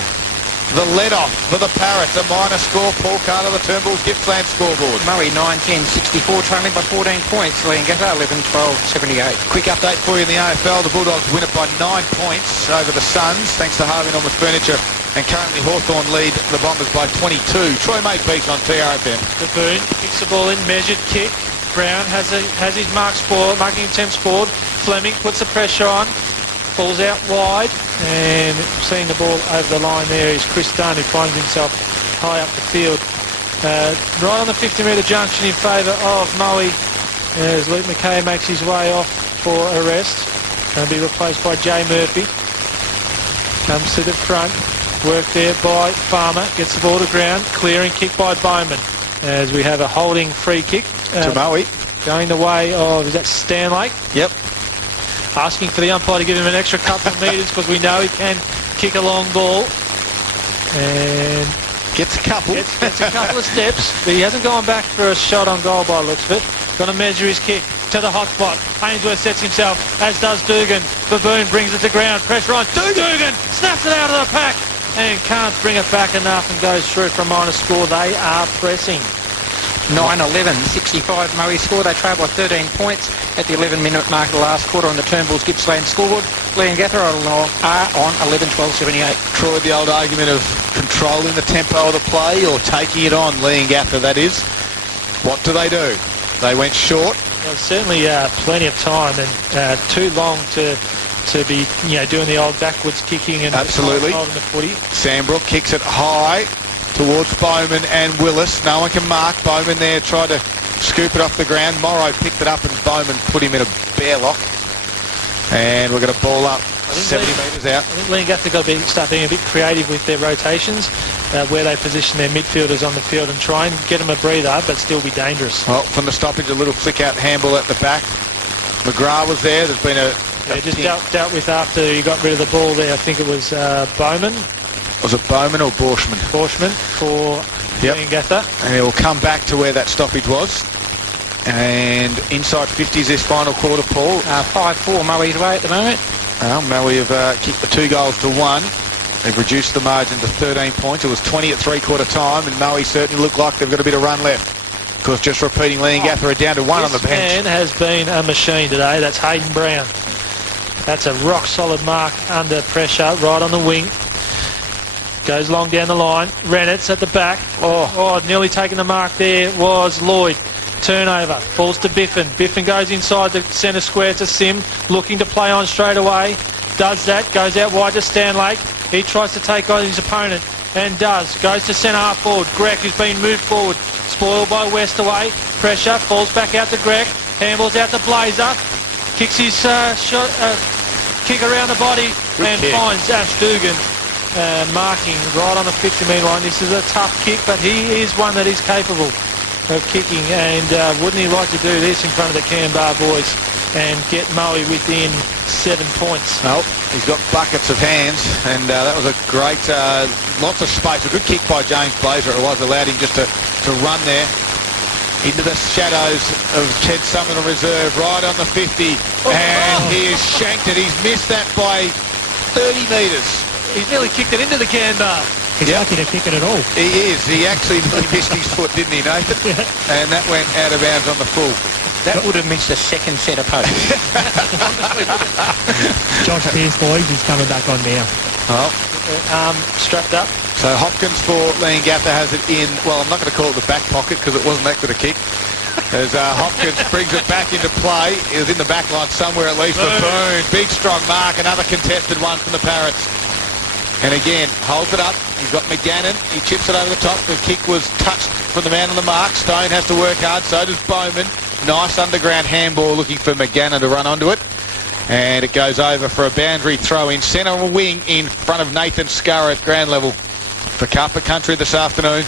The let-off for the Parrots, a minor score. Paul Carter, the Turnbull's Gippsland scoreboard. Moe 9-10-64, trailing by 14 points. Leongatha 11-12-78. Quick update for you in the AFL. The Bulldogs win it by 9 points over the Suns, thanks to Harvey Norman Furniture. And currently Hawthorn lead the Bombers by 22. Troy Makepeace on TRFM. Baboon kicks the ball in, measured kick. Brown has his marking attempts forward. Fleming puts the pressure on. Falls out wide, and seeing the ball over the line there is Chris Dunn, who finds himself high up the field. Right on the 50-metre junction in favour of Moe, as Luke McKay makes his way off for arrest. Going to be replaced by Jay Murphy. Comes to the front, work there by Farmer, gets the ball to ground, clearing kick by Bowman, as we have a holding free kick. To Moe. Going the way of, is that Stanlake? Yep. Asking for the umpire to give him an extra couple of metres because we know he can kick a long ball. And Gets a couple. Gets a couple of steps, but he hasn't gone back for a shot on goal by the looks of it. Going to measure his kick to the hot spot. Ainsworth sets himself, as does Dugan. Baboon brings it to ground. Pressure on. Dugan snaps it out of the pack and can't bring it back enough and goes through for a minor score. They are pressing. 9-11-65 Moe score. They trail by 13 points at the 11-minute mark of the last quarter on the Turnbull's Gippsland scoreboard. Leongatha are on 11-12-78. Troy, the old argument of controlling the tempo of the play or taking it on, Leongatha that is. What do? They went short. There's certainly plenty of time and too long to be doing the old backwards kicking and absolutely holding the footy. Sandbrook kicks it high towards Bowman and Willis. No one can mark. Bowman there tried to scoop it off the ground. Morrow picked it up and Bowman put him in a bear lock. And we're going to ball up 70 metres out. I think Leongatha got to start being a bit creative with their rotations, where they position their midfielders on the field and try and get them a breather, but still be dangerous. Well, from the stoppage, a little flick out handball at the back. McGrath was there. There's been just dealt with after he got rid of the ball there. I think it was Bowman. Was it Bowman or Borshman? Borshman for Leongatha. And he'll come back to where that stoppage was. And inside 50s this final quarter, Paul. 5-4 Moe's way at the moment. Moe have kicked the 2 goals to 1. They've reduced the margin to 13 points. It was 20 at three-quarter time, and Moe certainly look like they've got a bit of run left. Of course, just repeating, Leongatha are down to 1 on the bench. This man has been a machine today. That's Hayden Brown. That's a rock-solid mark under pressure, right on the wing. Goes long down the line. Rennett's at the back. Oh, nearly taking the mark there was Lloyd. Turnover. Falls to Biffin. Biffin goes inside the centre square to Sim. Looking to play on straight away. Does that. Goes out wide to Stanlake. He tries to take on his opponent. and does. Goes to centre half forward. Greg, who's been moved forward. Spoiled by Westaway. Pressure. Falls back out to Greg. Handballs out to Blazer. Kicks his shot, kick around the body and kick. finds Ash Dugan marking right on the 50-metre line. This is a tough kick, but he is one that is capable of kicking, and wouldn't he like to do this in front of the Canberra boys and get Moe within 7 points? Well, he's got buckets of hands, and that was a great, lots of space. A good kick by James Blazer. It was allowed him just to run there into the shadows of Ted Summerall Reserve, right on the 50, and he has shanked it. He's missed that by 30 metres. He's nearly kicked it into the Canberra. He's lucky to kick it at all. He is. He actually missed his foot, didn't he, Nathan? Yeah. And that went out of bounds on the full. That would have missed a second set of posts. Josh Pearce, boys, is coming back on now. Well, Strapped up. so Hopkins for Leongatha has it in, well, I'm not going to call it the back pocket because it wasn't that good a kick. As Hopkins brings it back into play. It was in the back line somewhere at least. But boom, big strong mark, another contested one from the Parrots. And again, holds it up. He's got McGannon. He chips it over the top. The kick was touched from the man on the mark. Stone has to work hard. So does Bowman. Nice underground handball looking for McGannon to run onto it. And it goes over for a boundary throw in centre wing in front of Nathan Scurra at ground level for Carpet Country this afternoon.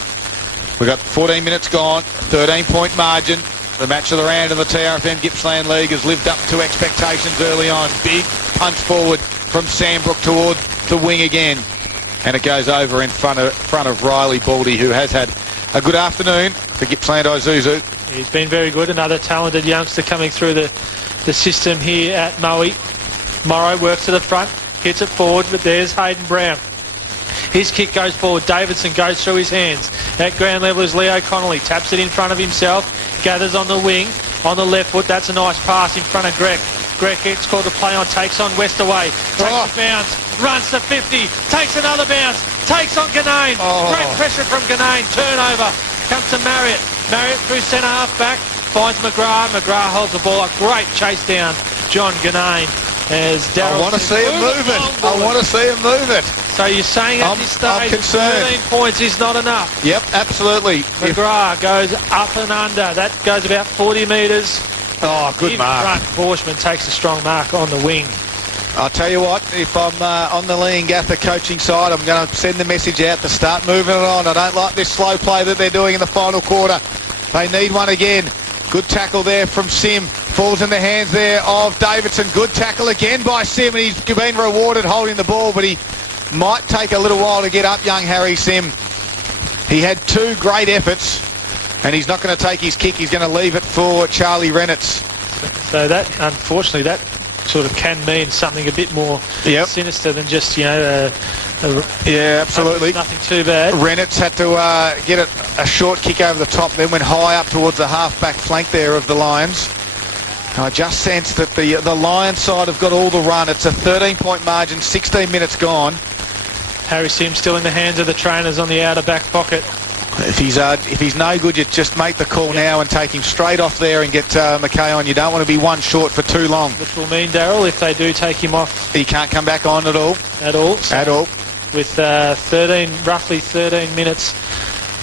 We've got 14 minutes gone. 13-point margin. The match of the round in the TRFM Gippsland League has lived up to expectations early on. Big punch forward from Sandbrook toward the wing again, and it goes over in front of Riley Baldy, who has had a good afternoon for Gippsland Isuzu. He's been very good. Another talented youngster coming through the system here at Moe. Morrow works to the front, hits it forward, but there's Hayden Brown. His kick goes forward. Davidson goes through his hands. At ground level is Leo Connolly. Taps it in front of himself. Gathers on the wing. On the left foot. That's a nice pass in front of Greg. Greg gets called to play on. Takes on Westaway. Takes a bounce. Runs to 50. Takes another bounce. Takes on Ganane. Great pressure from Ganane. Turnover. Comes to Marriott. Marriott through centre half back. Finds McGrath. McGrath holds the ball. A great chase down John Ganane. As Darryl, I want to see him move it. I want to see him move it. So you're saying at this stage 13 points is not enough? Yep, absolutely. McGrath goes up and under. That goes about 40 metres. Oh, good in mark. Front. Borshman takes a strong mark on the wing. I'll tell you what, if I'm on the Leongatha coaching side, I'm going to send the message out to start moving it on. I don't like this slow play that they're doing in the final quarter. They need one again. Good tackle there from Sim. Falls in the hands there of Davidson. Good tackle again by Sim, and he's been rewarded holding the ball, but he might take a little while to get up, young Harry Sim. He had two great efforts, and he's not going to take his kick. He's going to leave it for Charlie Renitz. So that, unfortunately, that sort of can mean something a bit more sinister than just, yeah, absolutely. Nothing too bad. Renitz had to get a short kick over the top, then went high up towards the half-back flank there of the Lions. I just sense that the Lions side have got all the run. It's a 13-point margin, 16 minutes gone. Harry Sim still in the hands of the trainers on the outer back pocket. If he's no good, you just make the call now and take him straight off there and get McKay on. You don't want to be one short for too long. Which will mean, Darryl, if they do take him off... He can't come back on at all. At all. So at all. With roughly 13 minutes.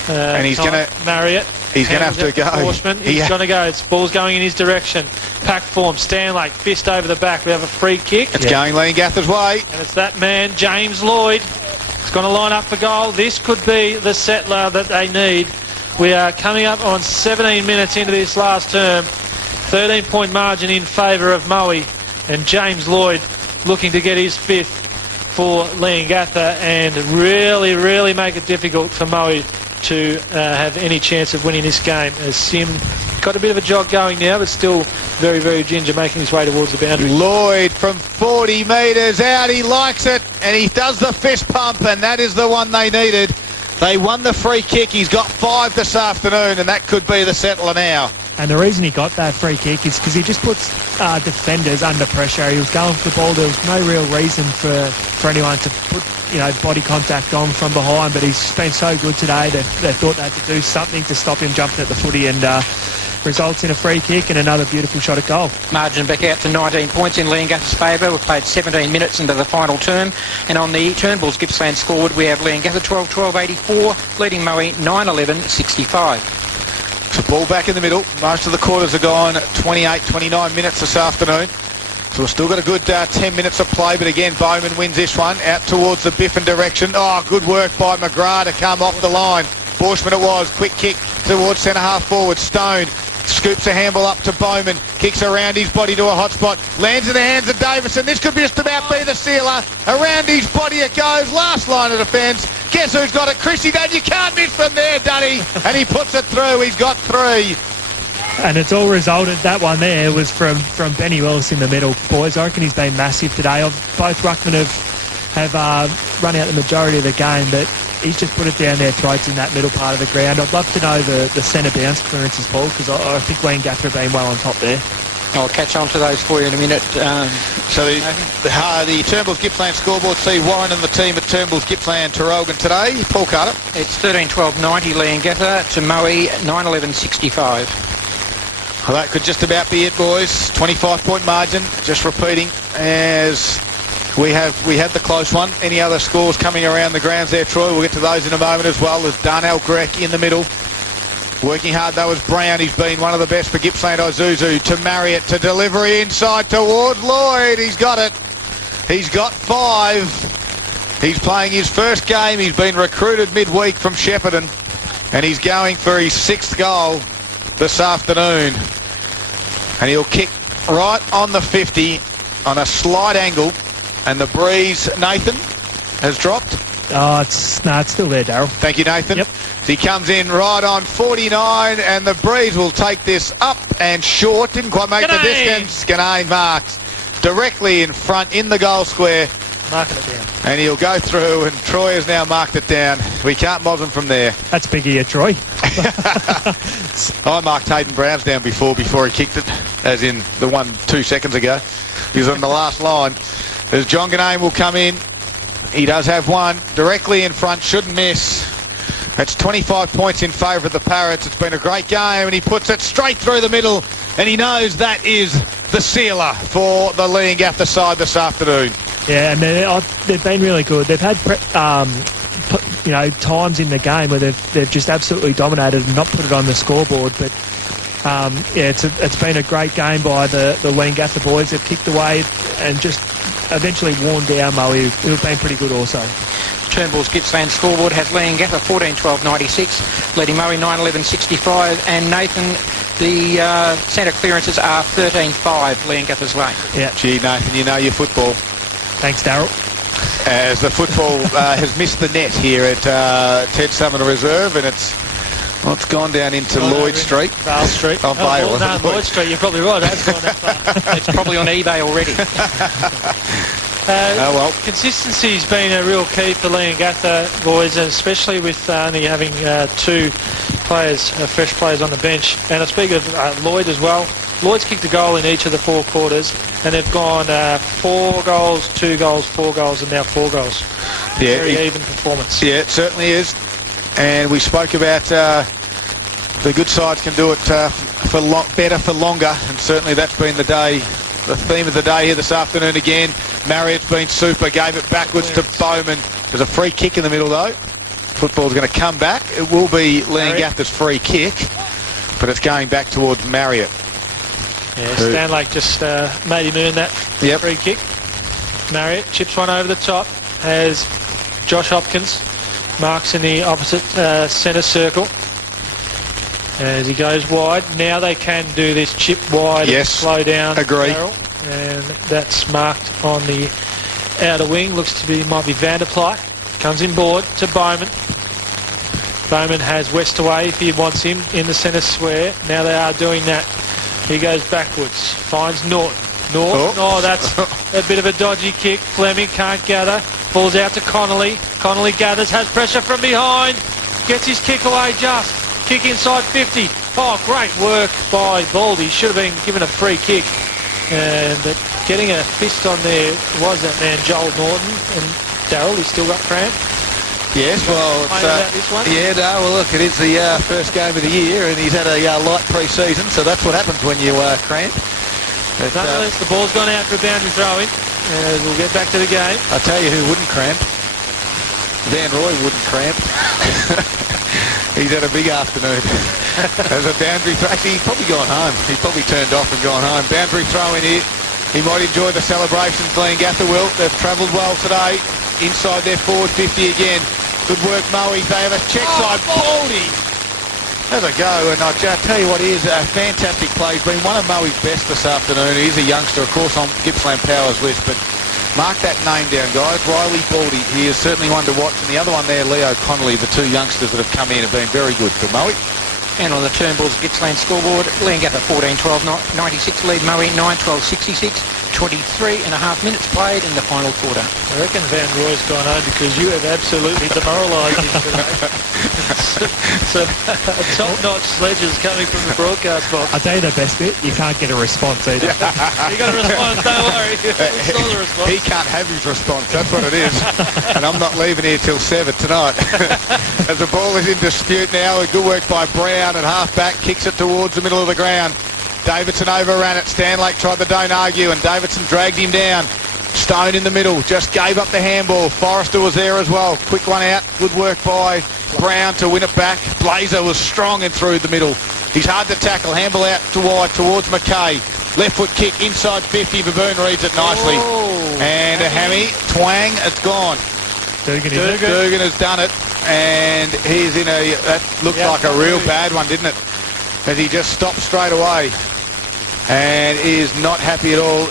And he's going to... Marriott. He's going to have to go. He's going to go. It's ball's going in his direction. Pack form. Stanlake, fist over the back. We have a free kick. It's going Leongatha's way. And it's that man, James Lloyd. He's going to line up for goal. This could be the settler that they need. We are coming up on 17 minutes into this last term. 13-point margin in favour of Moe. And James Lloyd looking to get his fifth for Leongatha and really, really make it difficult for Moe to have any chance of winning this game, as Sim got a bit of a jog going now, but still very, very ginger, making his way towards the boundary. Lloyd from 40 metres out, he likes it, and he does the fist pump, and that is the one they needed. They won the free kick. He's got 5 this afternoon, and that could be the settler now. And the reason he got that free kick is because he just puts defenders under pressure. He was going for the ball. There was no real reason for anyone to put body contact on from behind, but he's been so good today that they thought they had to do something to stop him jumping at the footy, and results in a free kick and another beautiful shot at goal. Margin back out to 19 points in Leongatha's favour. We've played 17 minutes into the final term. And on the Turnbulls Gippsland scoreboard, we have Leongatha 12-12-84, leading Moe 9-11-65. So ball back in the middle. Most of the quarters are gone. 28, 29 minutes this afternoon. So we've still got a good 10 minutes of play, but again, Bowman wins this one out towards the Biffin direction. Oh, good work by McGrath to come off the line. Bushman it was. Quick kick towards centre half forward. Stone scoops a handball up to Bowman. Kicks around his body to a hot spot. Lands in the hands of Davison. This could just about be the sealer. Around his body it goes. Last line of defence. Guess who's got it? Chrissy Dunn. You can't miss from there, Dunny. And he puts it through. He's got 3. And it's all resulted, that one there was from Benny Willis in the middle. Boys, I reckon he's been massive today. Both ruckmen have run out the majority of the game, but he's just put it down their throats in that middle part of the ground. I'd love to know the centre bounce clearances, Paul, because I think Leongatha have been well on top there. I'll catch on to those for you in a minute. So the Turnbulls Gippsland scoreboard see Warren and the team at Turnbulls Gippsland Tarrogin today. Paul Carter. It's 13-12-90 Leongatha to Moe 9-11-65. Well, that could just about be it, boys. 25-point margin. Just repeating, as we had the close one. Any other scores coming around the grounds there, Troy? We'll get to those in a moment as well. There's Darnell Grech in the middle. Working hard though is Brown. He's been one of the best for Gippsland. Isuzu to Marriott to delivery inside towards Lloyd. He's got it. He's got 5. He's playing his first game. He's been recruited midweek from Shepparton, and he's going for his 6th goal this afternoon. And he'll kick right on the 50 on a slight angle, and the breeze, Nathan, has dropped. Oh, it's still there, Darryl. Thank you, Nathan. Yep. So he comes in right on 49, and the breeze will take this up and short. Didn't quite make the distance. Ganane marks directly in front in the goal square. Marking it down. And he'll go through, and Troy has now marked it down. We can't moz him from there. That's big of you, Troy. I marked Hayden Browns down before he kicked it, as in the one 2 seconds ago. He was on the last line. As John Ganane will come in. He does have one directly in front, shouldn't miss. It's 25 points in favour of the Parrots. It's been a great game, and he puts it straight through the middle, and he knows that is the sealer for the Leongatha side this afternoon. Yeah, and they've been really good. They've had times in the game where they've just absolutely dominated and not put it on the scoreboard, but it's been a great game by the Leongatha boys. They've kicked away and just eventually worn down Moe, who've been pretty good also. Turnbulls Gippsland scoreboard has Leongatha 14-12-96, leading Moe 9-11-65, and Nathan, the centre clearances are 13-5 Leongatha's way. Yeah. Gee, Nathan, you know your football. Thanks, Darryl. As the football has missed the net here at Ted Sumner Reserve, and it's gone down into Lloyd Street. Vale Street. Oh, Vale. No, Lloyd Street, you're probably right. That's gone that far. It's probably on eBay already. Consistency's been a real key for Leongatha, boys, and especially with only having 2 players, fresh players on the bench. And I speak of Lloyd as well. Lloyd's kicked a goal in each of the 4 quarters, and they've gone 4 goals, 2 goals, 4 goals, and now 4 goals. Yeah, very even performance. Yeah, it certainly is. And we spoke about the good sides can do it better for longer, and certainly that's been the theme of the day here this afternoon again. Marriott's been super, gave it backwards to Bowman. There's a free kick in the middle though. Football's going to come back. It will be Leongatha's free kick, but it's going back towards Marriott. Yeah, Stanlake just made him earn that free kick. Marriott chips one over the top, has Josh Hopkins, marks in the opposite centre circle. As he goes wide, now they can do this chip wide and slow down. Agree. Barrel, and that's marked on the outer wing. Looks to be, might be Vanderply. Comes in board to Bowman. Bowman has West away if he wants him in the centre square. Now they are doing that. He goes backwards, finds Norton. That's a bit of a dodgy kick. Fleming can't gather. Falls out to Connolly. Connolly gathers, has pressure from behind. Gets his kick away just. Kick inside 50. Oh, great work by Baldy. Should have been given a free kick. But getting a fist on there was that man Joel Norton. And Darryl, he's still got cramp. Yes, well, Complain about this one? yeah, no, well, look, it is the first game of the year, and he's had a light pre-season, so that's what happens when you cramp. But, Nonetheless, the ball's gone out for a boundary throw-in. We'll get back to the game. I tell you who wouldn't cramp. Van Roy wouldn't cramp. He's had a big afternoon. As a boundary throw, actually, he's probably gone home. He's probably turned off and gone home. Boundary throw-in here. He might enjoy the celebrations. Leongatha will. They've travelled well today. Inside their forward 50 again. Good work, Moe. They have a check side. Baldy. Has a go, and I tell you what, he is a fantastic play. He's been one of Moe's best this afternoon. He's a youngster, of course, on Gippsland Power's list, but mark that name down, guys. Riley Baldy. He is certainly one to watch, and the other one there, Leo Connolly, the two youngsters that have come in have been very good for Moe. And on the Turnbull's Gippsland scoreboard, Leongatha 14-12, 96 lead Moe, 9-12, 66, 23 and a half minutes played in the final quarter. I reckon Van Roy's gone home because you have absolutely demoralised him today. So top-notch sledges coming from the broadcast box. I'll tell you the best bit, you can't get a response either. You got a response, don't worry. It's not a response. He can't have his response, that's what it is. And I'm not leaving here till 7 tonight. As the ball is in dispute now, a good work by Brown, and half-back kicks it towards the middle of the ground. Davidson overran it. Stanlake tried the don't argue, and Davidson dragged him down. Stone in the middle, just gave up the handball. Forrester was there as well. Quick one out. Good work by Brown to win it back. Blazer was strong and through the middle. He's hard to tackle. Handball out to wide towards McKay. Left foot kick inside 50. Baboon reads it nicely. And a hammy. Twang, it's gone. Dugan has done it, and he's in a... That looked like a real bad one, didn't it? As he just stopped straight away. And is not happy at all.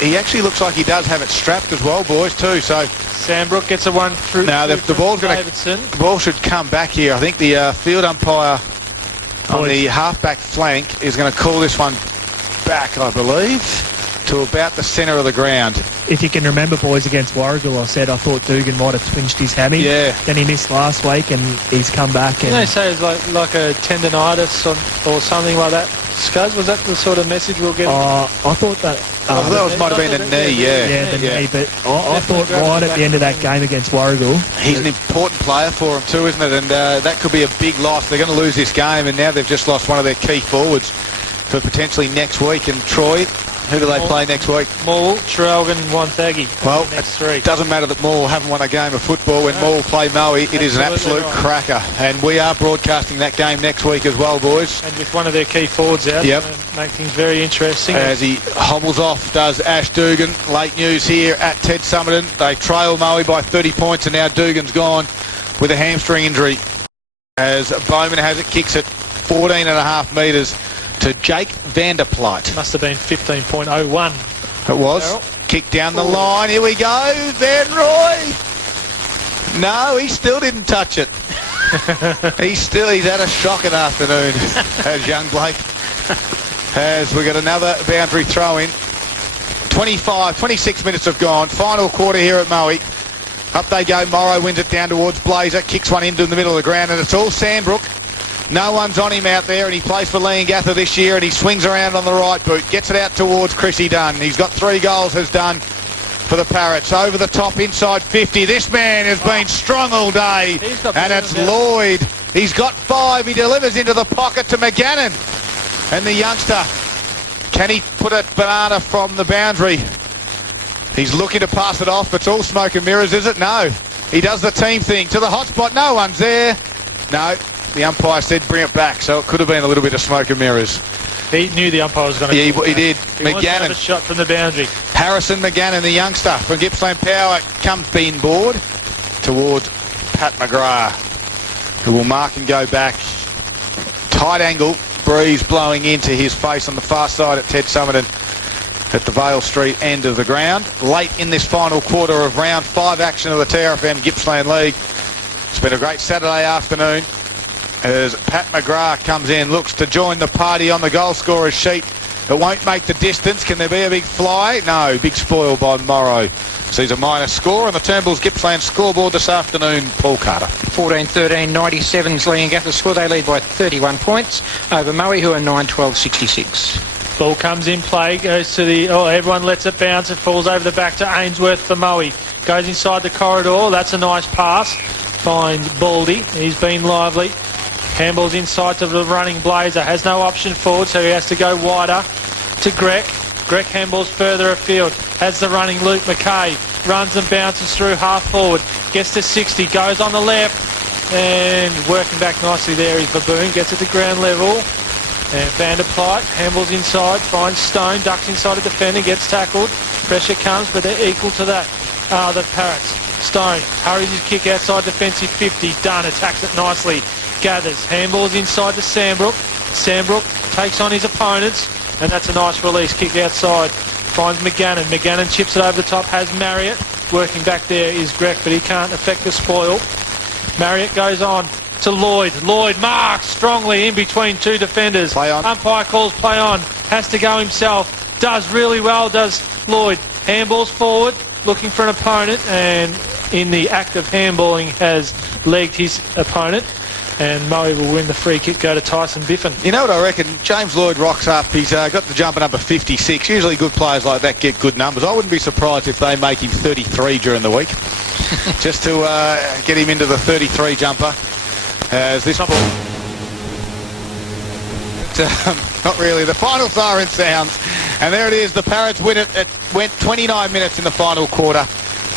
He actually looks like he does have it strapped as well, boys, too. So Sandbrook gets a one through. now the ball's going to. The ball should come back here. I think the field umpire on the half-back flank is going to call this one back, I believe, to about the centre of the ground. If you can remember, boys, against Warragul, I said I thought Dugan might have twinged his hammy. Yeah. Then he missed last week, and he's come back. And They say it's like a tendonitis or something like that. Scuzz, was that the sort of message we'll get? I thought that... that might have been the knee, Yeah, the knee, but I thought right at the end of that game against Warragul... He's an important player for them too, isn't it? And that could be a big loss. They're going to lose this game, and now they've just lost one of their key forwards for potentially next week. And Troy, who do they play next week? Maul, Traralgon, Wonthaggi. Well, next three. It doesn't matter that Maul haven't won a game of football. When Maul play Moe, it is an Absolutely absolute right. cracker. And we are broadcasting that game next week as well, boys. And with one of their key forwards out, Yep. make things very interesting. As he hobbles off, does Ash Dugan. Late news here at Ted Summerton. They trail Moe by 30 points, and now Dugan's gone with a hamstring injury. As Bowman has it, kicks it 14.5 metres to Jake Vanderplaat. Must have been 15.01. It was. Carroll. Kick down the line. Here we go. Van Roy. No, he still didn't touch it. He's had a shocking afternoon, as young Blake. As we got another boundary throw in. 26 minutes have gone. Final quarter here at Moe. Up they go. Morrow wins it down towards Blazer. Kicks one into the middle of the ground, and it's all Sandbrook. No one's on him out there, and he plays for Leongatha this year, and he swings around on the right boot, gets it out towards Chrissy Dunn. He's got 3 goals, has done, for the Parrots. Over the top, inside 50. This man has been strong all day, and it's Lloyd. He's got 5. He delivers into the pocket to McGannon. And the youngster, can he put a banana from the boundary? He's looking to pass it off. It's all smoke and mirrors, is it? No. He does the team thing to the hot spot. No one's there. No. The umpire said bring it back, so it could have been a little bit of smoke and mirrors. He knew the umpire was going to. Yeah, he did. He wants to have a McGannon. shot from the boundary. Harrison McGannon, the youngster from Gippsland Power, comes bean board towards Pat McGrath, who will mark and go back. Tight angle, breeze blowing into his face on the far side at Ted Summerton at the Vale Street end of the ground. Late in this final quarter of round 5 action of the TRFM Gippsland League. It's been a great Saturday afternoon as Pat McGrath comes in, looks to join the party on the goal scorer's sheet. It won't make the distance. Can there be a big fly? No, big spoil by Morrow. Sees a minor score on the Turnbull's Gippsland scoreboard this afternoon. Paul Carter. 14-13, 97's Leongatha score. They lead by 31 points over Moe, who are 9-12, 66. Ball comes in play, goes to the... Oh, everyone lets it bounce. It falls over the back to Ainsworth for Moe. Goes inside the corridor. That's a nice pass. finds Baldy. He's been lively. Handballs inside to the running Blazer. Has no option forward, so he has to go wider to Greg. Greg handballs further afield. Has the running Luke McKay. Runs and bounces through half forward. Gets to 60. Goes on the left. And working back nicely there is Baboon. Gets it to ground level. And Vanderplyte handballs inside. Finds Stone. Ducks inside a defender. Gets tackled. Pressure comes, but they're equal to that. The Parrots. Stone hurries his kick outside defensive 50. Dunn attacks it nicely. Gathers. Handballs inside to Sandbrook. Sandbrook takes on his opponents. And that's a nice release. Kick outside. Finds McGannon. McGannon chips it over the top. Has Marriott. Working back there is Greg, but he can't affect the spoil. Marriott goes on to Lloyd. Lloyd marks strongly in between two defenders. Play on. Umpire calls play on. Has to go himself. Does really well, does Lloyd. Handballs forward. Looking for an opponent, and in the act of handballing has legged his opponent, and Moe will win the free kick, go to Tyson Biffin. You know what I reckon? James Lloyd rocks up. He's got the jumper number 56. Usually good players like that get good numbers. I wouldn't be surprised if they make him 33 during the week, just to get him into the 33 jumper. As this ball... not really. The final siren sounds, and there it is. The Parrots win it. It went 29 minutes in the final quarter.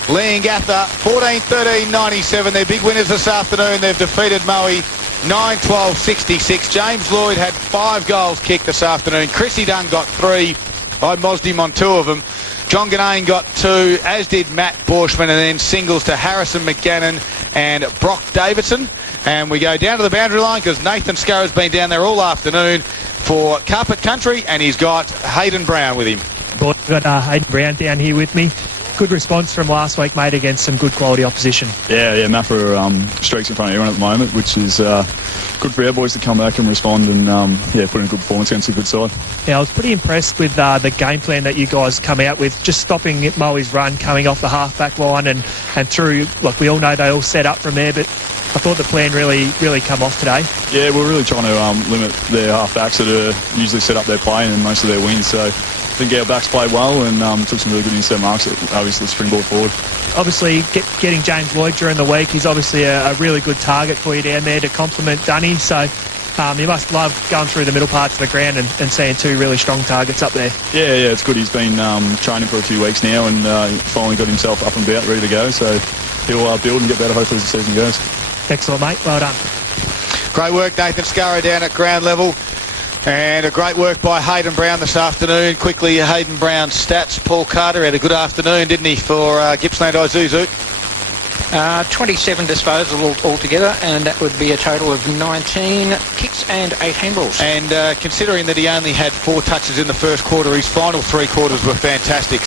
Leongatha 14-13-97. They're big winners this afternoon. They've defeated Moe 9-12-66. James Lloyd had 5 goals kicked this afternoon. Chrissy Dunn got 3. I mozzed him on 2 of them. John Ganane got 2, as did Matt Borshman, and then singles to Harrison McGannon and Brock Davidson. And we go down to the boundary line because Nathan Scurra's been down there all afternoon for Carpet Country, and he's got Hayden Brown with him. I've got Hayden Brown down here with me. Good response from last week, mate, against some good quality opposition. Yeah, Matt for streaks in front of everyone at the moment, which is good for our boys to come back and respond and put in a good performance against a good side. Yeah, I was pretty impressed with the game plan that you guys come out with, just stopping Moe's run coming off the half-back line and through. Like we all know, they all set up from there, but I thought the plan really come off today. Yeah, we're really trying to limit their half-backs that are usually set up their play and most of their wins, so I think our backs played well and took some really good intercept marks that obviously springboard forward. Obviously, getting James Lloyd during the week, he's obviously a really good target for you down there to complement Dunny. So you must love going through the middle parts of the ground and seeing 2 really strong targets up there. Yeah, it's good. He's been training for a few weeks now and finally got himself up and about, ready to go. So he'll build and get better hopefully as the season goes. Excellent, mate. Well done. Great work, Nathan Scurra down at ground level. And a great work by Hayden Brown this afternoon. Quickly, Hayden Brown's stats. Paul Carter had a good afternoon, didn't he, for Gippsland Isuzu? 27 disposals altogether, and that would be a total of 19 kicks and 8 handballs. And considering that he only had 4 touches in the first quarter, his final 3 quarters were fantastic.